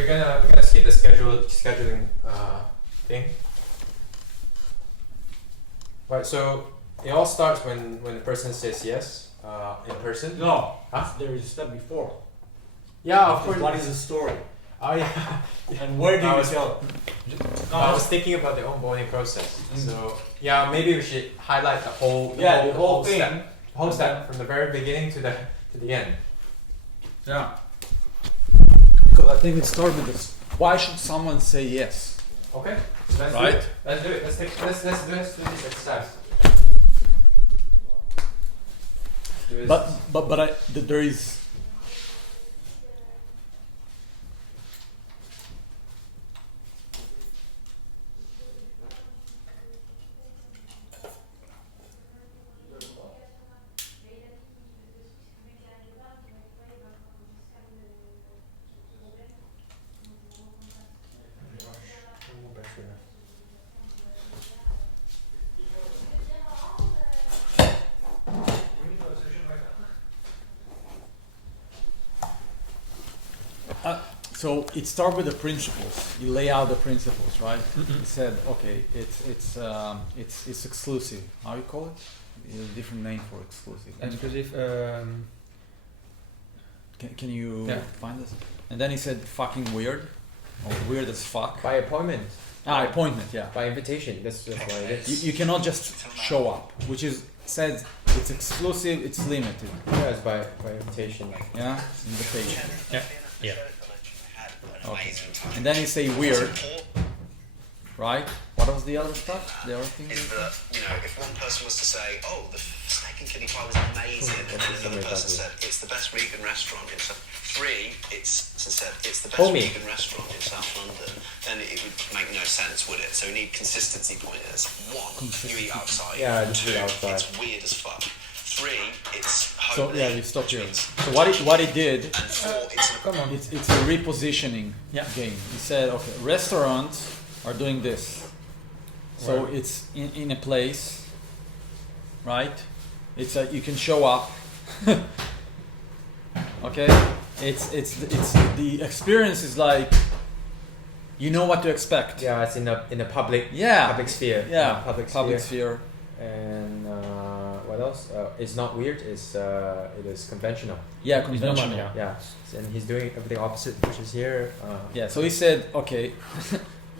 gonna skip the scheduling thing. Right, so it all starts when the person says yes in person. No, Huh? there is a step before. Yeah, of course. What is the story? Oh yeah. And where do I you was- tell? I was thinking about the onboarding process. So yeah, maybe we should highlight the whole Yeah, the whole thing. step, whole step from the very beginning to the end. Yeah. because I think it starts with this. Why should someone say yes? Okay, so let's do Right? it. Let's do it. Let's do this exercise. Do this. But there is. So it starts with the principles. You lay out the principles, right? He said, okay, it's exclusive. How you call it? There's a different name for exclusive. Exclusive. Can you Yeah. find this? And then he said fucking weird, or weird as fuck. By appointment. Appointment, yeah. By invitation. That's why it is. You cannot just show up, which is says it's exclusive, it's limited. Yeah, it's by invitation. Yeah, invitation. Yeah. Okay. And then you say weird, right? What was the other stuff? The other thing? Is that, if one person was to say, oh, the steak and kidney pie was amazing, and then another person said, it's the best vegan restaurant in South... it's the best Homie. vegan restaurant in South London, then it would make no sense, would it? So we need consistency pointers. 1, you eat outside. Yeah, 2, eat outside. it's weird as fuck. 3, it's So homely. yeah, you stop here. So what he did, And 4, it's it's a repositioning game. He said, okay, restaurants are doing this. So it's in a place, right? It's you can show up. Okay, it's the experience is like, you know what to expect. Yeah, it's in a public sphere. Yeah, public sphere. And what else? It's not weird. It is conventional. Yeah, conventional. Yeah, and he's doing everything opposite, which is here. Yeah, so he said, okay,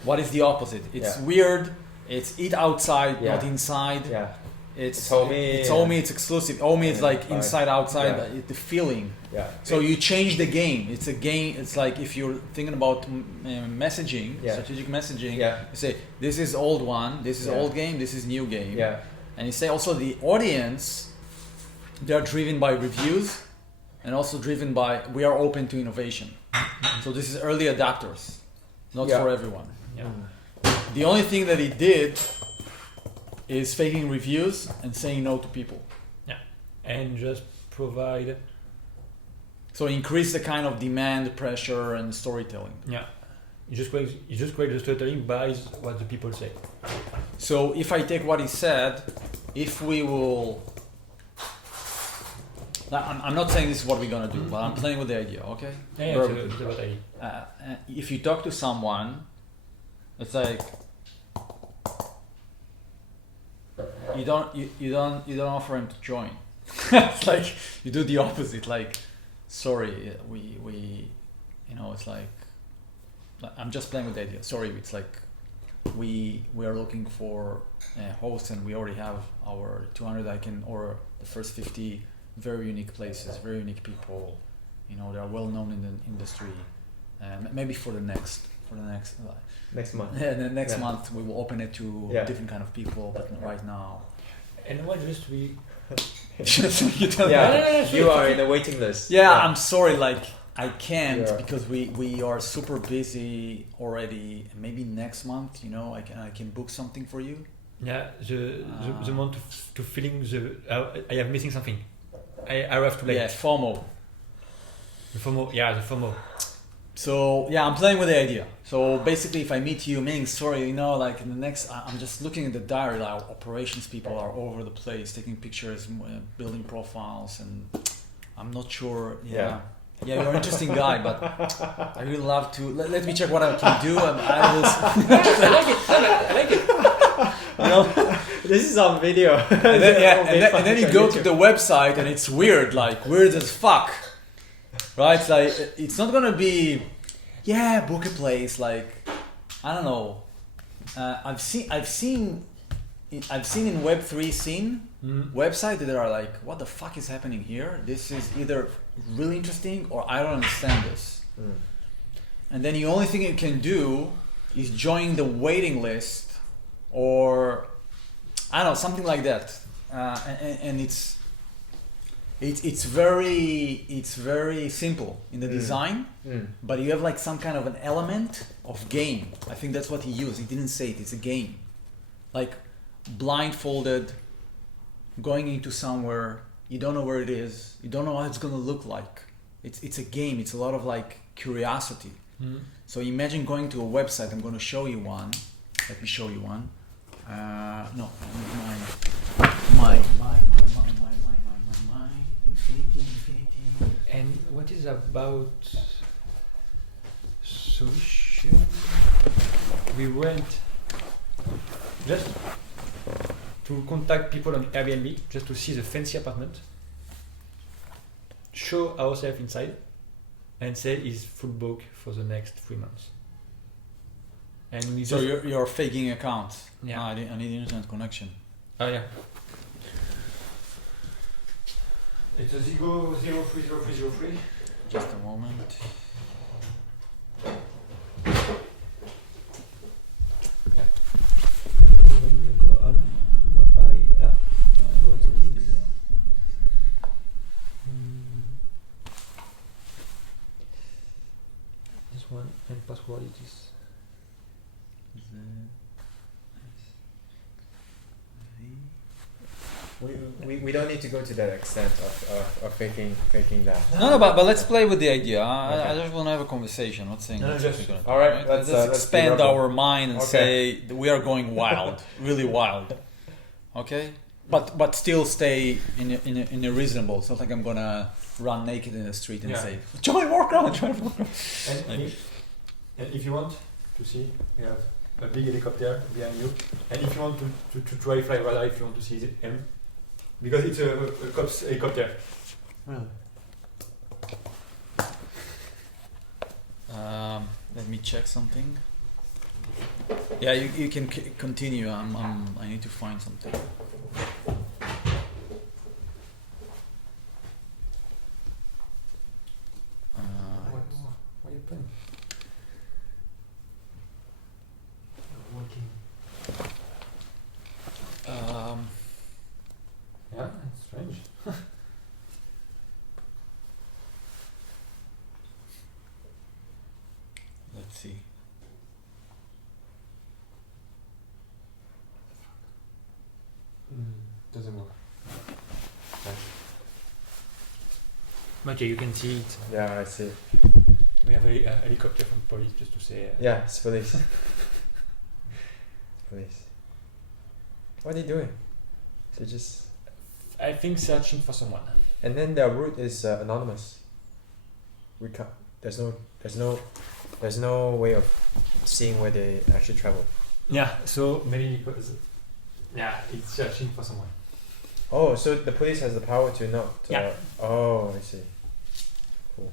what is the opposite? It's weird. It's eat outside, not inside. Yeah. It's homey. It's homey. It's exclusive. Homey is like inside, outside. Yeah. The feeling. Yeah. So you change the game. It's a game. It's like if you're thinking about messaging, strategic messaging. Yeah. You say this is old one. This is old game. This is new game. Yeah. And you say also the audience. They are driven by reviews, and also driven by we are open to innovation. So this is early adopters, not for everyone. Yeah. The only thing that he did is faking reviews and saying no to people. Yeah. And just provide. So increase the kind of demand, pressure, and storytelling. Yeah. You just create the storytelling by what the people say. So if I take what he said, if we will... I'm not saying this is what we're gonna do, but I'm playing with the idea, okay? Yeah, it's a good idea. If you talk to someone, it's like you don't offer him to join. It's like you do the opposite. Like, sorry, we it's like I'm just playing with the idea. Sorry, it's like we are looking for hosts, and we already have our 200. Or the first 50 very unique places, very unique people. They are well known in the industry. Maybe for the next month. Yeah, the next month we will open it to different kind of people, but right now. And what just we? You are in the waiting list. Yeah, I'm sorry, I can't because we are super busy already. Maybe next month, I can book something for you. Yeah, the month to filling I have missing something. I have to Yeah, FOMO. The FOMO. So yeah, I'm playing with the idea. So basically, if I meet you, meaning sorry, in the next, I'm just looking at the diary. Our operations people are all over the place, taking pictures, building profiles, and I'm not sure. Yeah, you're an interesting guy, but I really love to. Let me check what I can do, and I will. I like it. This is on video. And then you go to the website, and it's weird as fuck. Right, it's not gonna be, book a place. I don't know. I've seen in Web3 scene website that are like, what the fuck is happening here? This is either really interesting or I don't understand this. And then the only thing you can do is join the waiting list, or I don't know, something like that. And it's very simple in the design, but you have some kind of an element of game. I think that's what he used. He didn't say it. It's a game, blindfolded, going into somewhere. You don't know where it is. You don't know what it's gonna look like. It's a game. It's a lot of curiosity. So imagine going to a website. I'm gonna show you one. Let me show you one. No, mine. Infinity. And what is about solution. We went just to contact people on Airbnb just to see the fancy apartment, show ourselves inside, and say it's full book for the next 3 months. And we So just, you're faking accounts. Yeah. I need internet connection. oh yeah. It's a 0300303. Just a moment. When you go on Wi-Fi, go to settings. This one and password it is. We don't need to go to that extent of faking that. No, but let's play with the idea. I Okay. just want to have a conversation. Not saying. No, that's just- what we're gonna do, all right, let's expand be rebel. our mind and Okay. say that we are going wild, really wild. Okay, but still stay in a reasonable. It's not like I'm gonna run naked in the street and Yeah. say, "Join Warcraft, join Warcraft." And if you want to see, we have a big helicopter behind you. And if you want to try fly radar, if you want to see it, because it's a cop's helicopter. Let me check something. Yeah, you can continue. I need to find something. What are you playing? Working. Yeah, it's strange. Let's see. Doesn't work. Okay, you can see it. Yeah, I see. We have a helicopter from police just to say. Yeah, it's police. Police. What are they doing? They just. I think searching for someone. And then their route is anonymous. We can't. There's no way of seeing where they actually travel. Yeah, so maybe because it's searching for someone. Oh, so the police has the power to not. Yeah. Oh, I see. Cool.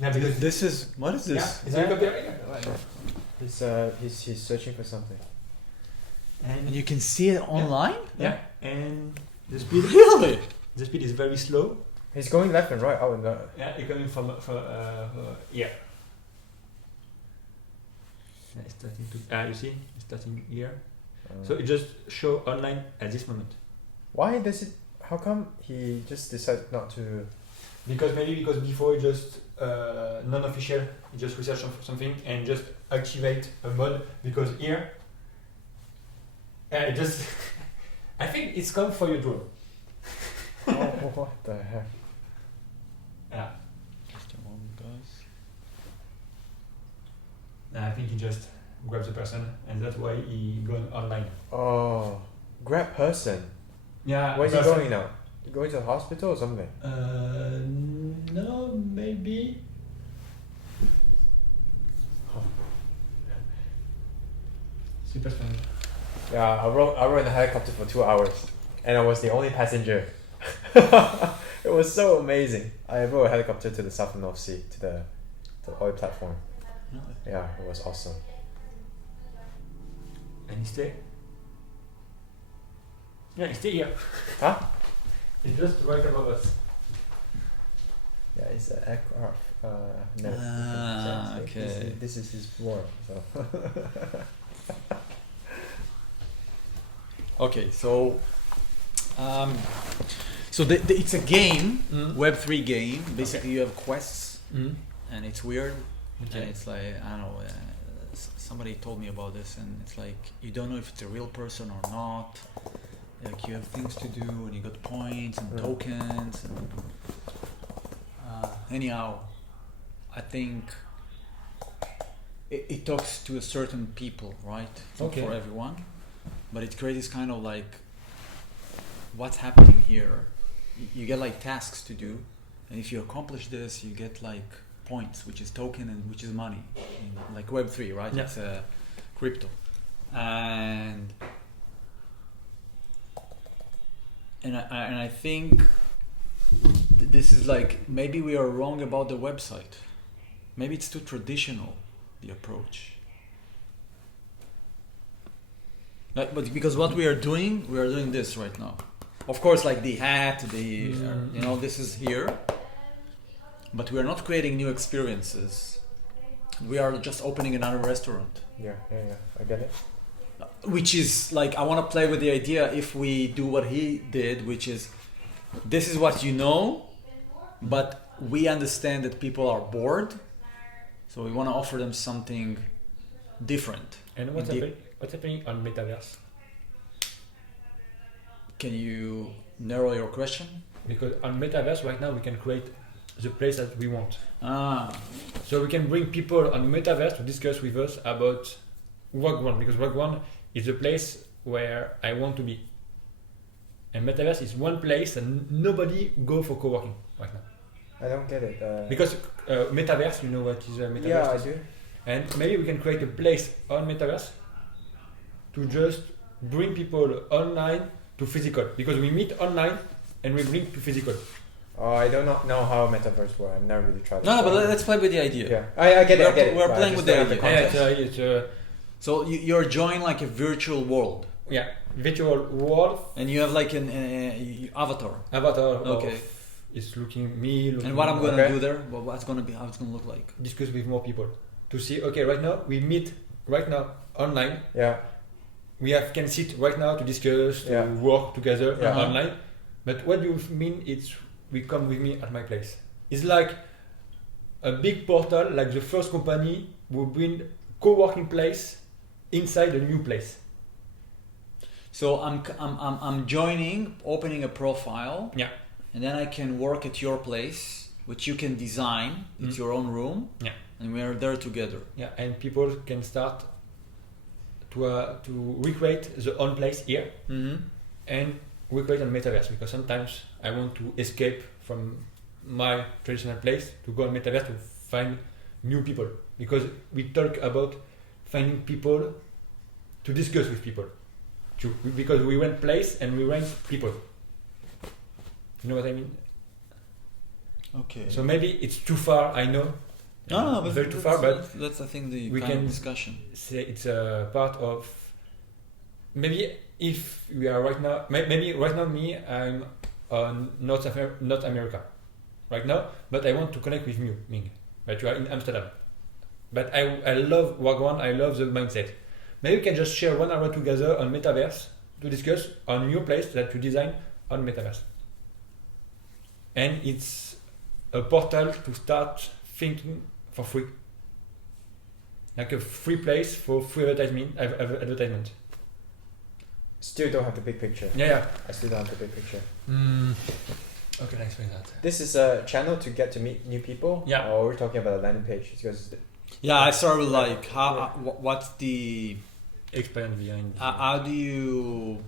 Yeah, because This is what is this? yeah, it's a helicopter. He's searching for something. And you can see it online. Yeah, and the speed. Really? The speed is very slow. He's going left and right. Oh no. Yeah, it's coming from yeah. It's starting to. You see, it's starting here. So it just show online at this moment. Why does it? How come he just decided not to? Because before it just non-official, he just research something and just activate a mod because here. It just. I think it's come for your drone. Oh, what the heck? Yeah. Just a moment, guys. I think he just grabs the person and that's why he gone online. Oh, grab person. Yeah. Where's he going now? Going to the hospital or something? No, maybe. Super fun. Yeah, I rode in a helicopter for 2 hours, and I was the only passenger. It was so amazing. I rode a helicopter to the Southern North Sea to the oil platform. Yeah, it was awesome. And he stay. Yeah, he stay here. Huh? He's just right above us. Yeah, it's an aircraft. Okay. This is his world. So. Okay, so it's a game, Web3 game. Basically, you have quests, and it's weird. Okay. And it's like I don't know. Somebody told me about this, and it's like you don't know if it's a real person or not. Like you have things to do, and you got points and tokens. And, anyhow, I think it talks to a certain people, right? It's not Okay. for everyone. But it creates this kind of like, what's happening here? You get like tasks to do, and if you accomplish this, you get like points, which is token and which is money, in like Web3, right? Yeah. It's crypto, and I think this is like, maybe we are wrong about the website. Maybe it's too traditional, the approach. Like, but because what we are doing this right now. Of course, like the hat, this is here. But we are not creating new experiences. We are just opening another restaurant. Yeah, I get it. Which is like, I want to play with the idea, if we do what he did, which is, this is what you know, but we understand that people are bored, so we want to offer them something different. And what's happening on Metaverse? Can you narrow your question? Because on Metaverse right now we can create the place that we want. So we can bring people on Metaverse to discuss with us about Wagwan, because Wagwan is the place where I want to be. And Metaverse is one place and nobody go for co-working right now. I don't get it. Because Metaverse, you know what is Metaverse? Yeah, I do. And maybe we can create a place on Metaverse to just bring people online to physical, because we meet online and we bring to physical. Oh, I do not know how Metaverse works. I've never really tried it. No, but let's play with the idea. Yeah, I get it. We're playing with the idea. It's so you're joining like a virtual world. Yeah, virtual world. And you have like an avatar. Okay. It's looking. And what I'm gonna do there? How it's gonna look like? Discuss with more people to see. Okay, right now we meet online. Yeah. We can sit right now to discuss, to work together online. But what do you mean? It's we come with me at my place. It's like a big portal, like the first company will bring co-working place inside a new place. So I'm joining, opening a profile. Yeah. And then I can work at your place, which you can design. It's your own room. Yeah. And we are there together. Yeah, and people can start to recreate the own place here, and recreate on Metaverse, because sometimes I want to escape from my traditional place to go on Metaverse to find new people, because we talk about finding people to discuss with people, because we rent place and we rent people. You know what I mean? Okay. So maybe it's too far, I know. No, but very too far, but that's I think the we kind can of discussion. Say it's a part of. Maybe if we are right now, maybe right now I'm on North America, right now, but I want to connect with you, Ming. But you are in Amsterdam. But I love Wagwan. I love the mindset. Maybe we can just share 1 hour together on Metaverse to discuss on your place that you design on Metaverse. And it's a portal to start thinking for free. Like a free place for free advertisement. Still don't have the big picture. Yeah. I still don't have the big picture. How can I explain that? This is a channel to get to meet new people. Yeah. Or we're talking about a landing page because. I started with like what's the experience behind. How do you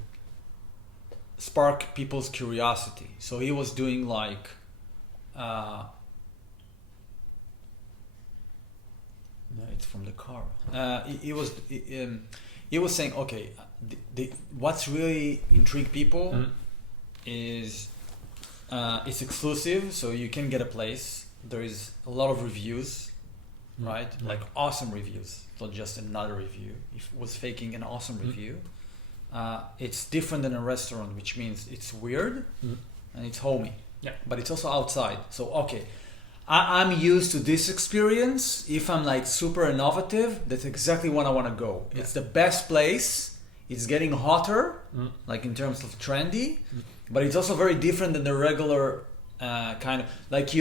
spark people's curiosity? So he was doing like. No, it's from the car. He was saying, okay, what's really intrigued people is it's exclusive, so you can get a place. There is a lot of reviews, right? Like awesome reviews, not just another review. If it was faking an awesome review, it's different than a restaurant, which means it's weird and it's homey. Yeah. But it's also outside. So okay. I'm used to this experience. If I'm like super innovative, that's exactly what I want to go. Yeah. It's the best place. It's getting hotter, like in terms of trendy, but it's also very different than the regular kind of like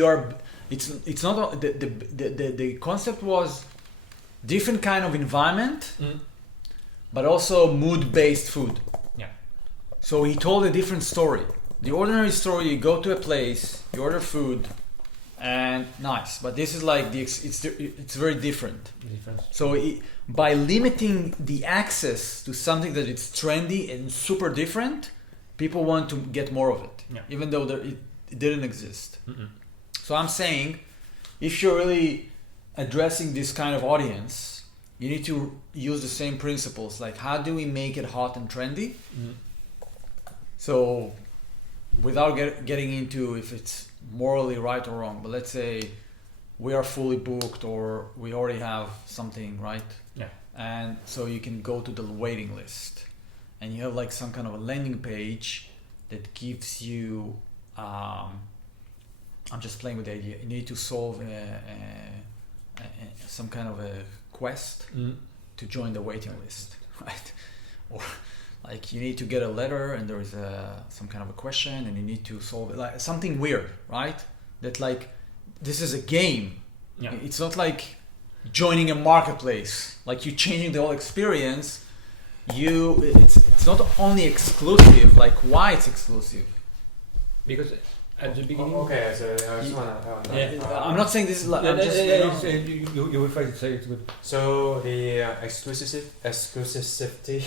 It's not the concept was different kind of environment, but also mood-based food. Yeah. So he told a different story. The ordinary story: you go to a place, you order food. And nice, but this is like it's very different. So by limiting the access to something that it's trendy and super different, people want to get more of it, even though it didn't exist. So I'm saying if you're really addressing this kind of audience, you need to use the same principles. Like, how do we make it hot and trendy? So, without getting into if it's morally right or wrong, but let's say we are fully booked or we already have something, right? Yeah. And so you can go to the waiting list, and you have like some kind of a landing page that gives you. I'm just playing with the idea. You need to solve some kind of a quest to join the waiting list, right? Or like you need to get a letter and there is some kind of a question and you need to solve it, like something weird, right? That like this is a game. Yeah. It's not like joining a marketplace. Like you changing the whole experience. It's not only exclusive. Like why it's exclusive? Because at the beginning. Okay, so I just wanna. I'm not saying this is like. You will find say it's good. So the exclusivity,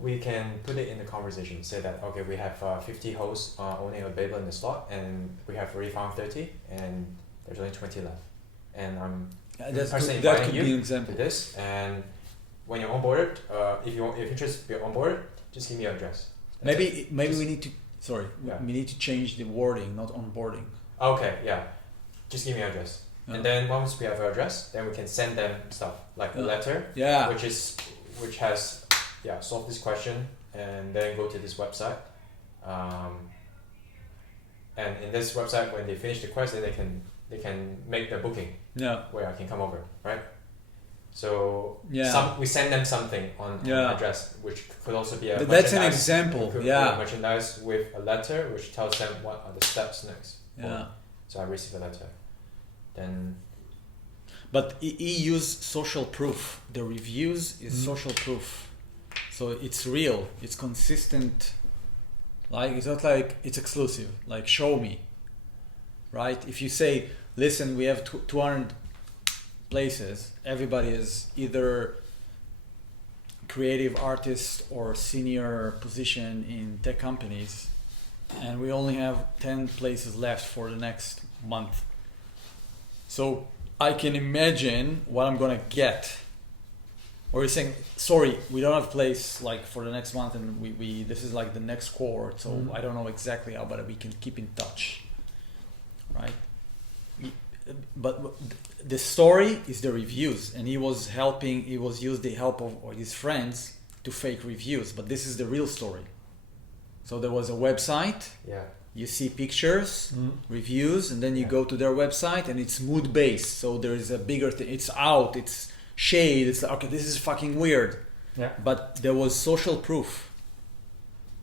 we can put it in the conversation. Say that okay, we have 50 hosts only available in the slot, and we have already found 30, and there's only 20 left. And I'm personally inviting you to this. And when you're onboarded, if you're interested to be onboarded, just give me your address. Maybe we need to. Sorry, we need to change the wording, not onboarding. Okay, yeah. Just give me your address. Yeah. And then once we have your address, then we can send them stuff like a letter, which has solve this question, and then go to this website. And in this website, when they finish the quest, then they can make the booking. Yeah. Where I can come over, right? So we send them something on an address, which could also be a. That's an example. Could be a merchandise with a letter, which tells them what are the steps next. Yeah. So I receive a letter, then. But he used social proof. The reviews is social proof, so it's real. It's consistent. Like it's not like it's exclusive. Like show me. Right? If you say, listen, we have 200 places, everybody is either creative artist or senior position in tech companies, and we only have 10 places left for the next month. So I can imagine what I'm gonna get. Or you're saying, sorry, we don't have place like for the next month, and we this is like the next cohort, so I don't know exactly how, but we can keep in touch, right? But the story is the reviews, and he was used the help of his friends to fake reviews, but this is the real story. So there was a website, you see pictures, reviews, and then you go to their website, and it's mood based, so there is a bigger thing, it's out, it's shade, it's like, okay, this is fucking weird, but there was social proof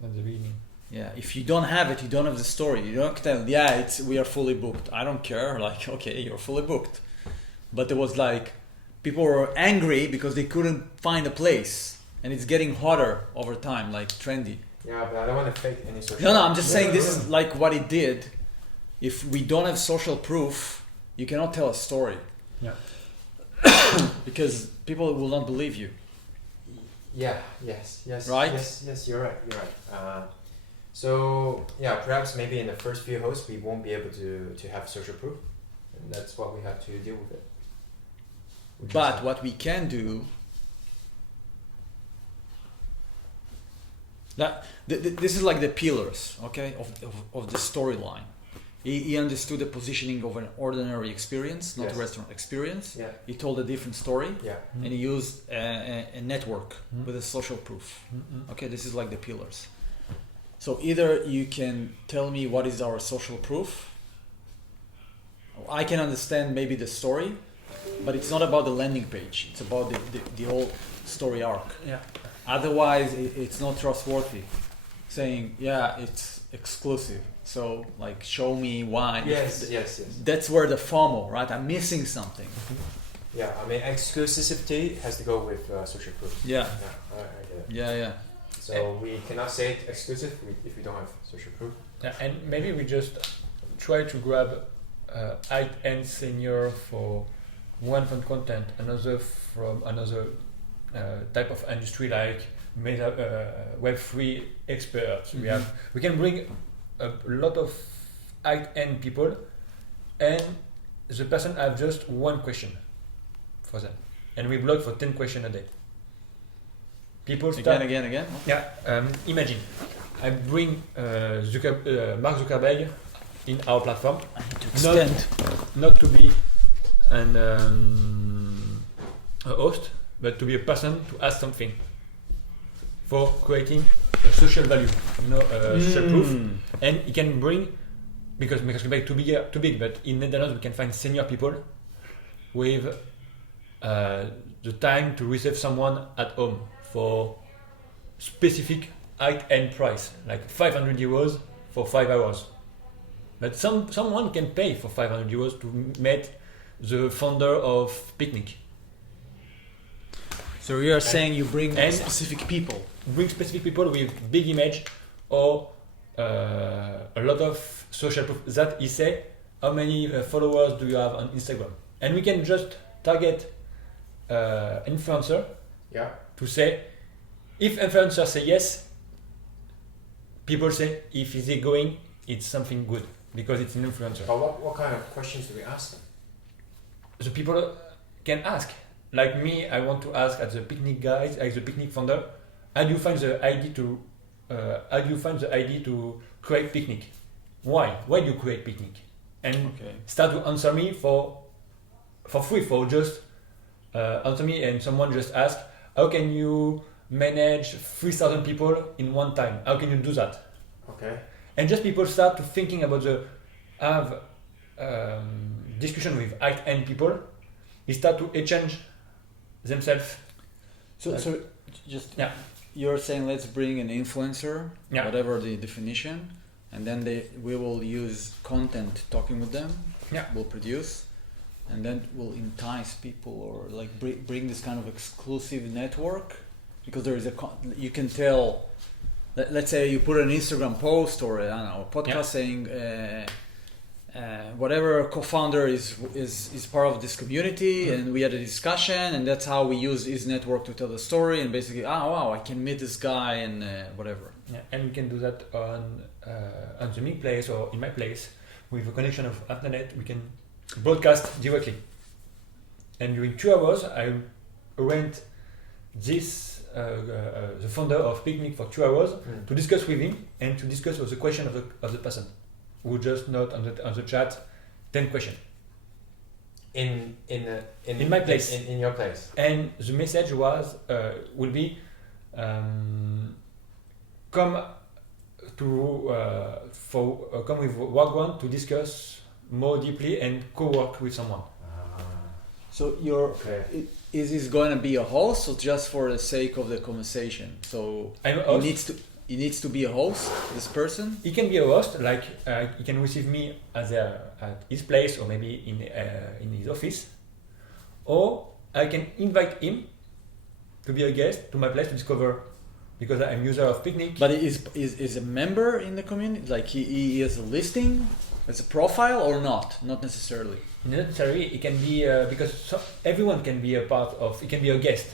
at the beginning. Yeah, if you don't have it, you don't have the story. You don't tell, we are fully booked. I don't care. Like, okay, you're fully booked. But there was like, people were angry because they couldn't find a place. And it's getting hotter over time, like trendy. Yeah, but I don't want to fake any social. No, I'm just saying this is like what it did. If we don't have social proof, you cannot tell a story. Yeah. Because people will not believe you. Yeah, yes. Right? Yes, you're right. So perhaps maybe in the first few hosts we won't be able to have social proof, and that's what we have to deal with it. But what we can do, this is like the pillars, okay, of the storyline. He understood the positioning of an ordinary experience, not a restaurant experience. Yeah. He told a different story, and he used a network with a social proof. Okay, this is like the pillars. So either you can tell me what is our social proof. I can understand maybe the story, but it's not about the landing page. It's about the whole story arc. Yeah. Otherwise, it's not trustworthy. Saying, it's exclusive. So, like, show me why. Yes. That's where the FOMO, right? I'm missing something. Yeah, I mean, exclusivity has to go with social proof. Yeah. I get it. Yeah. So we cannot say it exclusive if we don't have social proof. Yeah, and maybe we just try to grab high-end senior for one from content, another from another type of industry like Web3 experts. We can bring a lot of high-end people, and the person have just one question for them, and we blog for 10 questions a day. People start Again. Yeah, imagine I bring Mark Zuckerberg in our platform. I need to extend. Not to be a host, but to be a person to ask something for creating a social value, social proof, and he can bring, because Mark Zuckerberg too big, but in Netherlands we can find senior people with the time to receive someone at home for specific high-end price, like 500 euros for 5 hours. But someone can pay for 500 euros to meet the founder of Picnic. So you are saying you bring specific people. Bring specific people with big image or a lot of social proof that he say how many followers do you have on Instagram, and we can just target influencer to say if influencer say yes, people say if is he going, it's something good because it's an influencer. But what kind of questions do we ask them? The people can ask. Like me, I want to ask at the Picnic guys, as the Picnic founder, how do you find the idea to create Picnic? Why do you create Picnic? And start to answer me for free, for just answer me, and someone just ask, how can you manage 3,000 people in one time? How can you do that? Okay. And just people start to thinking about discussion with high-end people. They start to exchange themselves. So you're saying let's bring an influencer, whatever the definition, and then we will use content talking with them. We'll produce, and then we'll entice people or like bring this kind of exclusive network, because there is you can tell. Let's say you put an Instagram post or a podcast saying whatever co-founder is part of this community, and we had a discussion, and that's how we use his network to tell the story, and basically I can meet this guy and whatever. And we can do that on the Me place or in my place with a connection of internet. We can broadcast directly, and during 2 hours I rent this the founder of Picnic for 2 hours to discuss with him and to discuss with the question of the person who just not on the chat 10 questions in my place, in your place. And the message will be come with Wagwan to discuss more deeply and co-work with someone. So is this going to be a host or just for the sake of the conversation? So he needs to be a host, this person? He can be a host, like he can receive me at his place or maybe in his office, or I can invite him to be a guest to my place to discover, because I'm user of Picnic. But is a member in the community? Like he has a listing, as a profile, or not? Not necessarily. Not necessarily. It can be because everyone can be a part of. It can be a guest.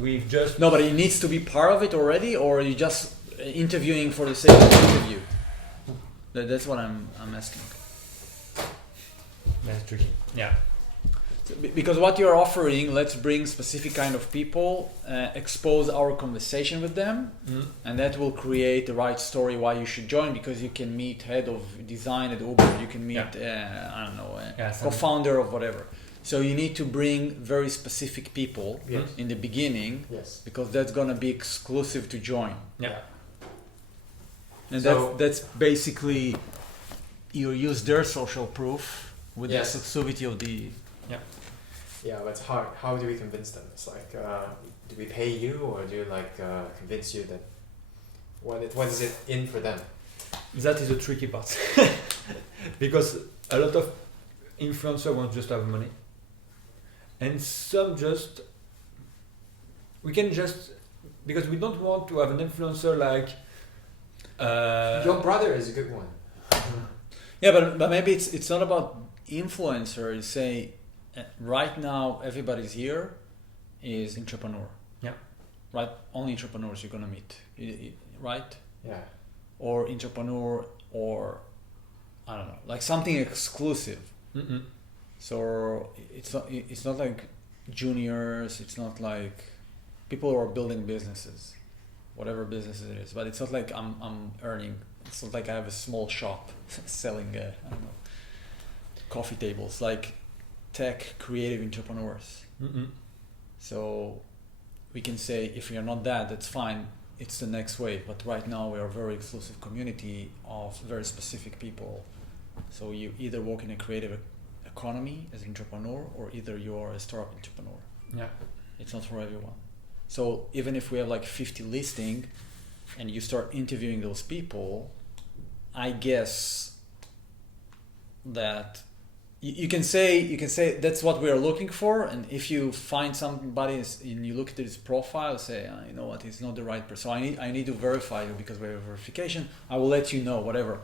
We've just no, but he needs to be part of it already, or are you just interviewing for the sake of the interview? That's what I'm asking. That's tricky. Yeah. Because what you're offering, let's bring specific kind of people, expose our conversation with them, and that will create the right story why you should join, because you can meet head of design at Uber, you can meet, co-founder of whatever. So you need to bring very specific people in the beginning, because that's going to be exclusive to join. Yeah. And that's basically, you use their social proof with the exclusivity of the... Yeah, but how do we convince them? It's like, do we pay you, or do you convince you that what is it in for them? That is the tricky part. Because a lot of influencers want just to have money, and some because we don't want to have an influencer like your brother is a good one. Yeah, but maybe it's not about influencer. It's say right now everybody's here is entrepreneur. Yeah. Right. Only entrepreneurs you're gonna meet. Right. Yeah. Or entrepreneur, or I don't know, like something exclusive. So it's not like juniors. It's not like people who are building businesses, whatever business it is. But it's not like I'm earning. It's not like I have a small shop selling I don't know, coffee tables. Like tech creative entrepreneurs. Mm-mm. So we can say if you're not that, that's fine. It's the next wave. But right now we are a very exclusive community of very specific people. So you either work in a creative economy as an entrepreneur, or either you're a startup entrepreneur. Yeah. It's not for everyone. So even if we have like 50 listing and you start interviewing those people, I guess that you can say that's what we are looking for, and if you find somebody and you look at his profile, say, you know what, he's not the right person. So I need to verify you because we have verification. I will let you know, whatever.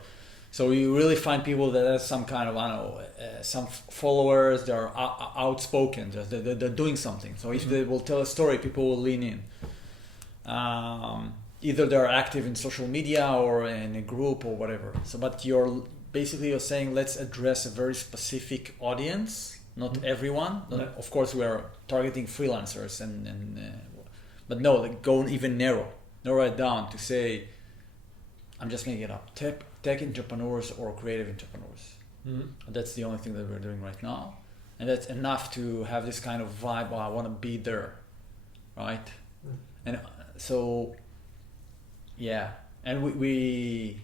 So you really find people that have some kind of, I don't know, some followers. They are outspoken. They're doing something. So if they will tell a story, people will lean in. Either they're active in social media or in a group or whatever. So, but you're saying let's address a very specific audience, not everyone. Yeah. Of course, we are targeting freelancers but no, like go even narrow it down to say, I'm just making it up, tech entrepreneurs or creative entrepreneurs. Mm-hmm. That's the only thing that we're doing right now, and that's enough to have this kind of vibe. Oh, I want to be there, right? And so, yeah, and we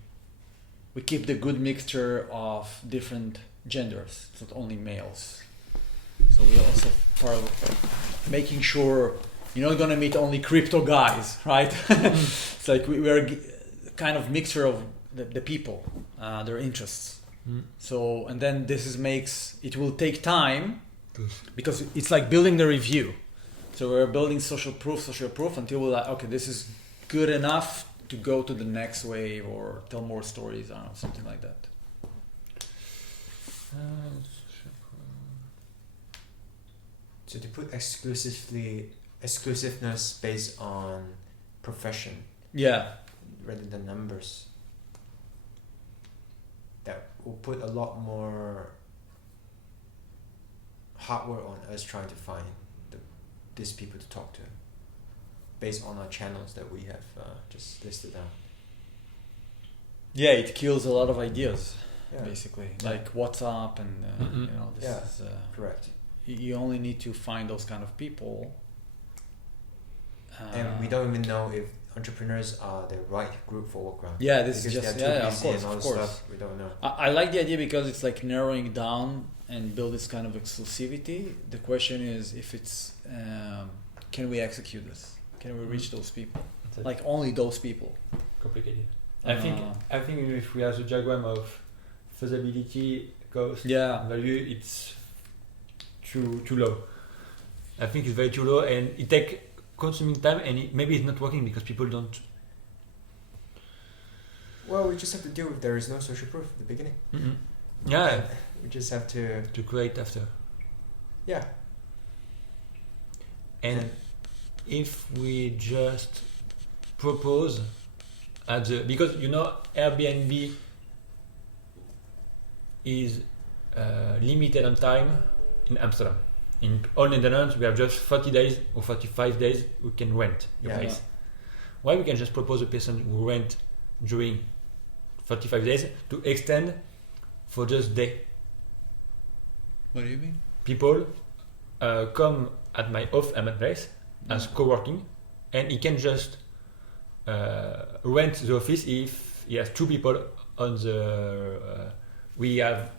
keep the good mixture of different genders. It's not only males. So we also part of making sure you're not gonna meet only crypto guys, right? It's like we are kind of mixture of the people, their interests. So, and then it will take time because it's like building the review. So we're building social proof until we're like, okay, this is good enough to go to the next wave or tell more stories, I don't know, something like that. So to put exclusiveness based on profession, rather than numbers, that will put a lot more hard work on us trying to find these people to talk to, based on our channels that we have just listed down. Yeah, it kills a lot of ideas, basically, Yeah. like WhatsApp and this is correct. You only need to find those kind of people, And we don't even know if entrepreneurs are the right group for Workaround. Yeah, this because is just they're too of busy course, and all of this course. stuff. We don't know. I like the idea because it's like narrowing down and build this kind of exclusivity. The question is if it's can we execute this? Can we reach those people? Like only those people. Complicated. I think if we have the diagram of feasibility, cost, value, it's too low. I think it's very too low, and it takes consuming time, and maybe it's not working because people don't. Well, we just have to deal with there is no social proof at the beginning. Mm-hmm. Yeah. We just have to create after. Yeah. And if we just propose because Airbnb is limited on time in Amsterdam. In all Netherlands, we have just 40 days or 45 days we can rent your place. Why we can just propose a person who rent during 45 days to extend for just day? What do you mean? People come at my place as co-working, and he can just rent the office if he has 2 people on the. We have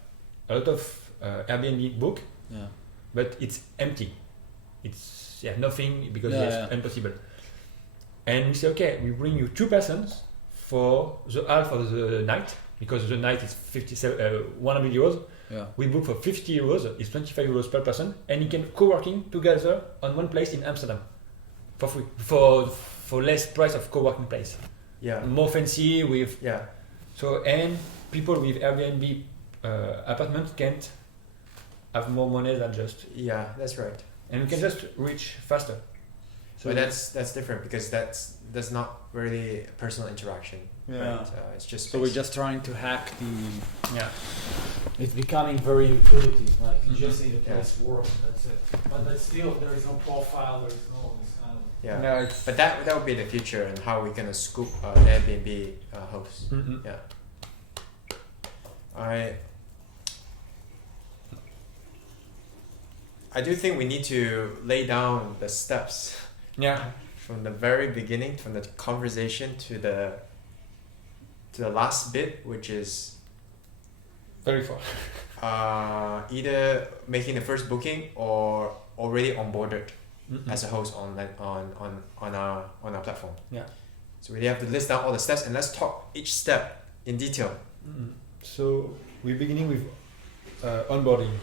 a lot of Airbnb book, but it's empty. It's nothing because it's impossible. And we say, okay, we bring you 2 persons for the half of the night because the night is 100 euros. We book for 50 euros. It's 25 euros per person, and you can co-working together on one place in Amsterdam for free for less price of co-working place. More fancy with So and people with Airbnb apartments can't have more money than just that's right. And we can just reach faster. but that's different because that's not really personal interaction. Yeah. Right? It's just So we're space. just trying to hack the. Yeah. It's becoming very utility. Like you just need a Yeah. place to work. That's it. But still, there is no profile. There is no this kind of. Yeah. No, it's- But that would be the future and how we're gonna scoop Airbnb hosts. Mhm. Yeah. I do think we need to lay down the steps. Yeah. From the very beginning, from the conversation to the last bit, which is very far. Either making the first booking or already onboarded Mhm. as a host on our platform. Yeah. So we have to list down all the steps and let's talk each step in detail. So we're beginning with onboarding.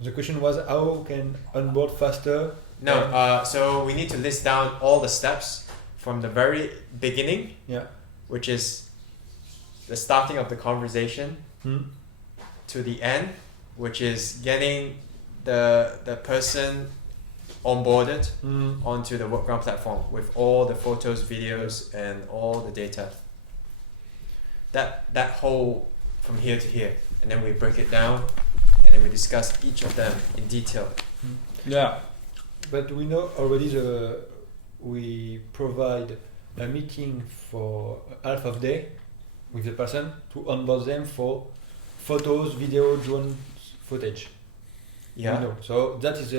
The question was how can onboard faster? No, so we need to list down all the steps from the very beginning, Yeah. which is the starting of the conversation, to the end, which is getting the person onboarded onto the Workground platform with all the photos, videos, and all the data. That whole from here to here, and then we break it down, and then we discuss each of them in detail. Yeah, but we know already we provide a meeting for half of day with the person to onboard them for photos, video, drone footage. Yeah. We know. So that is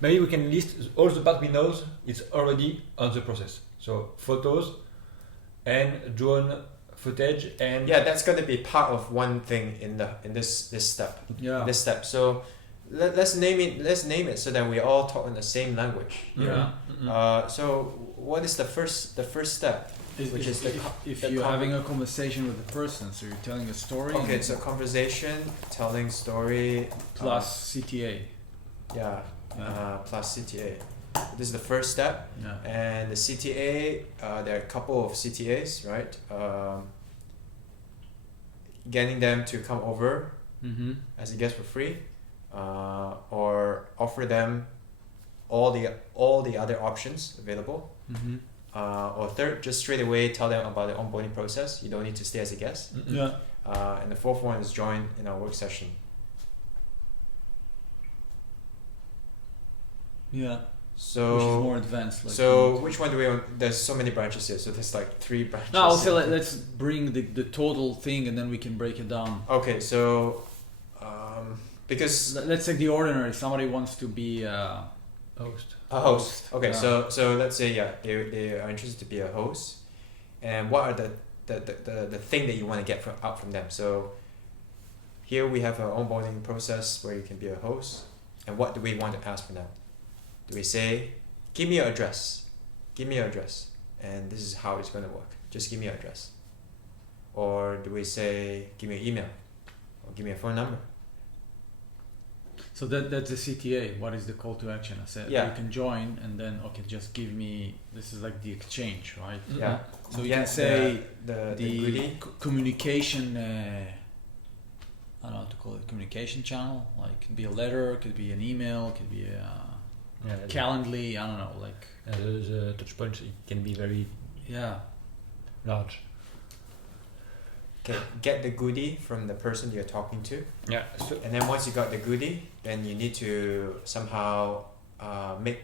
maybe we can list all the part we know. It's already on the process. So photos and drone footage and Yeah, that's going to be part of one thing in this step. Yeah. This step. So let's name it so that we all talk in the same language. Yeah. So what is the first step? Which is if the you're having a conversation with a person, so you're telling a story. Okay, it's a conversation, telling story plus CTA. Yeah. Plus CTA. This is the first step. Yeah. And the CTA, there are a couple of CTAs, right? Getting them to come over as a guest for free, or offer them all the other options available. Or third, just straight away tell them about the onboarding process. You don't need to stay as a guest. Yeah. And the fourth one is join in our work session. Yeah. So which is more advanced. Like so which one do we want? There's so many branches here. So there's like 3 branches. No, I'll say let's bring the total thing and then we can break it down. Okay, so because let's take the ordinary. Somebody wants to be host. A host. Okay, Yeah. so let's say they are interested to be a host, and what are the thing that you want to get out from them? So here we have an onboarding process where you can be a host, and what do we want to ask from them? Do we say, give me your address, and this is how it's going to work. Just give me your address, or do we say, give me your email, or give me a phone number? So that's the CTA. What is the call to action? I said Yeah. you can join and then okay, just give me. This is like the exchange, right? Yeah. So you Yeah, can say the goodie. Communication. I don't know how to call it. Communication channel. Like it could be a letter, could be an email, could be a Calendly. I don't know. Like the touch points it can be very large. Okay, get the goodie from the person you're talking to. Yeah. And then once you got the goodie, then you need to somehow make.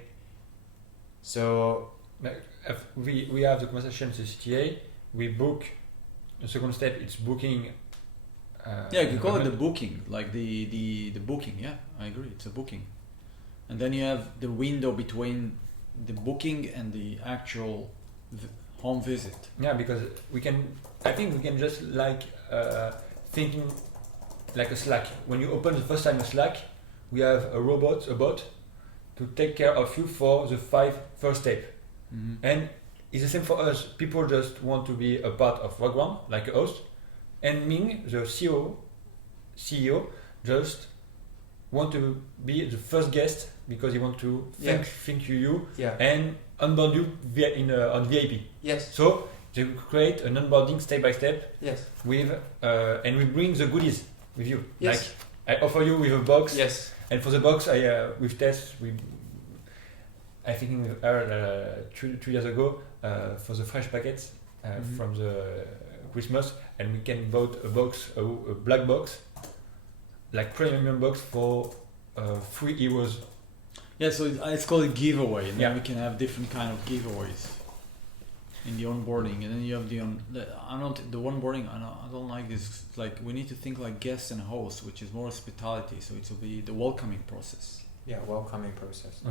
So If we have the conversation with the CTA, we book. The second step is booking. yeah, you can call it the booking, like the booking. Yeah, I agree. It's a booking, and then you have the window between the booking and the actual home visit. Yeah, because I think we can just thinking like a Slack. When you open the first time a Slack, we have a bot to take care of you for the 5 first step. And it's the same for us. People just want to be a part of Workground, like a host. And Ming, the CEO, just want to be the first guest because he want to thank you and onboard you on VIP. Yes. So they create an onboarding step by step. Yes. With and we bring the goodies with you. Yes. Like I offer you with a box. Yes. And for the box, with Tess, I thinking with her 3 years ago for the fresh packets from the Christmas, and we can vote a box, a black box, like premium box for 3 euros. Yeah, so it's called a giveaway, and then we can have different kind of giveaways in the onboarding, and then you have the onboarding. I don't like this. Like we need to think like guests and hosts, which is more hospitality. So it will be the welcoming process. Yeah, welcoming process. A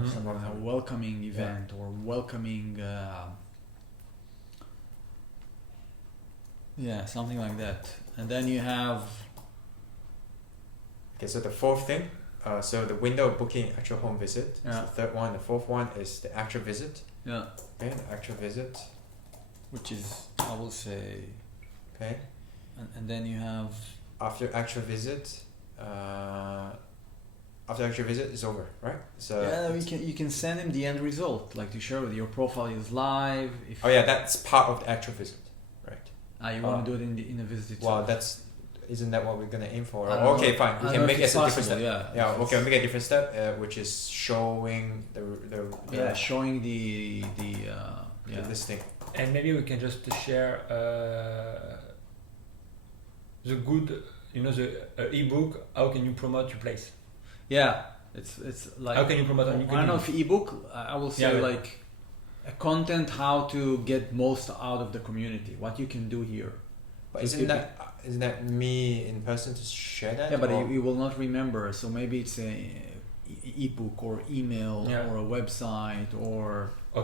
welcoming event or welcoming. Something like that, and then you have. Okay, so the fourth thing. So the window of booking actual home visit. Yeah. The third one. The fourth one is the actual visit. Yeah. Okay, the actual visit. Which is, I will say. Okay. And then you have. After actual visit. After actual visit is over, right? So you can send him the end result, like to share with your profile is live. Oh yeah, that's part of the actual visit, right? You want to do it in the visit itself. Well, isn't that what we're gonna aim for? Okay, fine. We can make it a different step. Yeah. Okay, we'll make a different step, which is showing the showing the listing. And maybe we can just share the good, the ebook. How can you promote your place? Yeah, it's like. How can you promote? I don't know if ebook. I will say like a content how to get most out of the community. What you can do here. But isn't that me in person to share that? Yeah, but you will not remember. So maybe it's a ebook or email or a website or a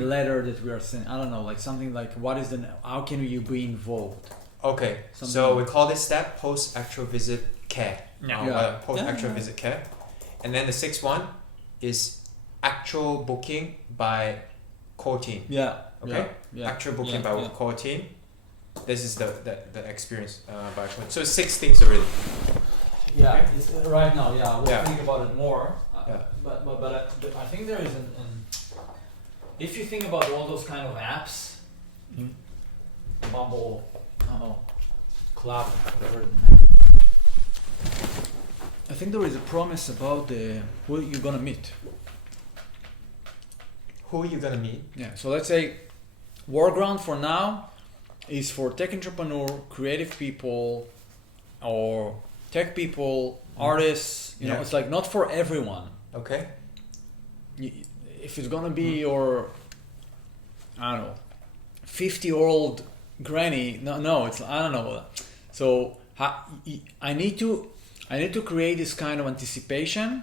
letter that we are sending. I don't know, like something like how can you be involved? Okay, so we call this step post actual visit care. Post actual visit care, and then the sixth one is actual booking by core team. Okay. Actual booking by core team. This is the experience by core. So 6 things already. Yeah, it's right now. Yeah, we'll think about it more. But I think there is if you think about all those kind of apps, Bumble, I don't know, Club, whatever. I think there is a promise about who you're gonna meet. Who are you gonna meet? Yeah. So let's say, Warground for now is for tech entrepreneur, creative people, or tech people, artists. You know, it's like not for everyone. Okay. If it's gonna be your, I don't know, 50-year-old granny. No, it's I don't know. So I need to create this kind of anticipation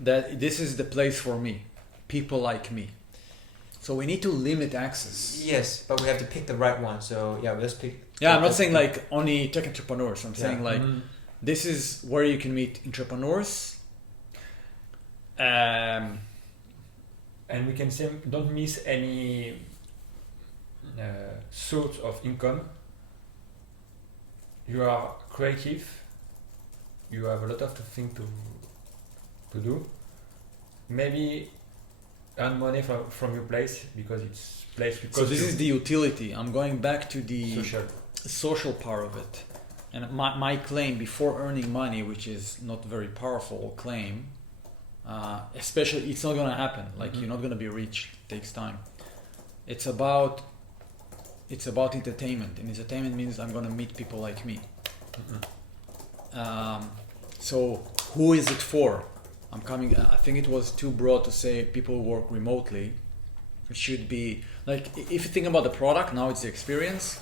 that this is the place for me, people like me. So we need to limit access. Yes, but we have to pick the right one. So let's pick. Yeah, I'm not saying like only tech entrepreneurs. I'm saying like this is where you can meet entrepreneurs. And we can say don't miss any source of income. You are creative. You have a lot of things to do. Maybe earn money from your place because it's place. So this is the utility. I'm going back to the social part of it, and my claim before earning money, which is not very powerful claim. Especially, it's not gonna happen. Like you're not gonna be rich. It takes time. It's about entertainment, and entertainment means I'm gonna meet people like me. So who is it for? I think it was too broad to say people who work remotely. It should be like if you think about the product now, it's the experience.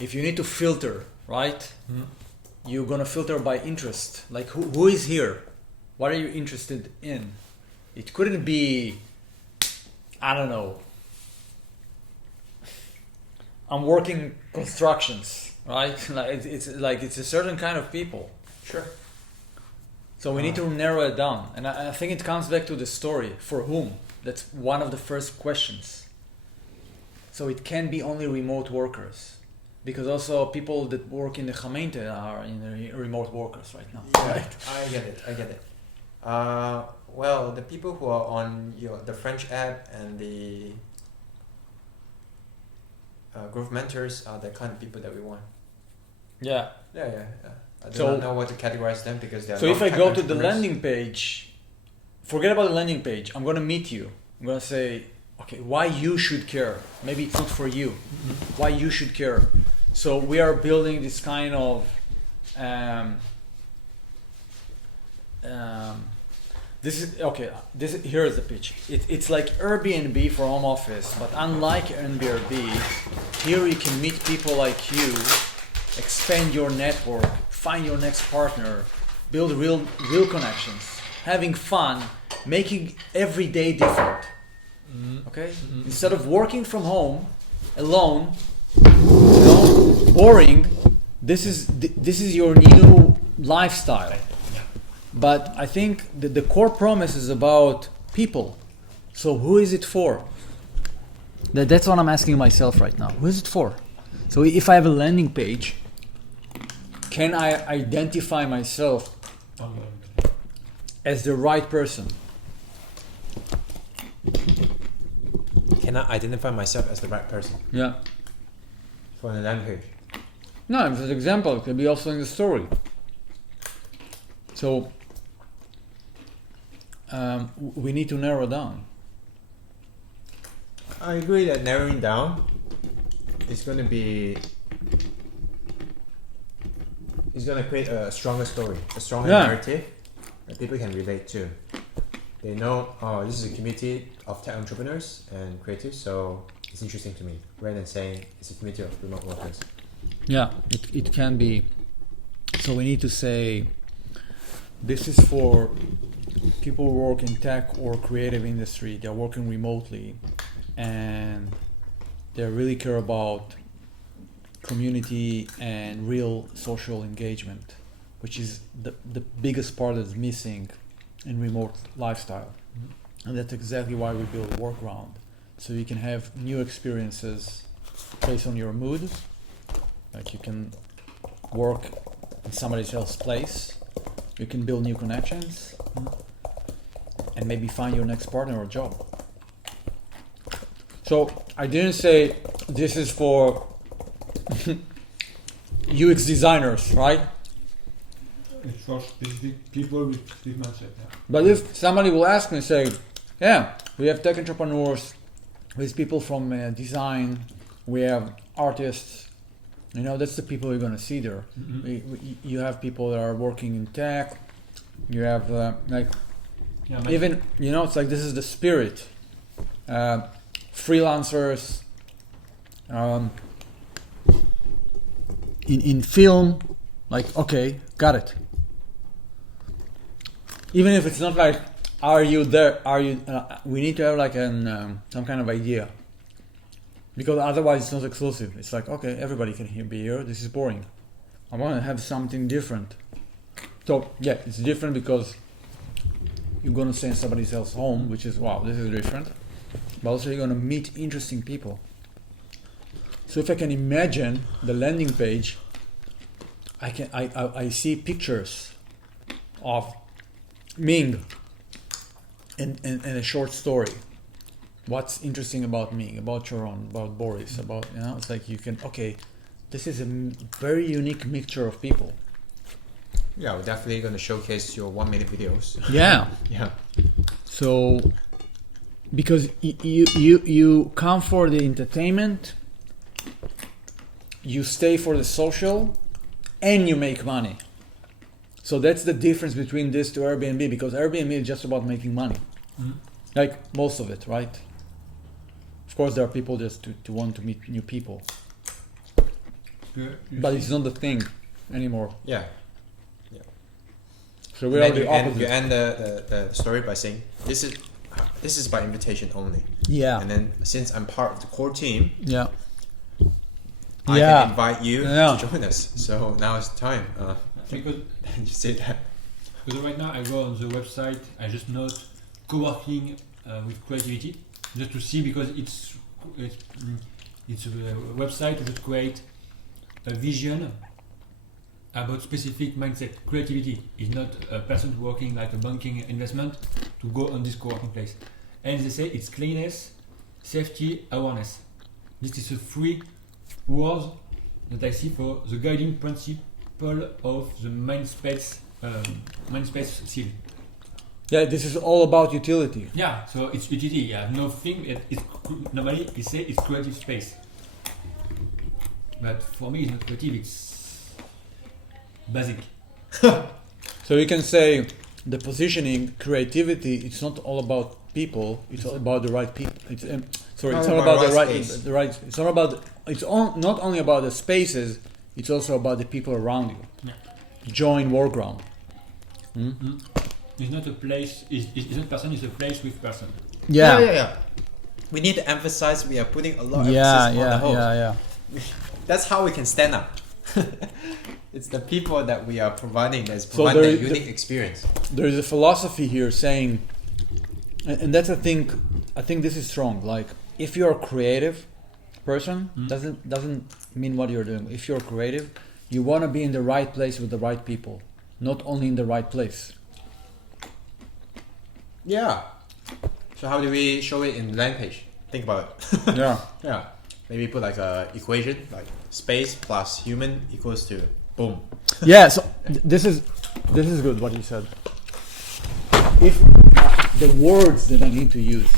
If you need to filter, right? You're gonna filter by interest. Like who is here? What are you interested in? It couldn't be, I don't know. I'm working constructions, right? Like it's a certain kind of people. Sure. So we need to narrow it down, and I think it comes back to the story. For whom? That's one of the first questions. So it can be only remote workers, because also people that work in the Gemeente are remote workers right now. Yeah, right? I get it. Well, the people who are on the French app and the Growth Mentors are the kind of people that we want. Yeah. I don't know what to categorize them because they are. So if I go to the landing page forget about the landing page. I'm gonna meet you. I'm gonna say, okay, why you should care. Maybe it's not for you. Why you should care. So we are building this kind of this is okay. Here is the pitch. It's like Airbnb for home office, but unlike Airbnb, here you can meet people like you, expand your network, find your next partner, build real connections, having fun, making every day different. Okay, instead of working from home alone, boring. This is your new lifestyle. But I think the core promise is about people. So who is it for? That's what I'm asking myself right now. Who is it for? So if I have a landing page, can I identify myself as the right person? Can I identify myself as the right person? Yeah. For the landing page. No, as an example, it could be also in the story. So we need to narrow down. I agree that narrowing down is going to be. It's going to create a stronger story, a stronger narrative that people can relate to. They know, oh, this is a community of tech entrepreneurs and creatives, so it's interesting to me, rather than saying it's a community of remote workers. Yeah, it can be. So we need to say, this is for people who work in tech or creative industry. They're working remotely, and they really care about community and real social engagement, which is the biggest part that's missing in remote lifestyle. And that's exactly why we build Workaround, so you can have new experiences based on your mood. Like you can work in somebody else's place, you can build new connections, and maybe find your next partner or job. So I didn't say this is for UX designers, right? It's for specific people with specific mindset. Yeah. But if somebody will ask me, say, yeah, we have tech entrepreneurs, with people from design, we have artists, that's the people you're going to see there. You have people that are working in tech, you have even, it's like this is the spirit. Freelancers, in film, like, okay, got it. Even if it's not like, are you there? We need to have like some kind of idea, because otherwise it's not exclusive. It's like, okay, everybody can be here. This is boring. I want to have something different. So yeah, it's different because you're gonna stay in somebody else's home, which is wow, this is different. But also you're gonna meet interesting people. So if I can imagine the landing page, I see pictures of Ming and a short story. What's interesting about Ming, about Choron, about Boris, about it's like you can this is a very unique mixture of people. Yeah, we're definitely going to showcase your 1 minute videos. Yeah. Yeah. So because you come for the entertainment, you stay for the social, and you make money. So that's the difference between this to Airbnb, because Airbnb is just about making money. Like most of it, right? Of course there are people just to want to meet new people. But it's not the thing anymore. Yeah. So we are the opposite. You end the story by saying this is by invitation only. Yeah. And then since I'm part of the core team, yeah, I can invite you to join us. So now it's time. Because you say that. Because right now I go on the website, I just note co-working with creativity, just to see, because it's a website that create a vision about specific mindset. Creativity is not a person working like a banking investment to go on this co-working place. And they say it's cleanness, safety, awareness. This is a 3 words that I see for the guiding principle of the Mindspace seal. Yeah, this is all about utility. Yeah, so it's utility. Yeah, nothing. Normally, you say it's creative space, but for me, it's not creative. It's basic. So you can say the positioning, creativity. It's not all about people. It's all about the right people. It's it's not about the right. It's not about. Not only about the spaces. It's also about the people around you. Yeah. Join Workground. It's not a place. It's not person. It's a place with person. Yeah. We need to emphasize we are putting a lot of emphasis on the host. Yeah. That's how we can stand up. It's the people that we are providing that's providing a unique experience. There is a philosophy here saying, and that's I think this is strong. Like if you're a creative person, doesn't mean what you're doing. If you're creative, you want to be in the right place with the right people, not only in the right place. Yeah. So how do we show it in land page? Think about it. Yeah. Maybe put like a equation, like space plus human equals to boom. Yeah. So this is good what you said. If the words that I need to use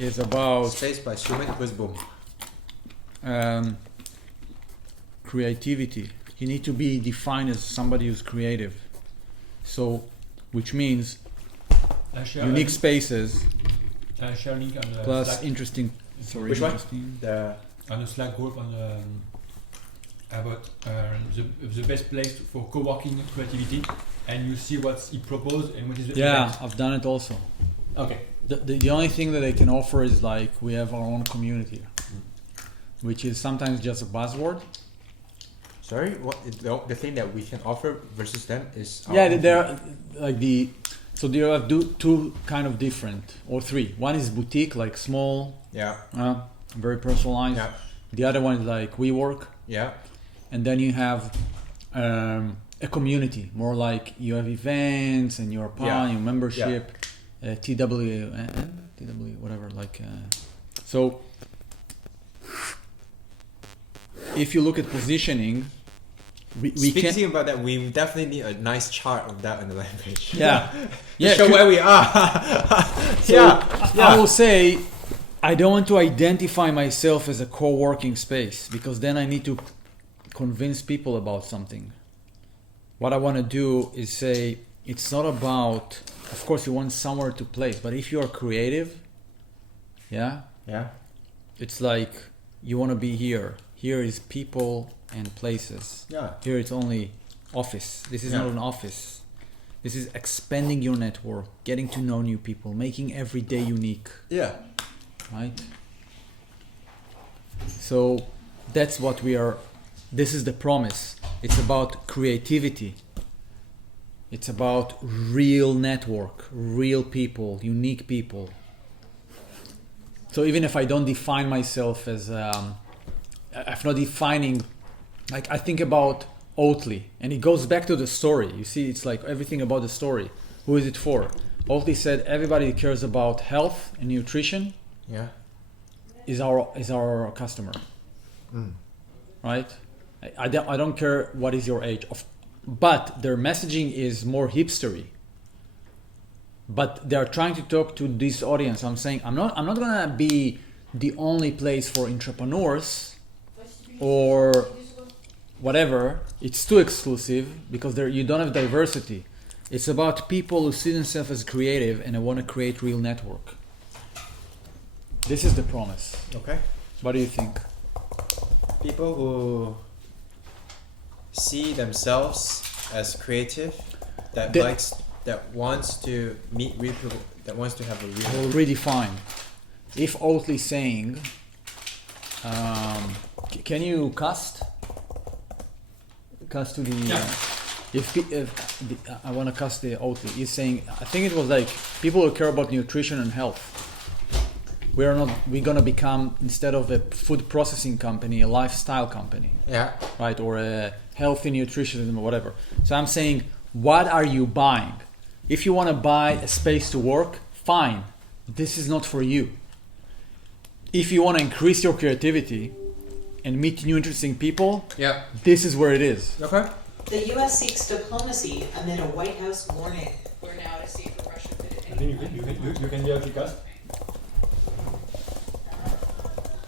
is about space plus human equals boom. Creativity. You need to be defined as somebody who's creative. So, which means unique spaces share link on the plus Slack. interesting. Sorry, which one? interesting. On the Slack group on about the best place for co-working creativity, and you see what he proposed and what is the event. I've done it also. Okay. The only thing that I can offer is like we have our own community, which is sometimes just a buzzword. Sorry, what the thing that we can offer versus them is they're like so they have two kind of different or three. One is boutique, like small, very personalized. Yeah. The other one is like WeWork. Yeah. And then you have a community, more like you have events and your your membership, TW, whatever. Like so. If you look at positioning, we speaking about that, we definitely need a nice chart of that on the land page. Yeah, show where we are. I will say, I don't want to identify myself as a co-working space because then I need to convince people about something. What I want to do is say it's not about. Of course, you want somewhere to place, but if you are creative, it's like you want to be here. Here is people and places. Here it's only office. This is not an office. This is expanding your network, getting to know new people, making every day unique. Right? So that's what we are. This is the promise. It's about creativity. It's about real network, real people, unique people. So even if I don't define myself as I'm not defining, like I think about Oatly, and it goes back to the story. You see, it's like everything about the story. Who is it for? Oatly said everybody cares about health and nutrition. Is our customer, right? I don't care what is your age, but their messaging is more hipstery. But they are trying to talk to this audience. I'm saying I'm not gonna be the only place for entrepreneurs. Or whatever, it's too exclusive because you don't have diversity. It's about people who see themselves as creative and want to create real network. This is the promise. Okay. What do you think? People who see themselves as creative, that wants to meet real people, that wants to have a real. We'll redefine. If Oatly saying. Can you cast to the I want to cast the Oatly. He's saying I think it was like people who care about nutrition and health. We're gonna become, instead of a food processing company, a lifestyle company. Right, or a healthy nutrition or whatever. So I'm saying, what are you buying? If you want to buy a space to work, fine. This is not for you. If you want to increase your creativity and meet new interesting people, this is where it is. Okay. The U.S. seeks diplomacy amid a White House warning. We're now at a sea for Russia. think you can be cast?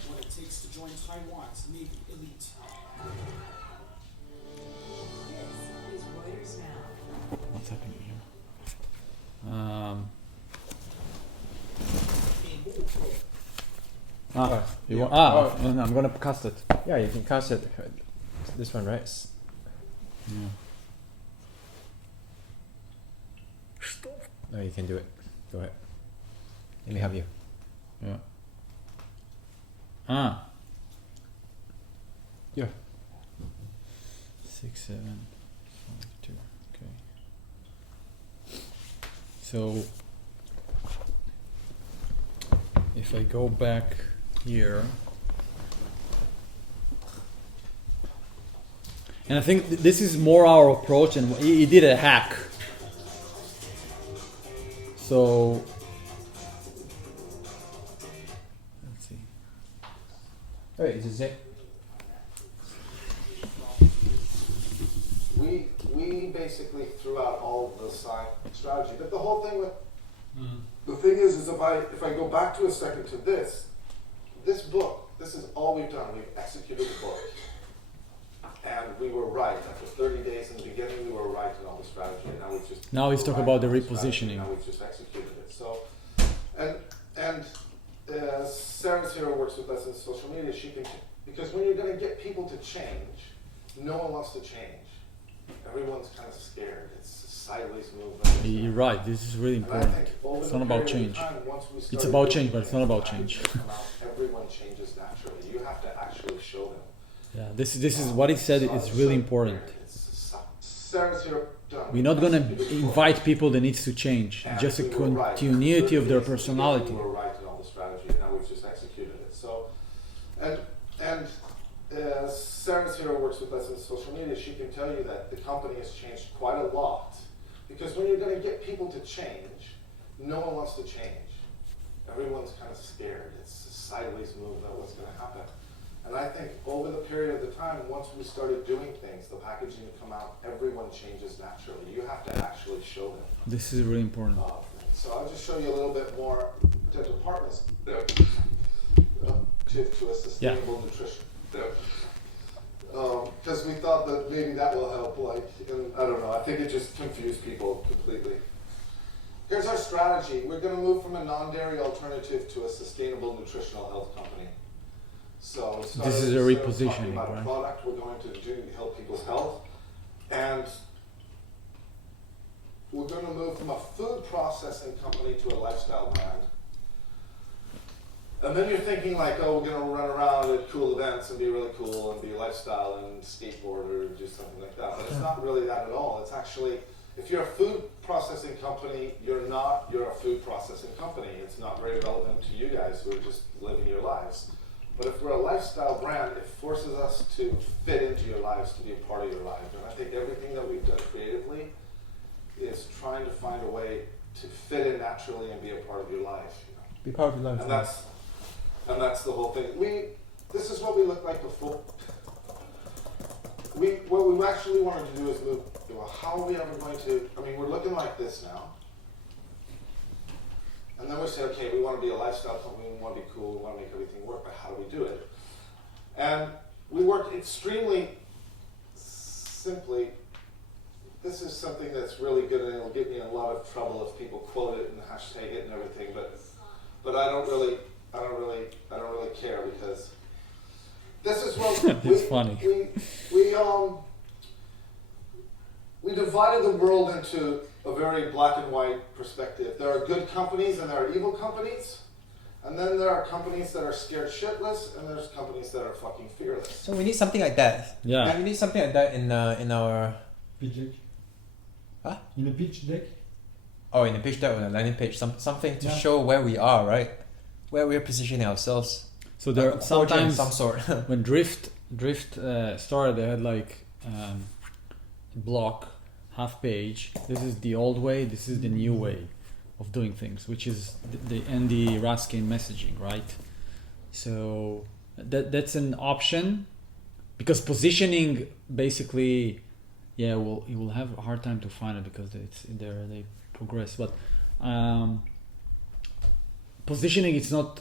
What it takes to join Taiwan's Navy elite. What's happening here? You want? I'm gonna cast it. Yeah, you can cast it. This one, right? Yeah. No, you can do it. Go ahead. Let me have you. Yeah. Yeah. 6, 7, 5, 2. Okay. So if I go back here, and I think this is more our approach, and he did a hack. So let's see. Wait, is it? We basically threw out all of the sign strategy, but the whole thing with the thing is if I go back to a second to this book, this is all we've done. We've executed the book, and we were right. After 30 days in the beginning, we were right in all the strategy, and now we've just let's talk about the repositioning. Now we've just executed it. So, and Sarah's here who works with us in social media. She can, because when you're going to get people to change, no one wants to change. Everyone's kind of scared. It's a sideways movement. You're right. This is really important. It's not about change. It's about change, but it's not about change. Everyone changes naturally. You have to actually show them. Yeah, this is what he said is really important. Sarah's here. We're not gonna invite people that needs to change. Just a continuity of their personality. We were right in all the strategy, and now we've just executed it. So, and Sarah's here who works with us in social media. She can tell you that the company has changed quite a lot, because when you're going to get people to change, no one wants to change. Everyone's kind of scared. It's a sideways movement. What's going to happen? And I think over the period of the time, once we started doing things, the packaging come out, everyone changes naturally. You have to actually show them. This is really important. So I'll just show you a little bit more dental partners there to a sustainable nutrition. Because we thought that maybe that will help, and I don't know, I think it just confused people completely. Here's our strategy. We're going to move from a non-dairy alternative to a sustainable nutritional health company. So this is a repositioning, about right? A product we're going to do to help people's health, and we're going to move from a food processing company to a lifestyle brand. And then you're thinking like, oh, we're going to run around at cool events and be really cool and be a lifestyle and skateboard or do something like that. But it's not really that at all. It's actually, if you're a food processing company, you're a food processing company. It's not very relevant to you guys who are just living your lives. But if we're a lifestyle brand, it forces us to fit into your lives, to be a part of your life. And I think everything that we've done creatively is trying to find a way to fit in naturally and be a part of your life. You know? Be part of your life. And that's the whole thing. This is what we looked like before. What we actually wanted to do is move. Well, how are we ever going to? I mean, we're looking like this now. And then we say, okay, we want to be a lifestyle company, we want to be cool, we want to make everything work, but how do we do it? And we work extremely simply. This is something that's really good, and it'll get me in a lot of trouble if people quote it and hashtag it and everything. But I don't really care, because this is what it's funny. We divided the world into a very black and white perspective. There are good companies and there are evil companies. And then there are companies that are scared shitless, and there's companies that are fucking fearless. So we need something like that. Yeah. And we need something like that in our pitch deck. Huh? In a pitch deck. Oh, in the pitch deck or the landing page, something to show where we are, right? Where we're positioning ourselves. So there like sometimes some sort. when Drift started, they had like block, half page. This is the old way. This is the new way of doing things, which is the Andy Raskin messaging, right? So that's an option, because positioning basically, you will have a hard time to find it because they progress. But positioning, it's not,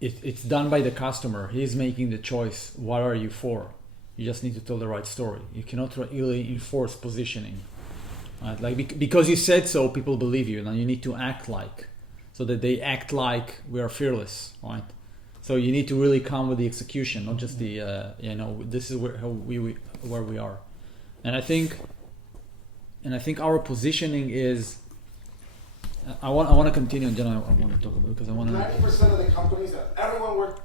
it's done by the customer. He's making the choice. What are you for? You just need to tell the right story. You cannot really enforce positioning. Right? Like because you said so, people believe you. Now you need to act like, so that they act like we are fearless, right? So you need to really come with the execution, not just the this is where we are, and I think our positioning is. I want to continue, and then I want to talk about it because I want to. 90% of the companies that everyone works,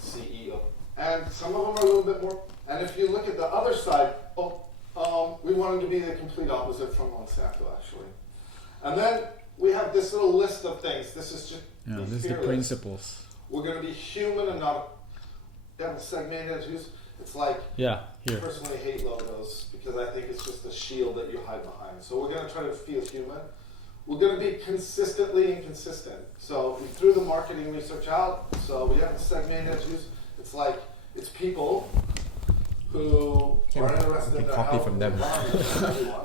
CEO, and some of them are a little bit more. And if you look at the other side, we wanted to be the complete opposite from Monsanto, actually. And then we have this little list of things. This is just this is the principles. We're going to be human and not segmented. It's like I personally hate logos because I think it's just a shield that you hide behind. So we're going to try to feel human. We're going to be consistently inconsistent. So we threw the marketing research out. So we haven't segmented use. It's like it's people who are interested in their copy health from them.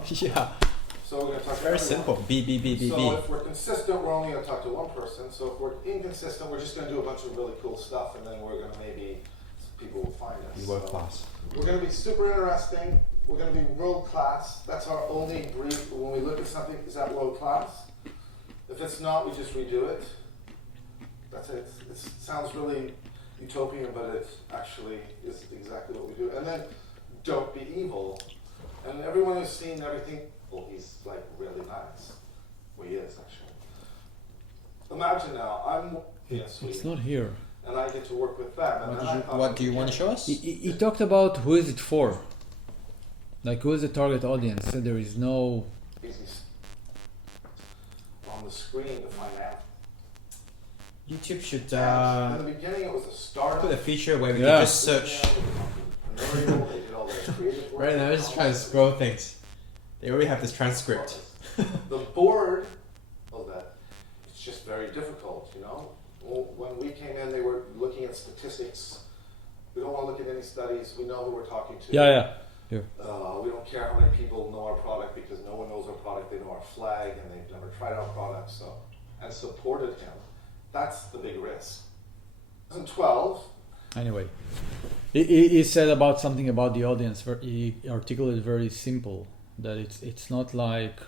Yeah. So we're going to talk to very everyone. simple. B. So if we're consistent, we're only going to talk to one person. So if we're inconsistent, we're just going to do a bunch of really cool stuff, and then we're going to maybe people will find us. Be world class. We're going to be super interesting. We're going to be world class. That's our only brief. When we look at something, is that world class? If it's not, we just redo it. That's it. It sounds really utopian, but it actually is exactly what we do. And then, don't be evil. And everyone who's seen everything, well, he's like really nice. Well, he is actually. Imagine now, I'm It's not here. and I get to work with them. And What do you want to show us? He talked about who is it for. Like, who is the target audience? So there is no... Easy on the screen to find out. YouTube should in the beginning it was a startup. put a feature where we can just search. Right now, I'm just trying to scroll things. They already have this transcript. The board of that, it's just very difficult, you know? Well, when we came in, they were looking at statistics. We don't want to look at any studies. We know who we're talking to. Yeah. We don't care how many people know our product because no one knows our product. They know our flag and they've never tried our product. So, and supported him. That's the big risk. 2012. Anyway, he said about something about the audience. He articulated very simple that it's not like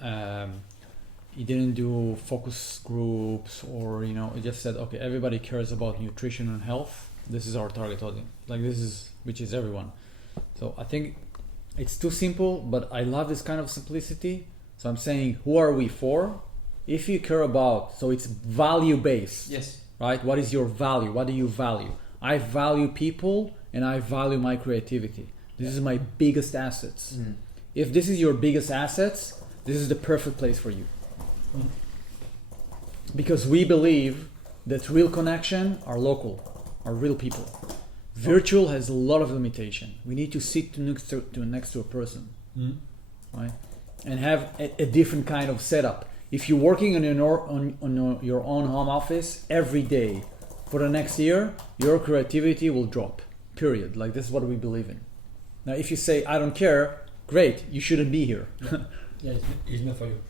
he didn't do focus groups or he just said okay, everybody cares about nutrition and health. This is our target audience. Like which is everyone. So I think it's too simple, but I love this kind of simplicity. So I'm saying, who are we for? If you care about, so it's value based. Yes. Right? What is your value? What do you value? I value people and I value my creativity. This is my biggest assets. Mm. If this is your biggest assets, this is the perfect place for you. Mm. Because we believe that real connection are local, are real people. Virtual has a lot of limitation. We need to sit next to a person, right? And have a different kind of setup. If you're working on your own home office every day for the next year, your creativity will drop. Period. Like this is what we believe in. Now, if you say I don't care, great. You shouldn't be here. It's not for you.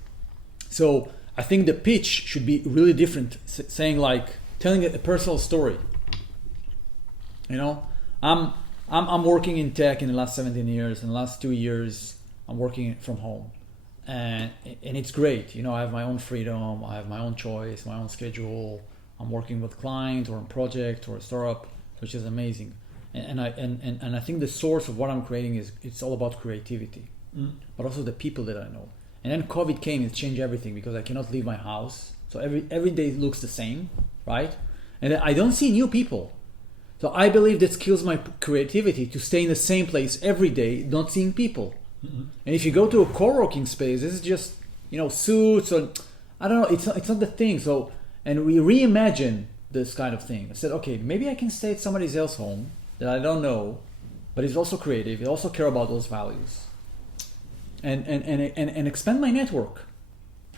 So I think the pitch should be really different. Saying like telling a personal story. I'm working in tech in the last 17 years. In the last 2 years, I'm working from home, and it's great. I have my own freedom. I have my own choice, my own schedule. I'm working with clients or a project or a startup, which is amazing. And I think the source of what I'm creating it's all about creativity, but also the people that I know. And then COVID came and changed everything because I cannot leave my house. So every day looks the same, right? And I don't see new people. So I believe that kills my creativity to stay in the same place every day, not seeing people. Mm-hmm. And if you go to a co-working space, this is just suits or I don't know. It's not the thing. So and we reimagine this kind of thing. I said, okay, maybe I can stay at somebody else's home that I don't know, but is also creative. They also care about those values, and expand my network.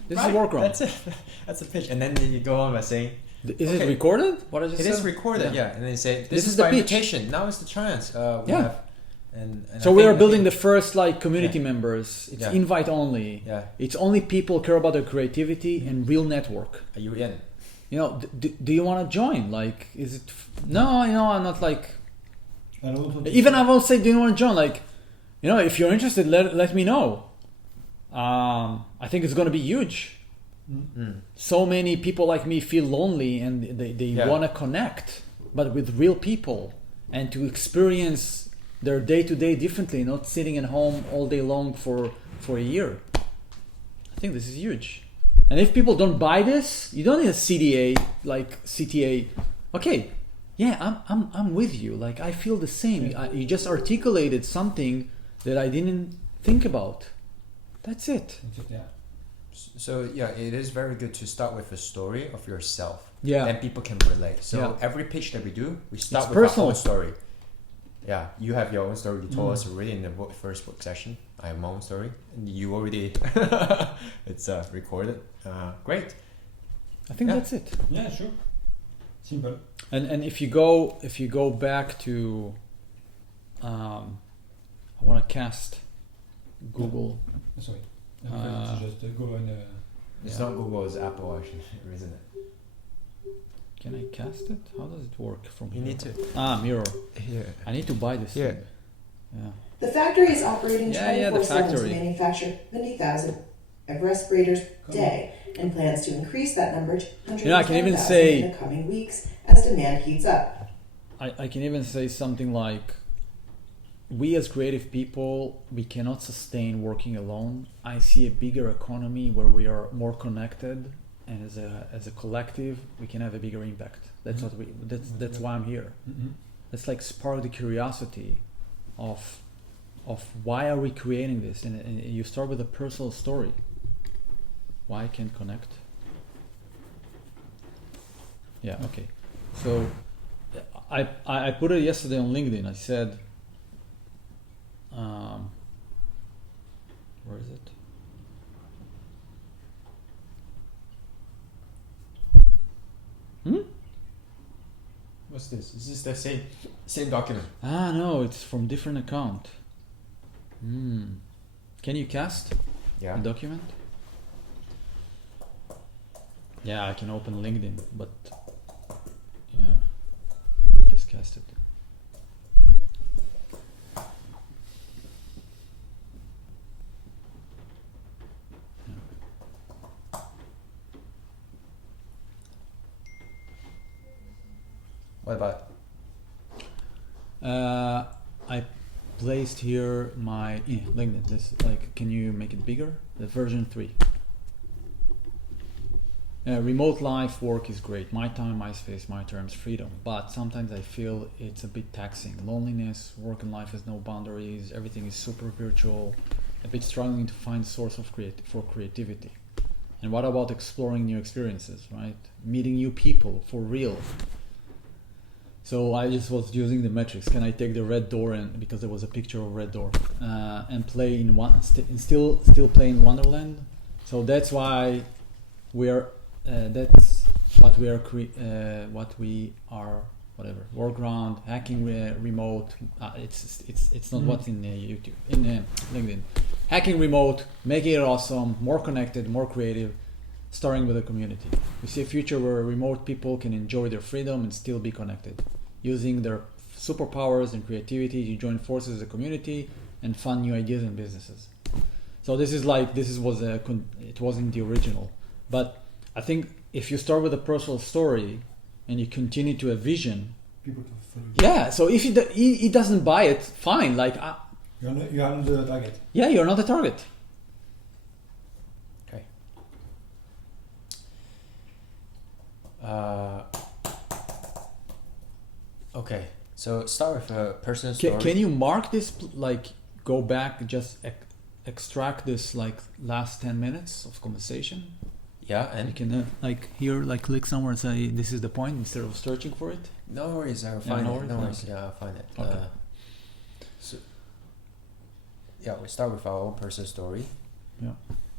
This is a workaround. That's it. That's a pitch. And then you go on by saying. Is it recorded? What I just said? It is recorded, yeah. And then you say, this is the my pitch. invitation. Now is the chance. We have And So I we think- are building the first like community Yeah. members. It's Yeah. invite only. Yeah. It's only people care about their creativity and real network. Are you in? You know, do you want to join? Like, is it? No, you know, I'm not like. I don't want to- Even I won't say, do you want to join? Like, you know, if you're interested, let me know. I think it's going to be huge. So many people like me feel lonely and they Yeah. want to connect, but with real people and to experience their day-to-day differently, not sitting at home all day long for a year. I think this is huge. And if people don't buy this, you don't need a CDA, like CTA. Okay, yeah, I'm with you. Like, I feel the same. You just articulated something that I didn't think about. That's it. Yeah. So yeah, it is very good to start with a story of yourself. Yeah. Then people can relate. So Yeah. every pitch that we do, we start It's with personal. our own story. Yeah, you have your own story. You told Mm. us already in the first book session. I have my own story, and you already it's recorded. Great. I think Yeah. that's it. Yeah, sure. Simple. And if you go back to, I want to cast Google. Sorry. Just go and. It's not Google, it's Apple, actually, isn't it? Can I cast it? How does it work from You here? need to. Mirror. Here. I need to buy this. Here. Thing. Yeah. The factory is operating Yeah, the 24/7 to factory. manufacture 50,000 of respirators a day and plans to increase that number to 110,000 You know, I can even say- in the coming weeks as demand heats up. I can even say something like, we as creative people, we cannot sustain working alone. I see a bigger economy where we are more connected, and as a collective, we can have a bigger impact. That's what that's why I'm here. Mhm. Let's like spark the curiosity of why are we creating this, and you start with a personal story. Why I can connect. Yeah. Okay. So I put it yesterday on LinkedIn. I said, where is it? What's this? Is this the same document? No, it's from different account. Can you cast Yeah. a document? Yeah, I can open LinkedIn, but yeah, just cast it. What about? I placed here my LinkedIn. This can you make it bigger? The version 3. Remote life work is great. My time, my space, my terms, freedom. But sometimes I feel it's a bit taxing. Loneliness, work and life has no boundaries. Everything is super virtual. A bit struggling to find a source of creativity. And what about exploring new experiences, right? Meeting new people for real. So I just was using the metrics. Can I take the red door and because there was a picture of red door and play in still play in Wonderland? So that's why we're that's what we are what we are whatever workaround hacking remote. It's not what's in YouTube in LinkedIn. Hacking remote, making it awesome, more connected, more creative, starting with a community. We see a future where remote people can enjoy their freedom and still be connected, using their superpowers and creativity to join forces as a community and fund new ideas and businesses. So it wasn't the original, but I think if you start with a personal story and you continue to a vision, People to follow. yeah. So if he doesn't buy it, fine. Like You are not the target. yeah, you're not the target. Okay. Okay. So start with a personal story. Can you mark this? Like go back, just extract this like last 10 minutes of conversation. Yeah, and you can click somewhere and say this is the point instead of searching for it. No worries, I'll find it. No worries, Okay. yeah, I'll find it. Okay. So, yeah, we start with our own personal story. Yeah.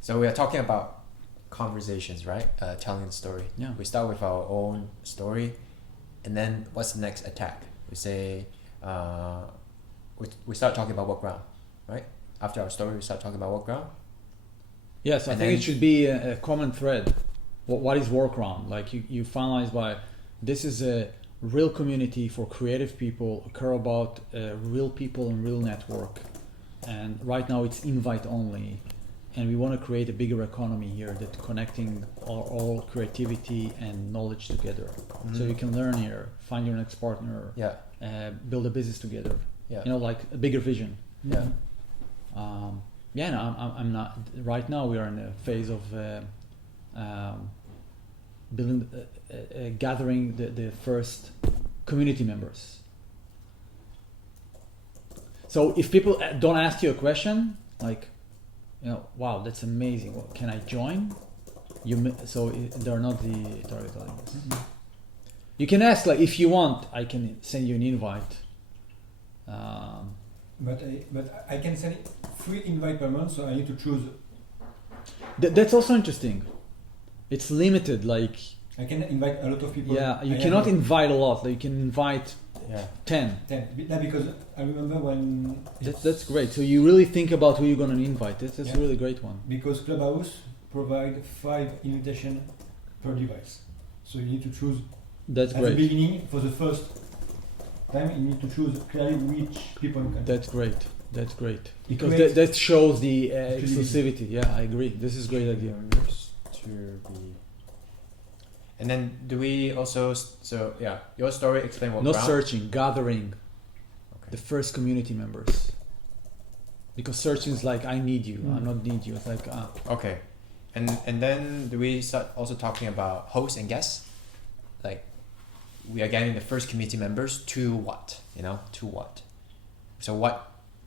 So we are talking about conversations, right? Telling the story. Yeah. We start with our own story, and then what's the next attack? We say, we start talking about Workground, right? After our story, we start talking about Workground. Yes, I think it should be a common thread. What is Workaround? Like you finalize by, this is a real community for creative people who care about real people and real network. And right now it's invite only. And we want to create a bigger economy here that connecting all creativity and knowledge together. So you can learn here, find your next partner, build a business together. Yeah. You know, like a bigger vision. Yeah. I'm not. Right now, we are in a phase of building, gathering the first community members. So if people don't ask you a question, like, you know, wow, that's amazing. Well, can I join? They're not the target audience. You can ask, like, if you want, I can send you an invite. But I can send 3 invite per month, so I need to choose. That's also interesting. It's limited, like. I can invite a lot of people. Yeah, you cannot invite a lot. Like, you can invite 10. 10. No, because I remember when. That's great. So you really think about who you're gonna invite. That's a really great one. Because Clubhouse provide 5 invitations per device, so you need to choose. That's at great. At the beginning, for the first time, you need to choose clearly which people you can. That's great. That's great. Because that shows the exclusivity. Yeah, I agree. This is a great idea. And then do we also, your story, explain what Not ground? searching, gathering the first community members. Because searching is like, I need you, I not need you. It's like, Okay. And then do we start also talking about hosts and guests? Like, we are getting the first community members to what? To what? So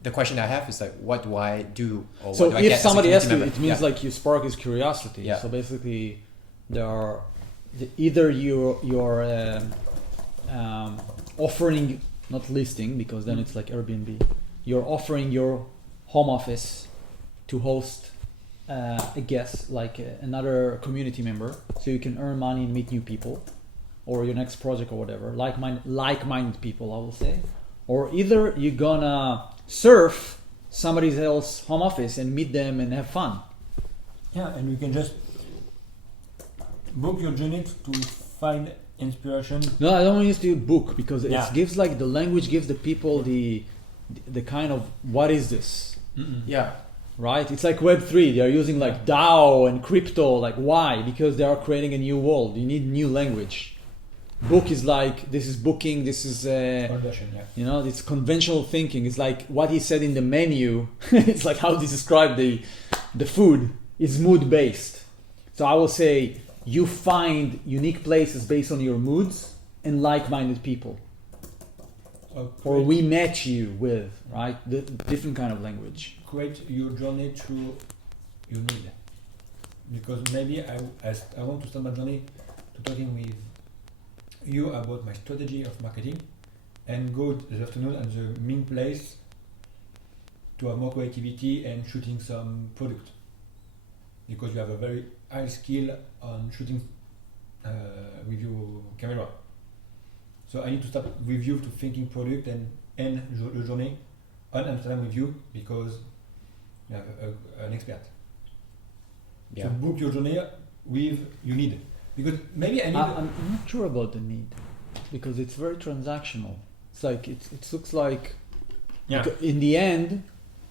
the question I have is like, what do I do? Or so what do I if get somebody as a asks you, community it means member? like you spark his curiosity. Yeah. So basically, there are either you're offering, not listing, because then it's like Airbnb. You're offering your home office to host a guest, like another community member, so you can earn money and meet new people, or your next project or whatever, like-minded people, I will say. Or either you're gonna surf somebody else's home office and meet them and have fun. Yeah, and you can just book your journey to find inspiration. No, I don't want you to book, because it gives, like, the language gives the people the kind of, what is this? Yeah. Right? It's like Web3. They are using like DAO and crypto. Like, why? Because they are creating a new world. You need new language. Book is like, this is booking, this is you know, it's conventional thinking. It's like what he said in the menu. It's like how to describe the food is mood based. So I will say you find unique places based on your moods and like-minded people. Or we match you with, right? The different kind of language. Create your journey through your need. Because maybe I want to start my journey to talking with you about my strategy of marketing and go this afternoon at the main place to have more creativity and shooting some product. Because you have a very high skill on shooting with your camera. So I need to start with you to thinking product and end the journey on Amsterdam with you because you have an expert. Yeah. So book your journey with you need. Because maybe I need... I'm not sure about the need, because it's very transactional. It's like, it looks like in the end,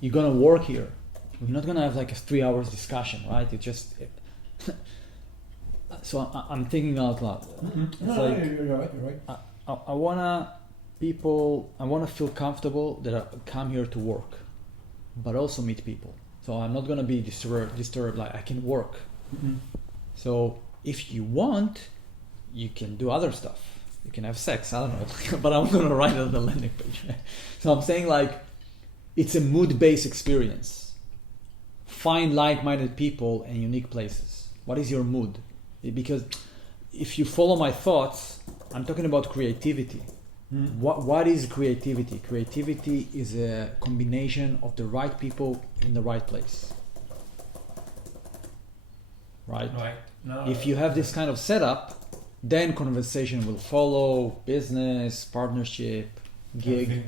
you're gonna work here. We're not gonna have like a 3 hours discussion, right? It's just... So I'm thinking out loud. Mm-hmm. It's You're right. I wanna feel comfortable that I come here to work, but also meet people. So I'm not gonna be disturbed like I can work. Mm-hmm. So if you want, you can do other stuff. You can have sex, I don't know, but I'm gonna write it on the landing page. So I'm saying like, it's a mood-based experience. Find like-minded people and unique places. What is your mood? Because if you follow my thoughts, I'm talking about creativity. What is creativity? Creativity is a combination of the right people in the right place. Right? No, if you have this kind of setup, then conversation will follow, business, partnership, gig.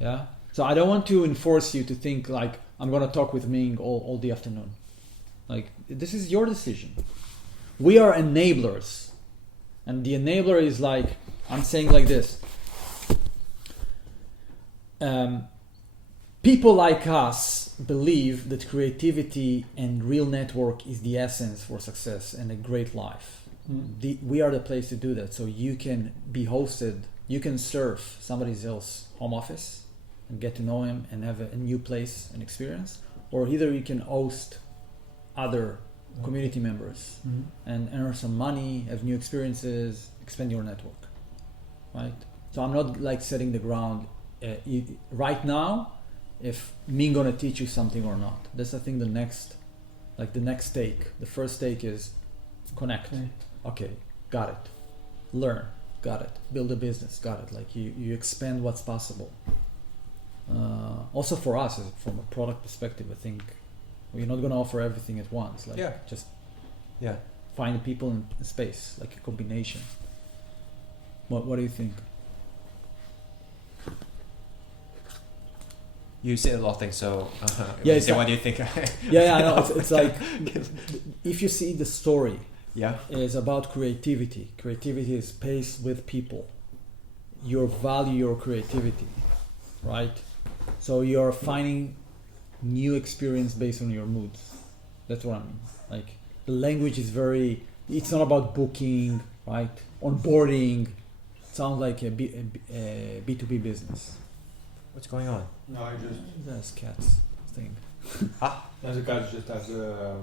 Yeah. So I don't want to enforce you to think like I'm gonna talk with Ming all the afternoon. Like this is your decision. We are enablers, and the enabler is like I'm saying like this. People like us believe that creativity and real network is the essence for success and a great life. We are the place to do that. So you can be hosted, you can serve somebody else's home office and get to know him and have a new place and experience, or either you can host other community members and earn some money, have new experiences, expand your network, right? So I'm not like setting the ground right now if Ming gonna teach you something or not. That's I think the next take. The first take is connect. Okay, got it. Learn, got it. Build a business, got it. Like you expand what's possible. Also for us, from a product perspective, I think we're not gonna offer everything at once. Like just find the people in space, like a combination. What do you think? You said a lot of things, so say what do you think? I know. It's like if you see the story, is about creativity. Creativity is paced with people. You value your creativity, right? So you're finding new experience based on your moods. That's what I mean. Like the language is it's not about booking, right? Onboarding. It sounds like a B2B business. What's going on? No, I just... That's cats thing. That's a cat just has a...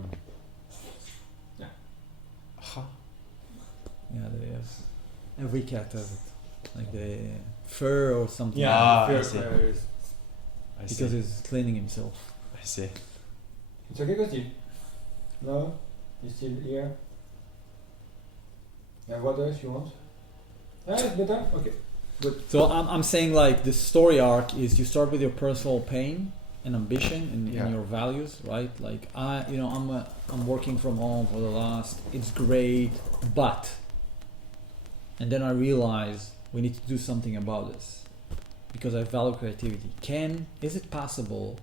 Yeah, they have... Every cat has it. Like the fur or something. Yeah, fur I see. Because he's cleaning himself. I see. It's okay, Costy? No? You still here? Yeah, what else you want? It's better? Okay. Good. So I'm saying like the story arc is you start with your personal pain and ambition and your values, right? Like I'm working from home for the last. It's great, but, and then I realize we need to do something about this because I value creativity. Is it possible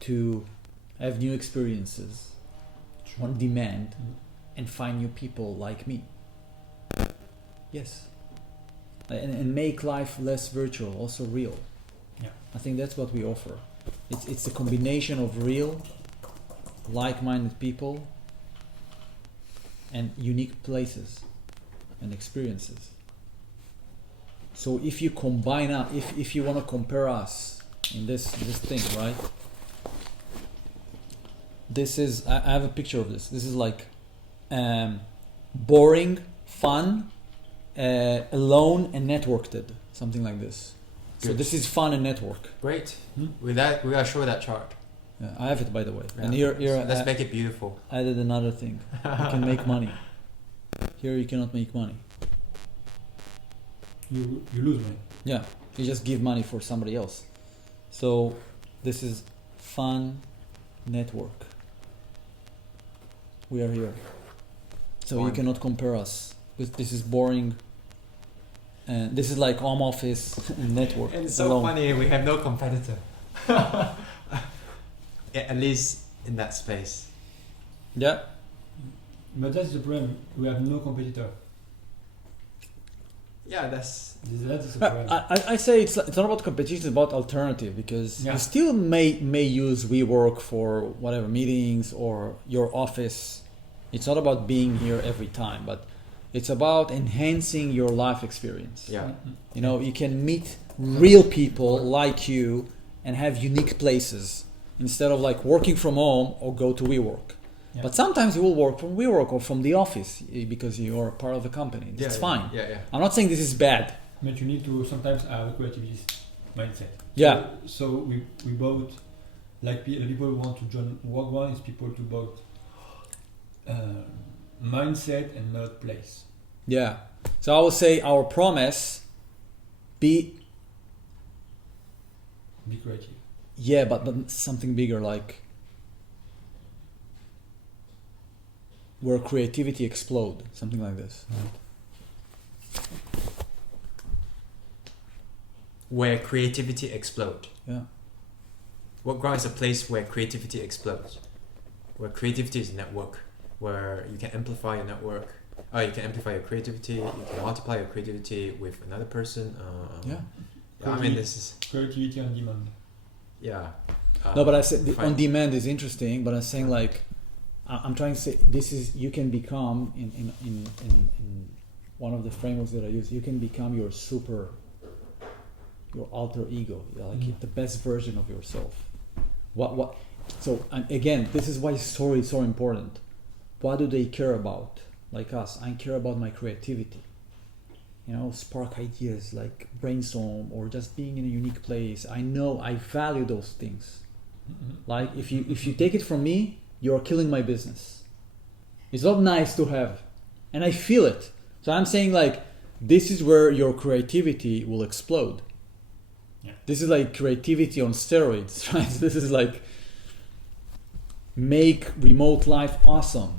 to have new experiences on demand and find new people like me? Yes. And make life less virtual, also real. Yeah. I think that's what we offer. It's a combination of real, like-minded people and unique places and experiences. So if you combine if you want to compare us in this thing, right? This is I have a picture of this. This is like boring, fun, alone and networked, something like this. Good. So this is fun and network. Great. With that, we gotta show that chart. Yeah, I have it by the way. Yeah. And here let's make it beautiful. I added another thing. You can make money. Here you cannot make money. You lose money. Yeah, you just give money for somebody else. So this is fun network. We are here. So you cannot compare us. This is boring. And this is like home office network. And it's so funny, we have no competitor. At least in that space. Yeah. But that's the problem. We have no competitor. Yeah, that's the problem. I say it's not about competition, it's about alternative because you still may use WeWork for whatever meetings or your office. It's not about being here every time, but it's about enhancing your life experience. Yeah. You know, you can meet real people like you and have unique places instead of like working from home or go to WeWork. Yeah. But sometimes you will work from WeWork or from the office because you are part of the company. It's fine. Yeah. I'm not saying this is bad. But you need to sometimes have a creativity mindset. Yeah. So we both, like the people who want to join Work One is people to both mindset and not place. Yeah. So I would say our promise be creative. Yeah, but something bigger, like where creativity explode, something like this. Where creativity explode. Yeah. Workground is a place where creativity explodes, where creativity is a network, where you can amplify your network. You can amplify your creativity. You can multiply your creativity with another person. I mean, this is creativity on demand. Yeah. No, but I said the on demand is interesting. But I'm saying like, I'm trying to say this is you can become in one of the frameworks that I use. You can become your alter ego, like the best version of yourself. What? So and again, this is why story is so important. What do they care about? Like us, I care about my creativity. Spark ideas, like brainstorm or just being in a unique place. I value those things. Like if you take it from me, you're killing my business. It's not nice to have, and I feel it. So I'm saying like this is where your creativity will explode. Yeah. This is like creativity on steroids, right? This is like make remote life awesome.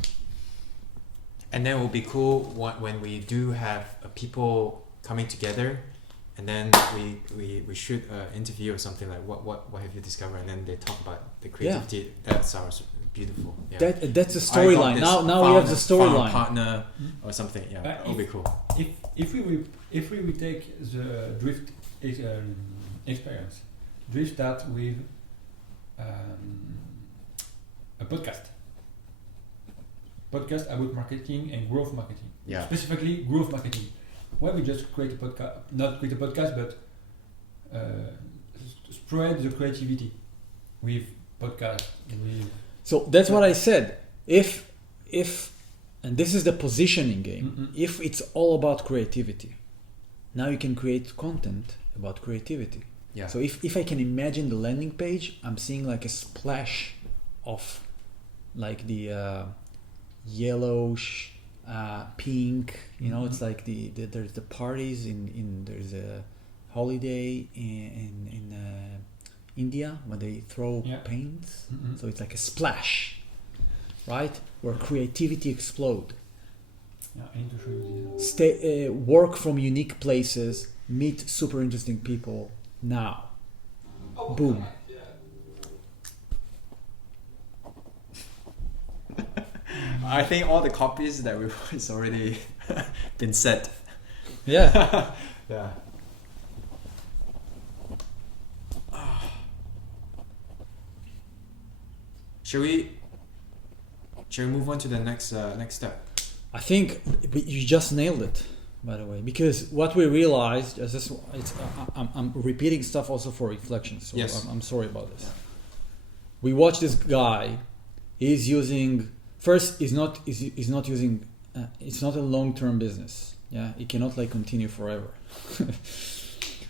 And then it will be cool when we do have people coming together, and then we shoot an interview or something like what have you discovered, and then they talk about the creativity. Yeah. That sounds beautiful. Yeah. That's a storyline. Now we have the storyline. Partner or something. Yeah, that would be cool. If we take the Drift experience, Drift start with a podcast about marketing and growth marketing. Yeah. Specifically growth marketing. Why we just create a podcast, not create a podcast, but spread the creativity with podcast. So that's what I said. If and this is the positioning game. If it's all about creativity, now you can create content about creativity. Yeah. So if I can imagine the landing page, I'm seeing like a splash of like the yellowish, pink. It's like there's the parties there's a holiday in India when they throw paints. So it's like a splash, right? Where creativity explode. Yeah, I need to show you this. Work from unique places, meet super interesting people now. Boom. I think all the copies that we wrote is already been set. Yeah. Yeah. Shall we move on to the next step? I think you just nailed it, by the way, because what we realized I'm repeating stuff also for reflection, so yes. I'm sorry about this. Yeah. We watched this guy. He's using he's not using. It's not a long-term business. Yeah, it cannot like continue forever.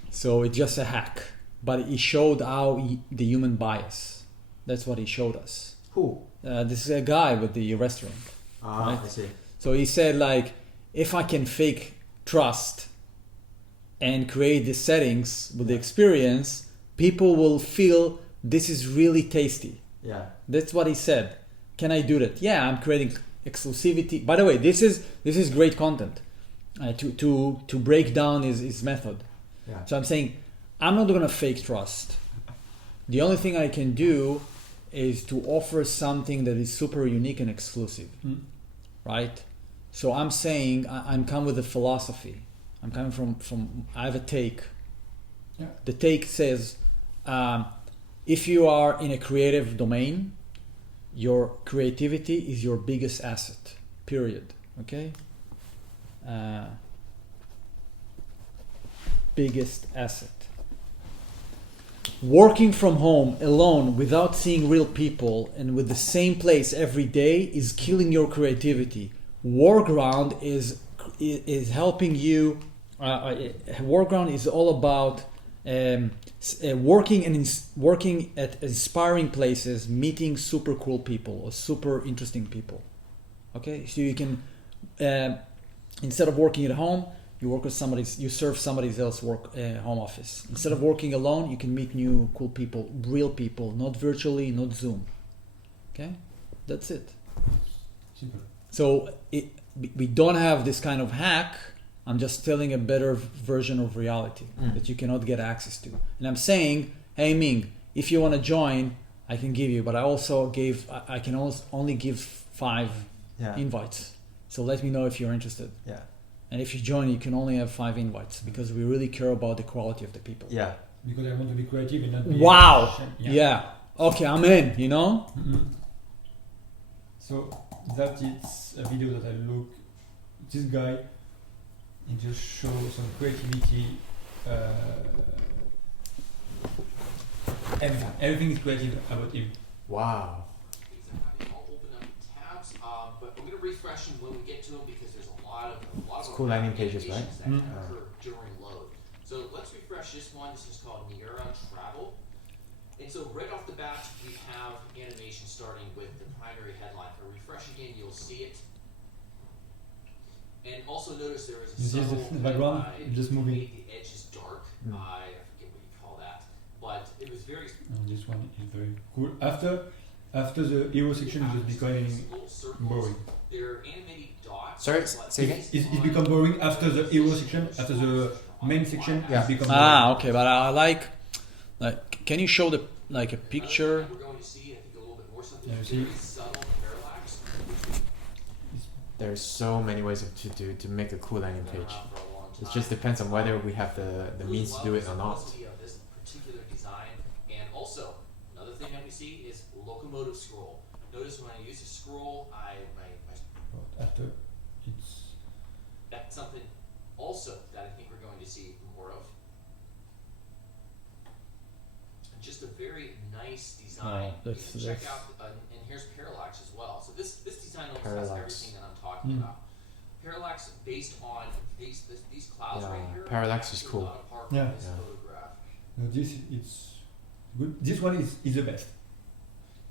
So it's just a hack, but he showed the human bias. That's what he showed us. Who? This is a guy with the restaurant. Right? I see. So he said like, if I can fake trust and create the settings with the experience, people will feel this is really tasty. Yeah. That's what he said. Can I do that? Yeah, I'm creating exclusivity. By the way, this is great content to break down his method. Yeah. So I'm saying I'm not gonna fake trust. The only thing I can do is to offer something that is super unique and exclusive, right? So I'm saying I'm coming with a philosophy. I'm coming from I have a take. Yeah. The take says, if you are in a creative domain, your creativity is your biggest asset, period. Okay? Biggest asset. Working from home alone without seeing real people and with the same place every day is killing your creativity. Workaround is helping you. Workaround is all about working at inspiring places, meeting super cool people or super interesting people. Okay, so you can instead of working at home, you work with you serve somebody else's home office. Instead of working alone, you can meet new cool people, real people, not virtually, not Zoom. Okay, that's it. Super. So we don't have this kind of hack. I'm just telling a better version of reality that you cannot get access to. And I'm saying, hey Ming, if you want to join, I can give you, but I also I can only give 5 Yeah. invites. So let me know if you're interested. Yeah. And if you join, you can only have 5 invites because we really care about the quality of the people. Yeah. Because I want to be creative and not be Wow. efficient. Yeah. Okay, I'm in. You know. Mhm. So that is a video that I look. This guy, he just shows some creativity. Everything is creative about him. Wow. I'll open up tabs, but I'm going to refresh them when we get to them because there's a lot of It's cool landing pages, right? that can occur during load. So let's refresh this one. This is called Niera Travel. And so right off the bat, we have animation starting with the primary headline. If I refresh again, you'll see it. And also notice there is a You see subtle the background just moving. made the edges dark. I forget what you call that, but it was very. This one is very cool. After the hero section, it just becoming boring. They're animated dots. Sorry, say again? It become boring after the hero section. After the main section, it becomes boring. Okay, but I like. Can you show a picture? We're going to see, I think, a little bit more something Yeah, very see? subtle parallax. There's so many ways to make a cool landing page. It just depends on whether we have the means to do it or not. Of this particular design, and also another thing that we see is locomotive scroll. Notice when I use a scroll, After it's that's something also that I think we're going to see more of. Just a very nice design. Check out, and here's parallax as well. So this design almost has everything that I'm talking about. Parallax based on these clouds right here. Parallax is cool. Yeah. This photograph. No, this it's good. This one is the best.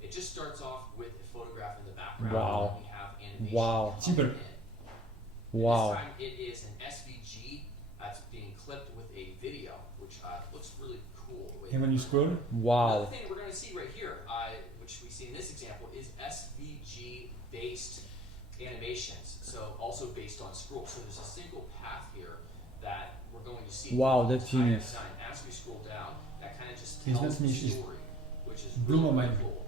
It just starts off with a photograph in the background. Wow. And we have animation Wow. Simple. Wow. This time it is an SVG that's being clipped with a video, which looks really cool. And when you scroll, Wow. Another thing that we're going to see right here, which we see in this example, is SVG based animations. So also based on scroll. So there's a single path here that we're going to see. Wow, that's genius. Design. As we scroll down, that kind of just It's tells not the finished. story, which is blew my really mind. cool.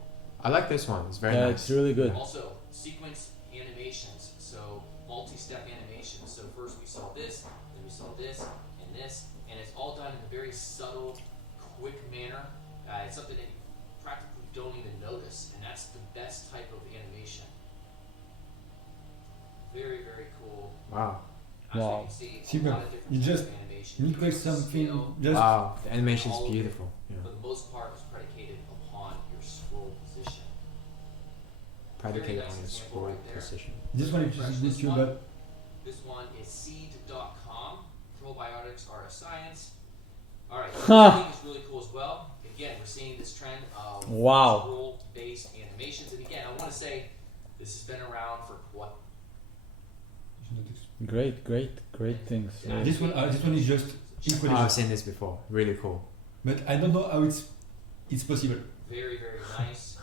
I like this one. It's very Yeah, nice. it's really good. Also, sequence animations, so multi-step animations. So first we saw this, then we saw this, and it's all done in a very subtle, quick manner. It's something that you practically don't even notice, and that's the best type of animation. Very, very cool. Wow. As Wow. you can see, Simple. a lot of different You types just of animation. you create something. Just Wow, the animation is all of it, beautiful. Yeah. For the most part, is predicated upon your scroll position. Predicate Very nice on the example scroll right there. position. this one is Refresh just this YouTube, one. but This one is seed.com. Probiotics are a science. Alright, so Huh. this thing is really cool as well. Again, we're seeing this trend of Wow. scroll-based animations. And again, I want to say this has been around for what? Great things. Yeah. this one is just Oh, incredible. I've seen this before. Really cool. But I don't know how it's possible. Very, very nice.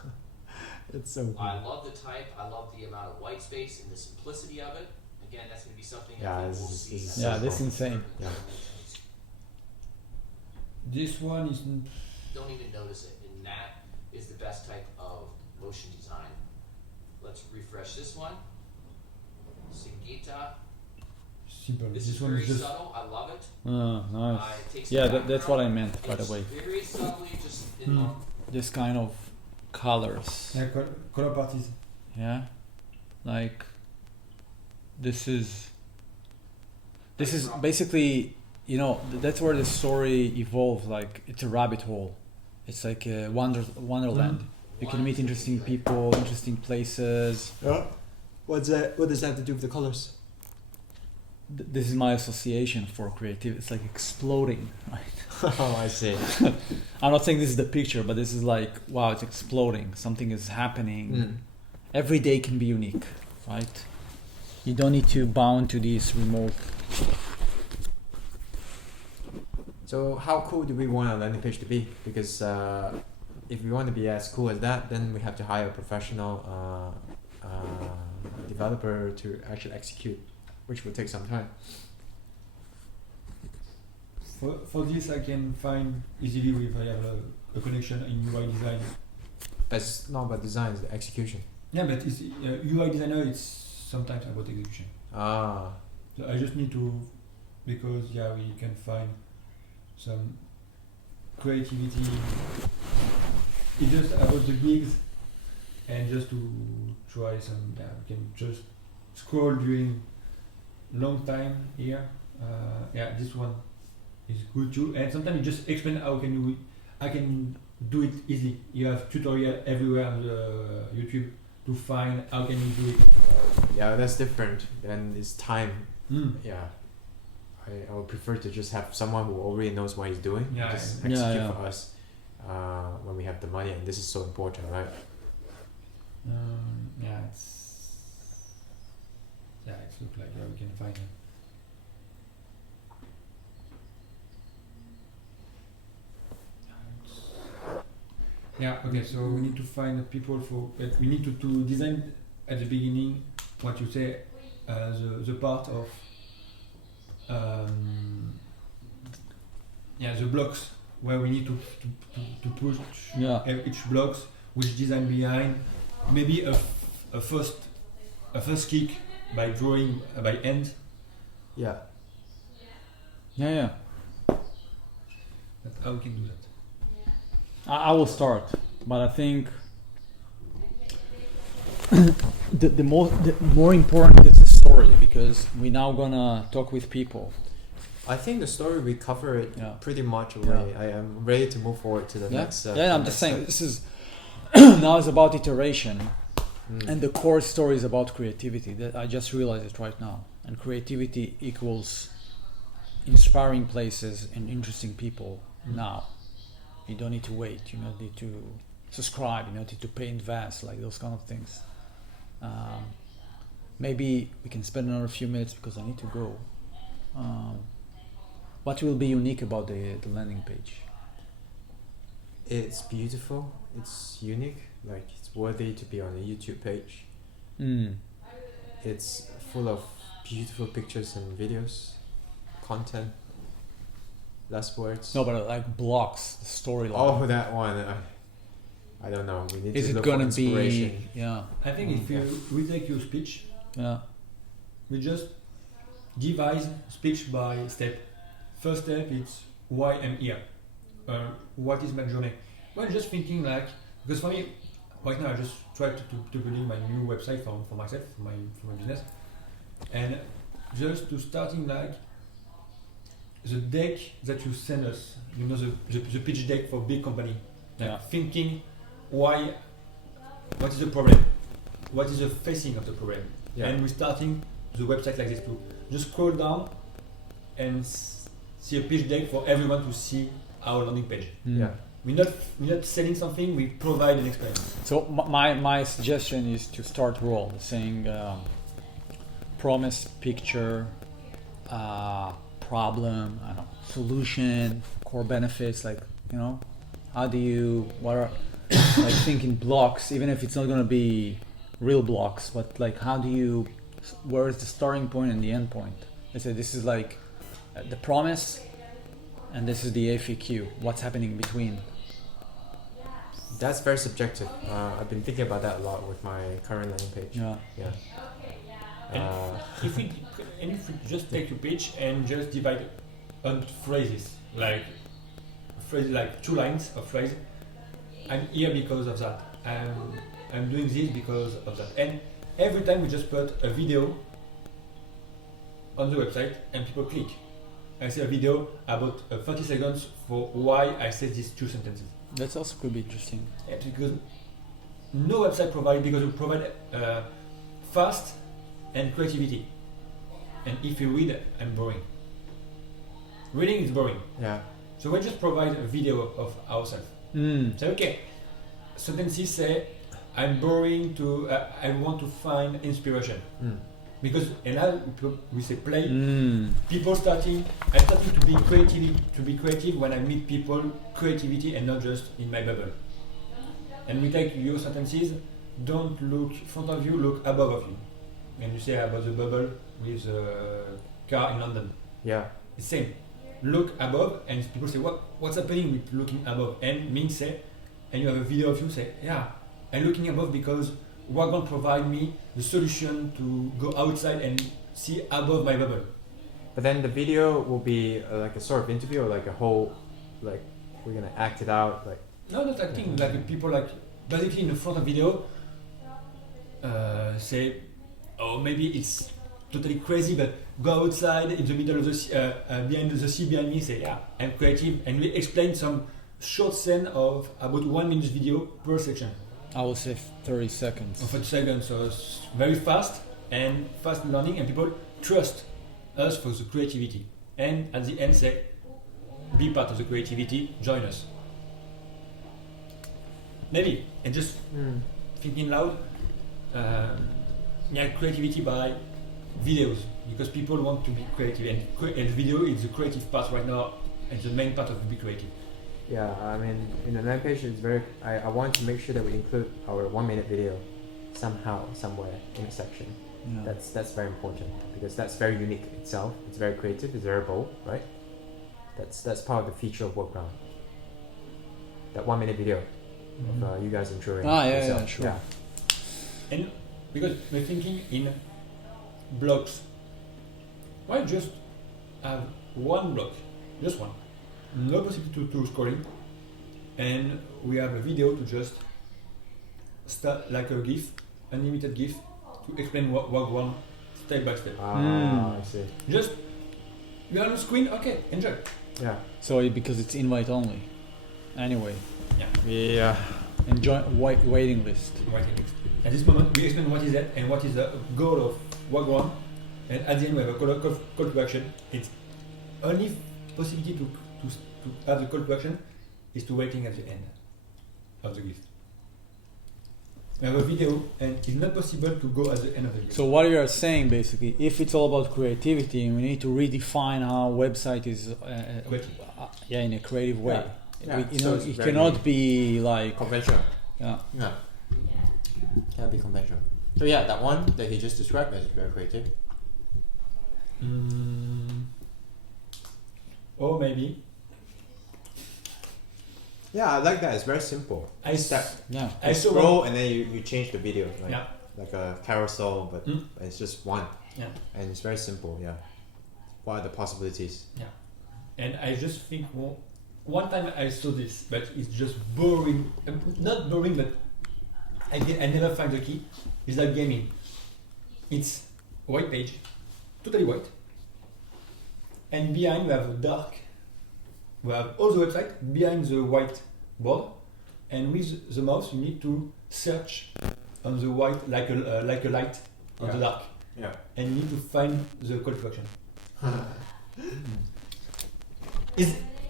It's so cool. I love the type. I love the amount of white space and the simplicity of it. Again, that's going to be something Yeah, I think this we'll is- see. this is Yeah, so this is cool. insane. Yeah. This one is Don't even notice it, and that is the best type of motion design. Let's refresh this one. Singita. simple. This This is one very is just subtle. I love it. Oh, nice. It takes Yeah, the that's what I background, meant, by the it's way. Very subtly, just in This kind of colors. yeah, color parties. Yeah, like this is basically, you know, that's where the story evolves. Like it's a rabbit hole. It's like a wonderland. You can meet interesting people, interesting places. What does that have to do with the colors? This is my association for creativity. It's like exploding, right? Oh, I see. I'm not saying this is the picture, but this is like, wow, it's exploding. Something is happening. Every day can be unique, right? You don't need to bound to these remote. So how cool do we want a landing page to be? Because if we want to be as cool as that, then we have to hire a professional developer to actually execute, which will take some time. For this, I can find easily if I have a connection in UI design. That's not about design, it's the execution. Yeah, but it's, UI designer, it's sometimes about execution. Ah. So I just need to, because we can find some creativity. It's just about the gigs, and just to try some. We can just scroll during long time here. This one is good too. And sometimes you just explain how I can do it easily. You have tutorial everywhere on the YouTube to find how can you do it. Yeah, that's different. Then it's time. Mm. Yeah. I would prefer to just have someone who already knows what he's doing. Yeah, just yeah. execute for us when we have the money, and this is so important, right? It's look like we can find it. Okay, so we need to find people for, but we need to design at the beginning what you say the part of the blocks where we need to push each blocks, which design behind, maybe a first kick by drawing by hand. Yeah. That's how we can do that. I will start, but I think the more important is the story, because we're now gonna talk with people. I think the story we cover it pretty much already. I am ready to move forward to the next. I'm just saying this is now it's about iteration, and the core story is about creativity. That I just realized it right now, and creativity equals inspiring places and interesting people now. You don't need to wait. You don't need to subscribe. You don't need to pay invest, like those kind of things. Maybe we can spend another few minutes because I need to go. What will be unique about the landing page? It's beautiful. It's unique. Like, it's worthy to be on a YouTube page. It's full of beautiful pictures and videos, content. Less words. No, but like blocks, the storyline. Oh, that one. I don't know. We need Is to it look gonna for inspiration. be? Yeah. I think if we take your speech, we just divide speech by step. First step is why I'm here. What is my journey? Well, just thinking like, because for me, right now I just try to build my new website for myself, for my business, and just to starting like the deck that you send us, you know, the pitch deck for big company. Thinking what is the problem? What is the facing of the problem? And we're starting the website like this too. Just scroll down and see a pitch deck for everyone to see our landing page. We're not selling something, we provide an experience. So my suggestion is to start raw, saying promise, picture, problem, I don't know, solution, core benefits, like, you know, what are like thinking blocks, even if it's not going to be real blocks, but like where is the starting point and the end point? I say this is like the promise, and this is the FAQ, what's happening in between. That's very subjective. I've been thinking about that a lot with my current landing page. If we just take your page and just divide on phrases, like 2 lines of phrase, I'm here because of that. I'm doing this because of that. And every time we just put a video on the website and people click. I say a video about 30 seconds for why I said these 2 sentences. That also could be interesting. Yeah, because no website provides, because we provide fast and creativity. And if you read, I'm boring. Reading is boring. So we just provide a video of ourselves. So okay, sentences say, I'm boring to, I want to find inspiration. Because, and now we say play, I'm starting to be creative when I meet people, creativity, and not just in my bubble. And we take your sentences, don't look in front of you, look above of you. And you say about the bubble with a car in London. Yeah. It's same. look above, and people say, what's happening with looking above? And Ming say, and you have a video of you say, yeah, I'm looking above because Wagwan provide me the solution to go outside and see above my bubble. But then the video will be like a sort of interview or like a whole, like we're gonna act it out, like. No, not acting. Like people like basically in the front of video say, oh maybe it's totally crazy, but go outside in the middle of the sea, behind the sea behind me. Say yeah, I'm creative, and we explain some short scene of about 1 minute video per section. I will say 30 seconds. 30 seconds, so it's very fast and fast learning, and people trust us for the creativity. And at the end say, be part of the creativity, join us. Maybe, and just thinking loud, creativity by videos, because people want to be creative, and video is the creative part right now, and the main part of be creative. Yeah, I mean, in the landing page, it's very. I want to make sure that we include our 1 minute video somehow, somewhere in a section. Yeah. That's very important because that's very unique itself. It's very creative. It's very bold, right? That's part of the feature of Workaround. That 1 minute video of you guys introing yourself. Yeah, sure. Yeah. And because we're thinking in blocks, why just have one block, just one? No possibility to scrolling, and we have a video to just start like a GIF, unlimited GIF, to explain what one step by step. I see. Just you are on the screen, okay, enjoy. Yeah. So because it's invite only, anyway. Yeah. Enjoy waiting list. Waiting list. At this moment, we explain what is that and what is the goal of Wagwan, and at the end we have a call to action. It's only possibility to have the call to action is to waiting at the end of the gift. We have a video, and it's not possible to go at the end of the gift. So what you are saying basically, if it's all about creativity, we need to redefine how website is in a creative way. Yeah. It cannot be like conventional. Yeah. No. Can't be conventional. So yeah, that one that he just described is very creative. Or maybe. Yeah, I like that. It's very simple. I scroll and then you change the video like Yeah. like a carousel, but it's just one. Yeah. And it's very simple. Yeah. What are the possibilities? Yeah. And I just think one time I saw this, but it's just boring. Not boring, but I never find the key. It's like gaming. It's a white page, totally white. And behind we have a dark. We have all the website behind the white board, and with the mouse you need to search on the white like a light on the dark. Yeah. And you need to find the call to action.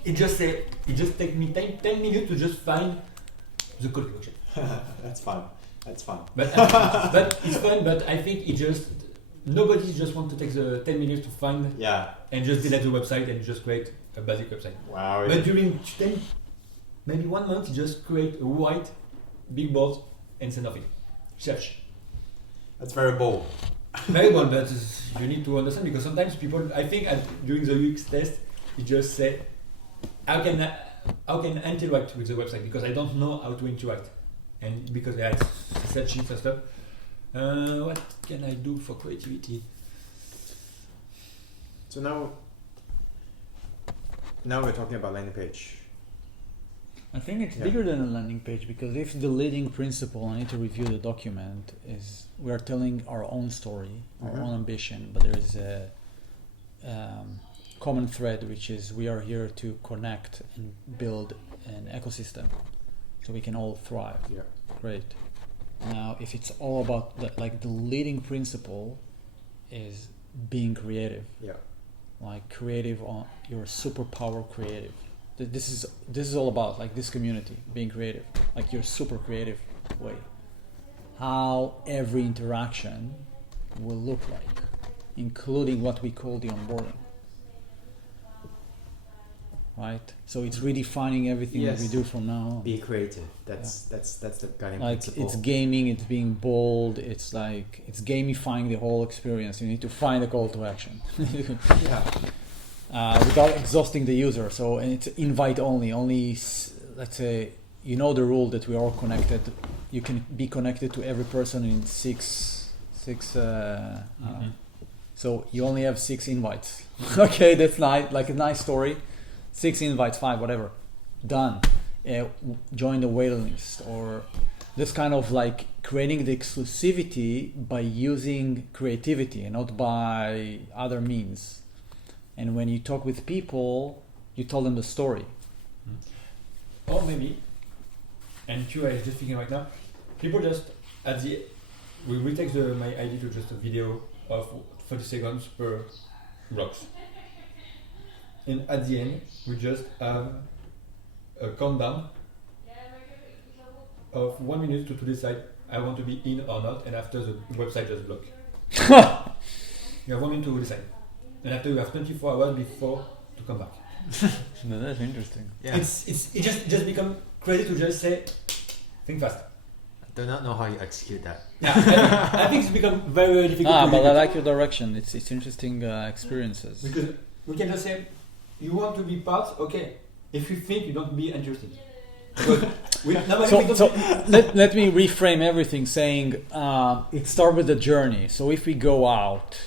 It just take me 10 minutes to just find the call to action. That's fun. That's fun. But it's fun. But I think nobody just want to take the 10 minutes to find and just delete the website and just create a basic website. Wow. But during maybe 1 month, you just create a white big board and send nothing. Search. That's very bold. Very bold, but you need to understand, because sometimes people, I think during the UX test, you just say, how can I interact with the website, because I don't know how to interact, and because I had searching for stuff. What can I do for creativity? So now we're talking about landing page. I think it's bigger than a landing page, because if the leading principle, I need to review the document, is we are telling our own story, our own ambition, but there is a common thread, which is we are here to connect and build an ecosystem so we can all thrive. Yeah. Great. Now, if it's all about the leading principle is being creative. Yeah. Like creative, you're superpower creative. This is all about like this community being creative, like your super creative way. How every interaction will look like, including what we call the onboarding. Right? So it's redefining everything that we do from now on. Be creative. That's the guiding like principle. It's gaming, it's being bold, it's like it's gamifying the whole experience. You need to find a call to action. without exhausting the user. So and it's invite only. Let's say you know the rule that we are all connected. You can be connected to every person in six. So you only have 6 invites. Okay, that's nice. Like a nice story. 6 invites, 5, whatever. Done. Join the waiting list, or this kind of like creating the exclusivity by using creativity and not by other means. And when you talk with people, you tell them the story. Or maybe, and Q is just thinking right now, people just we take my idea to just a video of 30 seconds per blocks. And at the end, we just have a countdown of 1 minute to decide I want to be in or not, and after the website just block. You have 1 minute to decide. And after you have 24 hours before to come back. No, that's interesting. Yeah. It just become crazy to just say, think fast. I do not know how you execute that. Yeah, I think it's become very, very difficult. But I like your direction. It's interesting experiences. Because we can just say, you want to be part, okay. If you think you don't be interesting. Let me reframe everything, saying it starts with the journey. So if we go out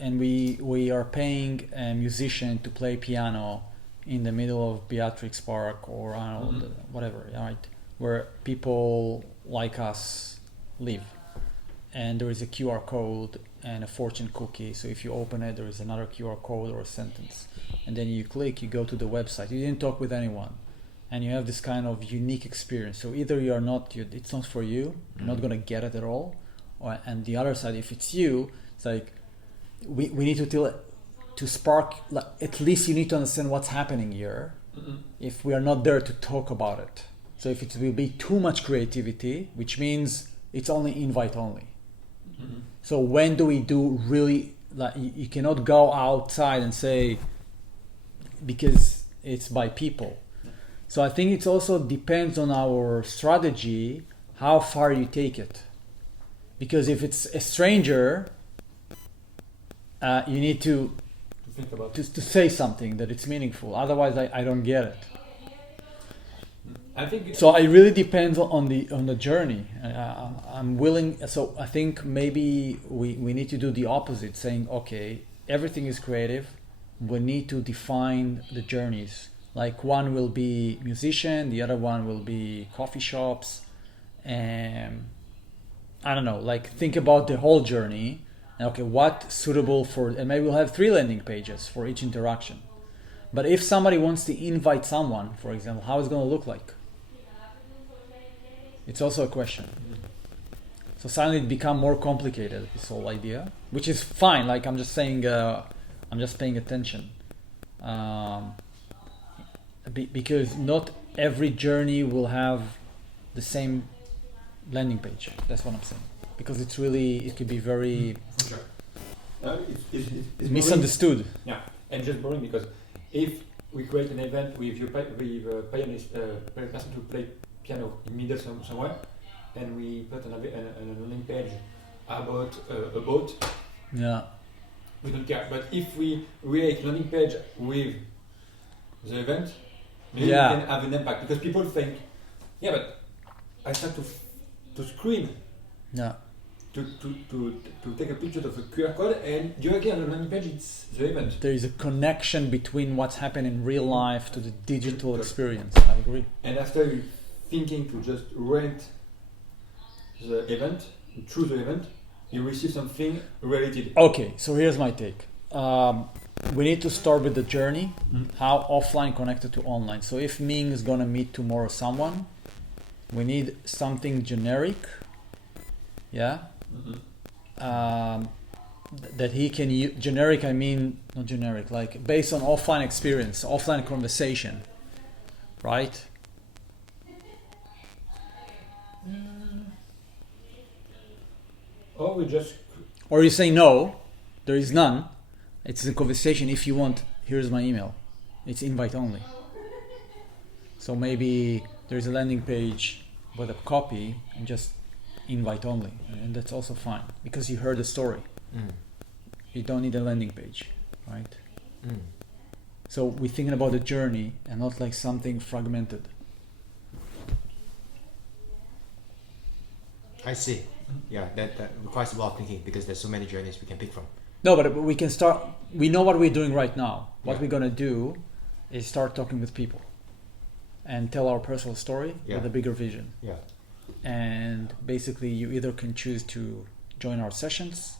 and we are paying a musician to play piano in the middle of Beatrix Park or I don't know, whatever, right, where people like us live, and there is a QR code and a fortune cookie. So if you open it, there is another QR code or a sentence, and then you click, you go to the website. You didn't talk with anyone. And you have this kind of unique experience. So either you are not, it's not for you, you're not going to get it at all. And the other side, if it's you, it's like, we need to spark, like, at least you need to understand what's happening here. If we are not there to talk about it. So if it will be too much creativity, which means it's only invite only. So when do we do really, like, you cannot go outside and say, because it's by people. So I think it also depends on our strategy, how far you take it. Because if it's a stranger, you need to think about to say something that it's meaningful. Otherwise, I don't get it. I think so. It really depends on the journey. I'm willing. So I think maybe we need to do the opposite, saying, okay, everything is creative. We need to define the journeys. Like one will be musician, the other one will be coffee shops, and I don't know. Like think about the whole journey. And okay, what suitable for? And maybe we'll have 3 landing pages for each interaction. But if somebody wants to invite someone, for example, how is it going to look like? It's also a question. So suddenly it become more complicated, this whole idea, which is fine. Like I'm just saying, I'm just paying attention. Because not every journey will have the same landing page. That's what I'm saying. Because it's really, it could be very it's misunderstood. Boring. Yeah, and just boring because if we create an event with a pianist, person to play piano in middle somewhere, and we put a landing page about a boat. Yeah. We don't care. But if we create a landing page with the event, maybe we can have an impact because people think, yeah, but I start to screen. Yeah. To take a picture of a QR code and directly on the landing page it's the event. There is a connection between what's happening in real life to the digital experience. I agree. And after you thinking to just rent the event, choose the event, you receive something related. Okay, so here's my take. We need to start with the journey, how offline connected to online. So if Ming is going to meet tomorrow someone, we need something generic, yeah, that he can use. Generic, I mean, not generic, like based on offline experience, offline conversation, right? Or we just... Or you say no, there is none. It's a conversation. If you want, here's my email. It's invite only. So maybe there's a landing page with a copy and just invite only, and that's also fine because you heard the story. You don't need a landing page, right? So we're thinking about the journey and not like something fragmented. I see. Yeah, that requires a lot of thinking because there's so many journeys we can pick from. No, but we can start. We know what we're doing right now. What Yeah. we're gonna do is start talking with people and tell our personal story with a bigger vision. Yeah. And basically, you either can choose to join our sessions,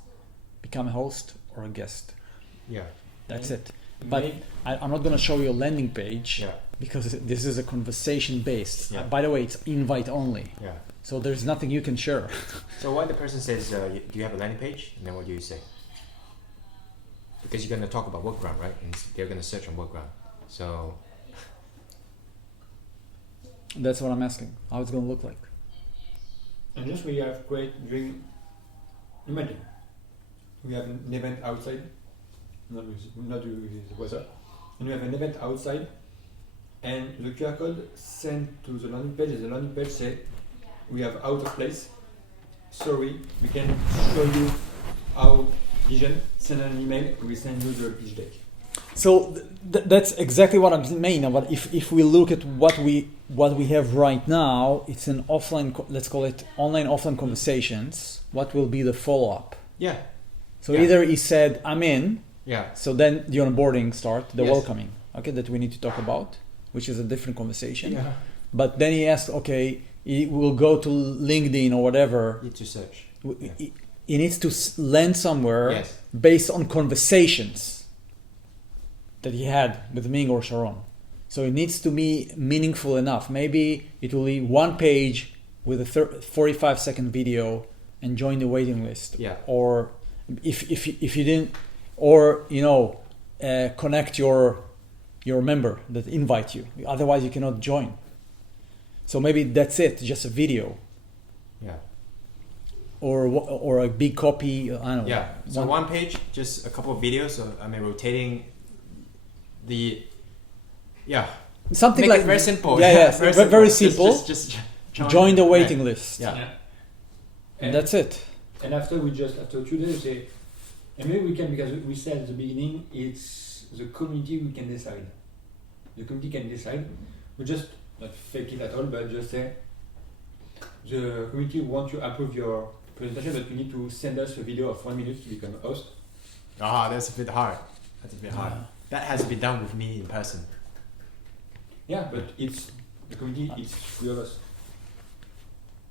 become a host, or a guest. Yeah. That's it. But I'm not gonna show you a landing page Yeah. because this is a conversation based. Yeah. By the way, it's invite only. Yeah. So there's nothing you can share. So when the person says, do you have a landing page? And then what do you say? Because you're going to talk about Workground, right? And they're going to search on Workground. So That's what I'm asking. How it's gonna look like. And just we have great during, imagine, we have an event outside, not with the weather, and we have an event outside, and the QR code sent to the landing page, and the landing page say, we have out of place, sorry, we can show you our vision, send an email, we send you the pitch deck. So that's exactly what I'm saying. But if we look at what we have right now, it's an offline. Let's call it online offline conversations. What will be the follow up? Yeah. So Yeah. either he said I'm in. Yeah. So then the onboarding start, the Yes. welcoming. Okay, that we need to talk about, which is a different conversation. Yeah. But then he asked, okay, he will go to LinkedIn or whatever. Need to search. He needs to land somewhere Yes. based on conversations that he had with Ming or Sharon. So it needs to be meaningful enough. Maybe it will be one page with a 45-second video and join the waiting list. Yeah. Or if you didn't, or connect your member that invite you. Otherwise you cannot join. So maybe that's it, just a video. Yeah. Or a big copy. I don't know. Yeah. So one page, just a couple of videos. So rotating the. Yeah. Something Make like it very simple. Yeah, very Just- simple. Just join the waiting list. Yeah. And that's it. And after 2 days, we say, and maybe we can, because we said at the beginning, it's the community we can decide. The community can decide. We just not fake it at all, but just say the community want to approve your presentation, but you need to send us a video of 1 minute to become a host. That's a bit hard. That's a bit hard. That has to be done with me in person. Yeah, but it's the community. It's 3 of us.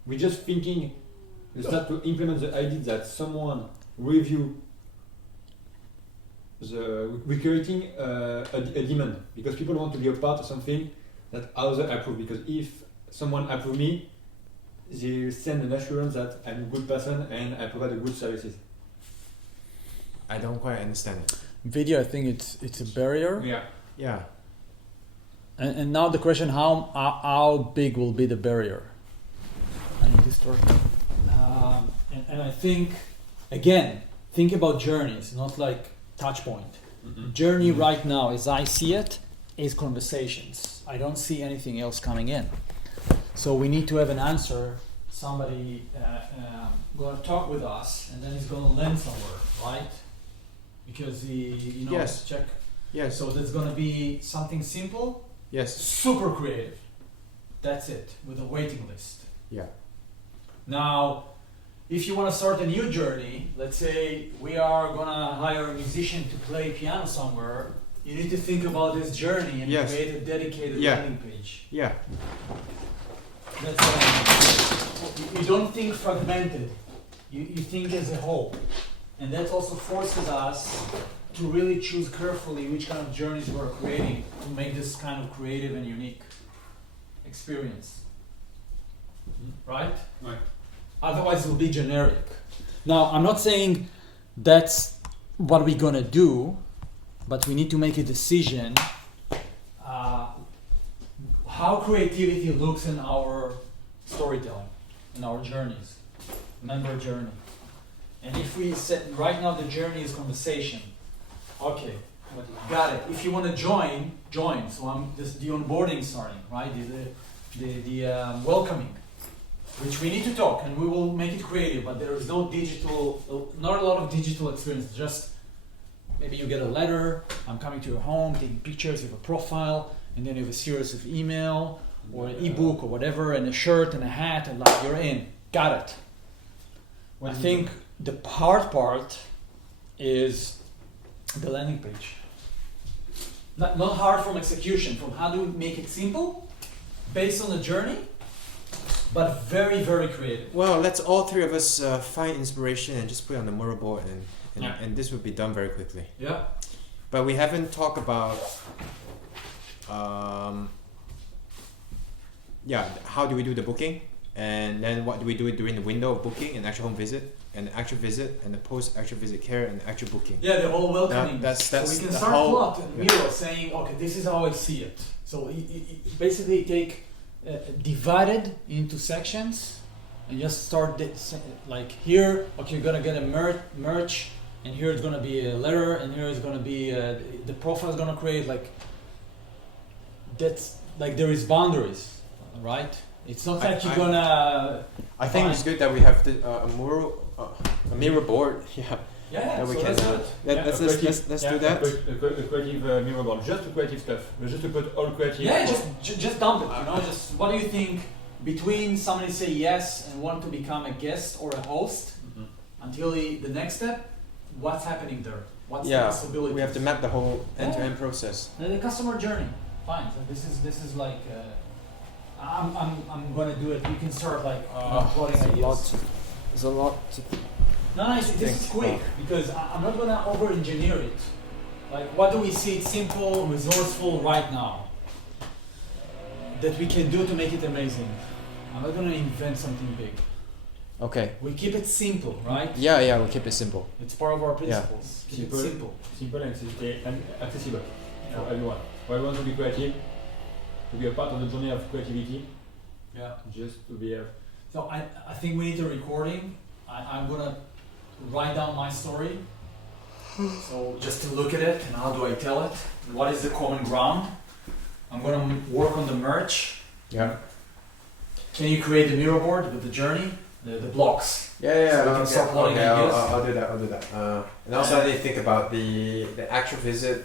We're just thinking. We start to implement the idea that someone review we're creating a demand because people want to be a part of something that others approve. Because if someone approve me, they send an assurance that I'm a good person and I provide a good services. I don't quite understand it. Video, I think it's a barrier. Yeah. Yeah. And now the question: how big will be the barrier? I need to start. And I think, again, think about journeys, not like touch point. Journey right now, as I see it, is conversations. I don't see anything else coming in. So we need to have an answer. Somebody going to talk with us, and then he's going to land somewhere, right? Because he Yes. check. Yes. So that's going to be something simple. Yes. Super creative. That's it, with a waiting list. Yeah. Now, if you want to start a new journey, let's say we are going to hire a musician to play piano somewhere, you need to think about this journey and Yes. create a dedicated Yeah. landing page. Yeah. That's what I mean. You don't think fragmented, you think as a whole. And that also forces us to really choose carefully which kind of journeys we're creating to make this kind of creative and unique experience. Right? Right. Otherwise it will be generic. Now, I'm not saying that's what we're gonna do, but we need to make a decision how creativity looks in our storytelling, in our journeys, member journey. And if we set, right now the journey is conversation. Okay, got it. If you want to join. So the onboarding starting, right? The welcoming, which we need to talk, and we will make it creative. But there is no digital, not a lot of digital experience. Just maybe you get a letter, I'm coming to your home, taking pictures, you have a profile, and then you have a series of email or an ebook or whatever, and a shirt and a hat, and like you're in. Got it. I think the hard part is the landing page. Not hard from execution, from how do we make it simple, based on the journey, but very, very creative. Well, let's all three of us find inspiration and just put it on the Miro board, and this would be done very quickly. Yeah. But we haven't talked about how do we do the booking, and then what do we do during the window of booking and actual home visit, and the actual visit, and the post-actual visit care, and the actual booking. Yeah, the whole welcoming. That's so we can the start whole, plot in Miro saying, okay, this is how I see it. So basically take divided into sections and just start like here, okay, you're gonna get a merch, and here it's gonna be a letter, and here is gonna be the profile is gonna create like that's like there is boundaries, right? It's not like you're gonna. I think it's good that we have a Miro board. Yeah. Yeah, that we so can. Let's do that. A creative Miro board, just the creative stuff. Just to put all creative. Yeah, just dump it. You know, just what do you think between somebody say yes and want to become a guest or a host until the next step? What's happening there? What's the possibility? We have to map the whole end-to-end process. The customer journey. Fine. So this is like I'm gonna do it. You can start like plotting ideas. There's a lot. No, this is quick because I'm not gonna over-engineer it. Like, what do we see? It's simple, resourceful right now that we can do to make it amazing. I'm not gonna invent something big. Okay. We keep it simple, right? Yeah, we keep it simple. It's part of our principles. Yeah. Keep it simple. Simple and accessible for everyone. For everyone to be creative, to be a part of the journey of creativity. Yeah. Just to be So I think we need a recording. I'm gonna write down my story. So just to look at it and how do I tell it? What is the common ground? I'm gonna work on the merch. Yeah. Can you create the Miro board with the journey, the blocks? Yeah. So we can start plotting ideas. I'll do that. And also I need to think about the actual visit.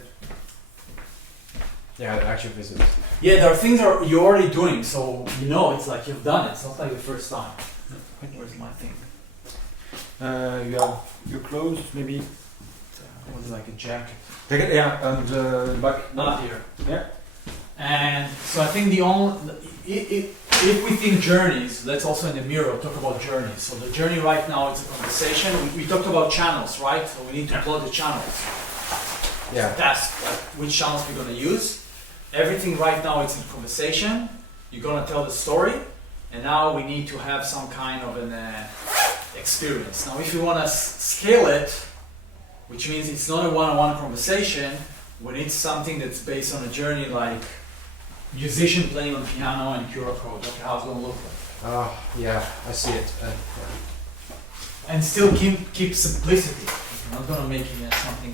Yeah, the actual visit. Yeah, there are things you're already doing, so you know it's like you've done it. It's not like the first time. Where's my thing? You have your clothes, maybe. What's like a jacket? On the back. Not here. Yeah. And so I think if we think journeys, let's also in the Miro talk about journeys. So the journey right now it's a conversation. We talked about channels, right? So we need to plot the channels. Yeah. Task, like which channels we're gonna use. Everything right now it's in conversation. You're gonna tell the story, and now we need to have some kind of an experience. Now, if you wanna scale it, which means it's not a one-on-one conversation, we need something that's based on a journey like musician playing on piano and QR code. Okay, how it's gonna look like. Yeah, I see it. And still keep simplicity. You're not gonna make it something.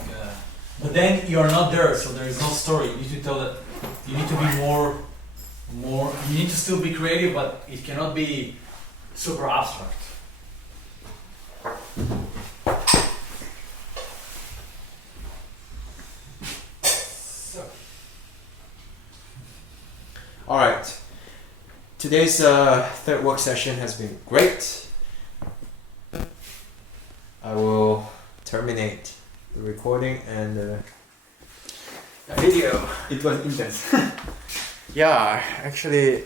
But then you're not there, so there is no story. You need to tell that. You need to be more. You need to still be creative, but it cannot be super abstract. All right. Today's third work session has been great. I will terminate the recording and the video. It was intense. Yeah, actually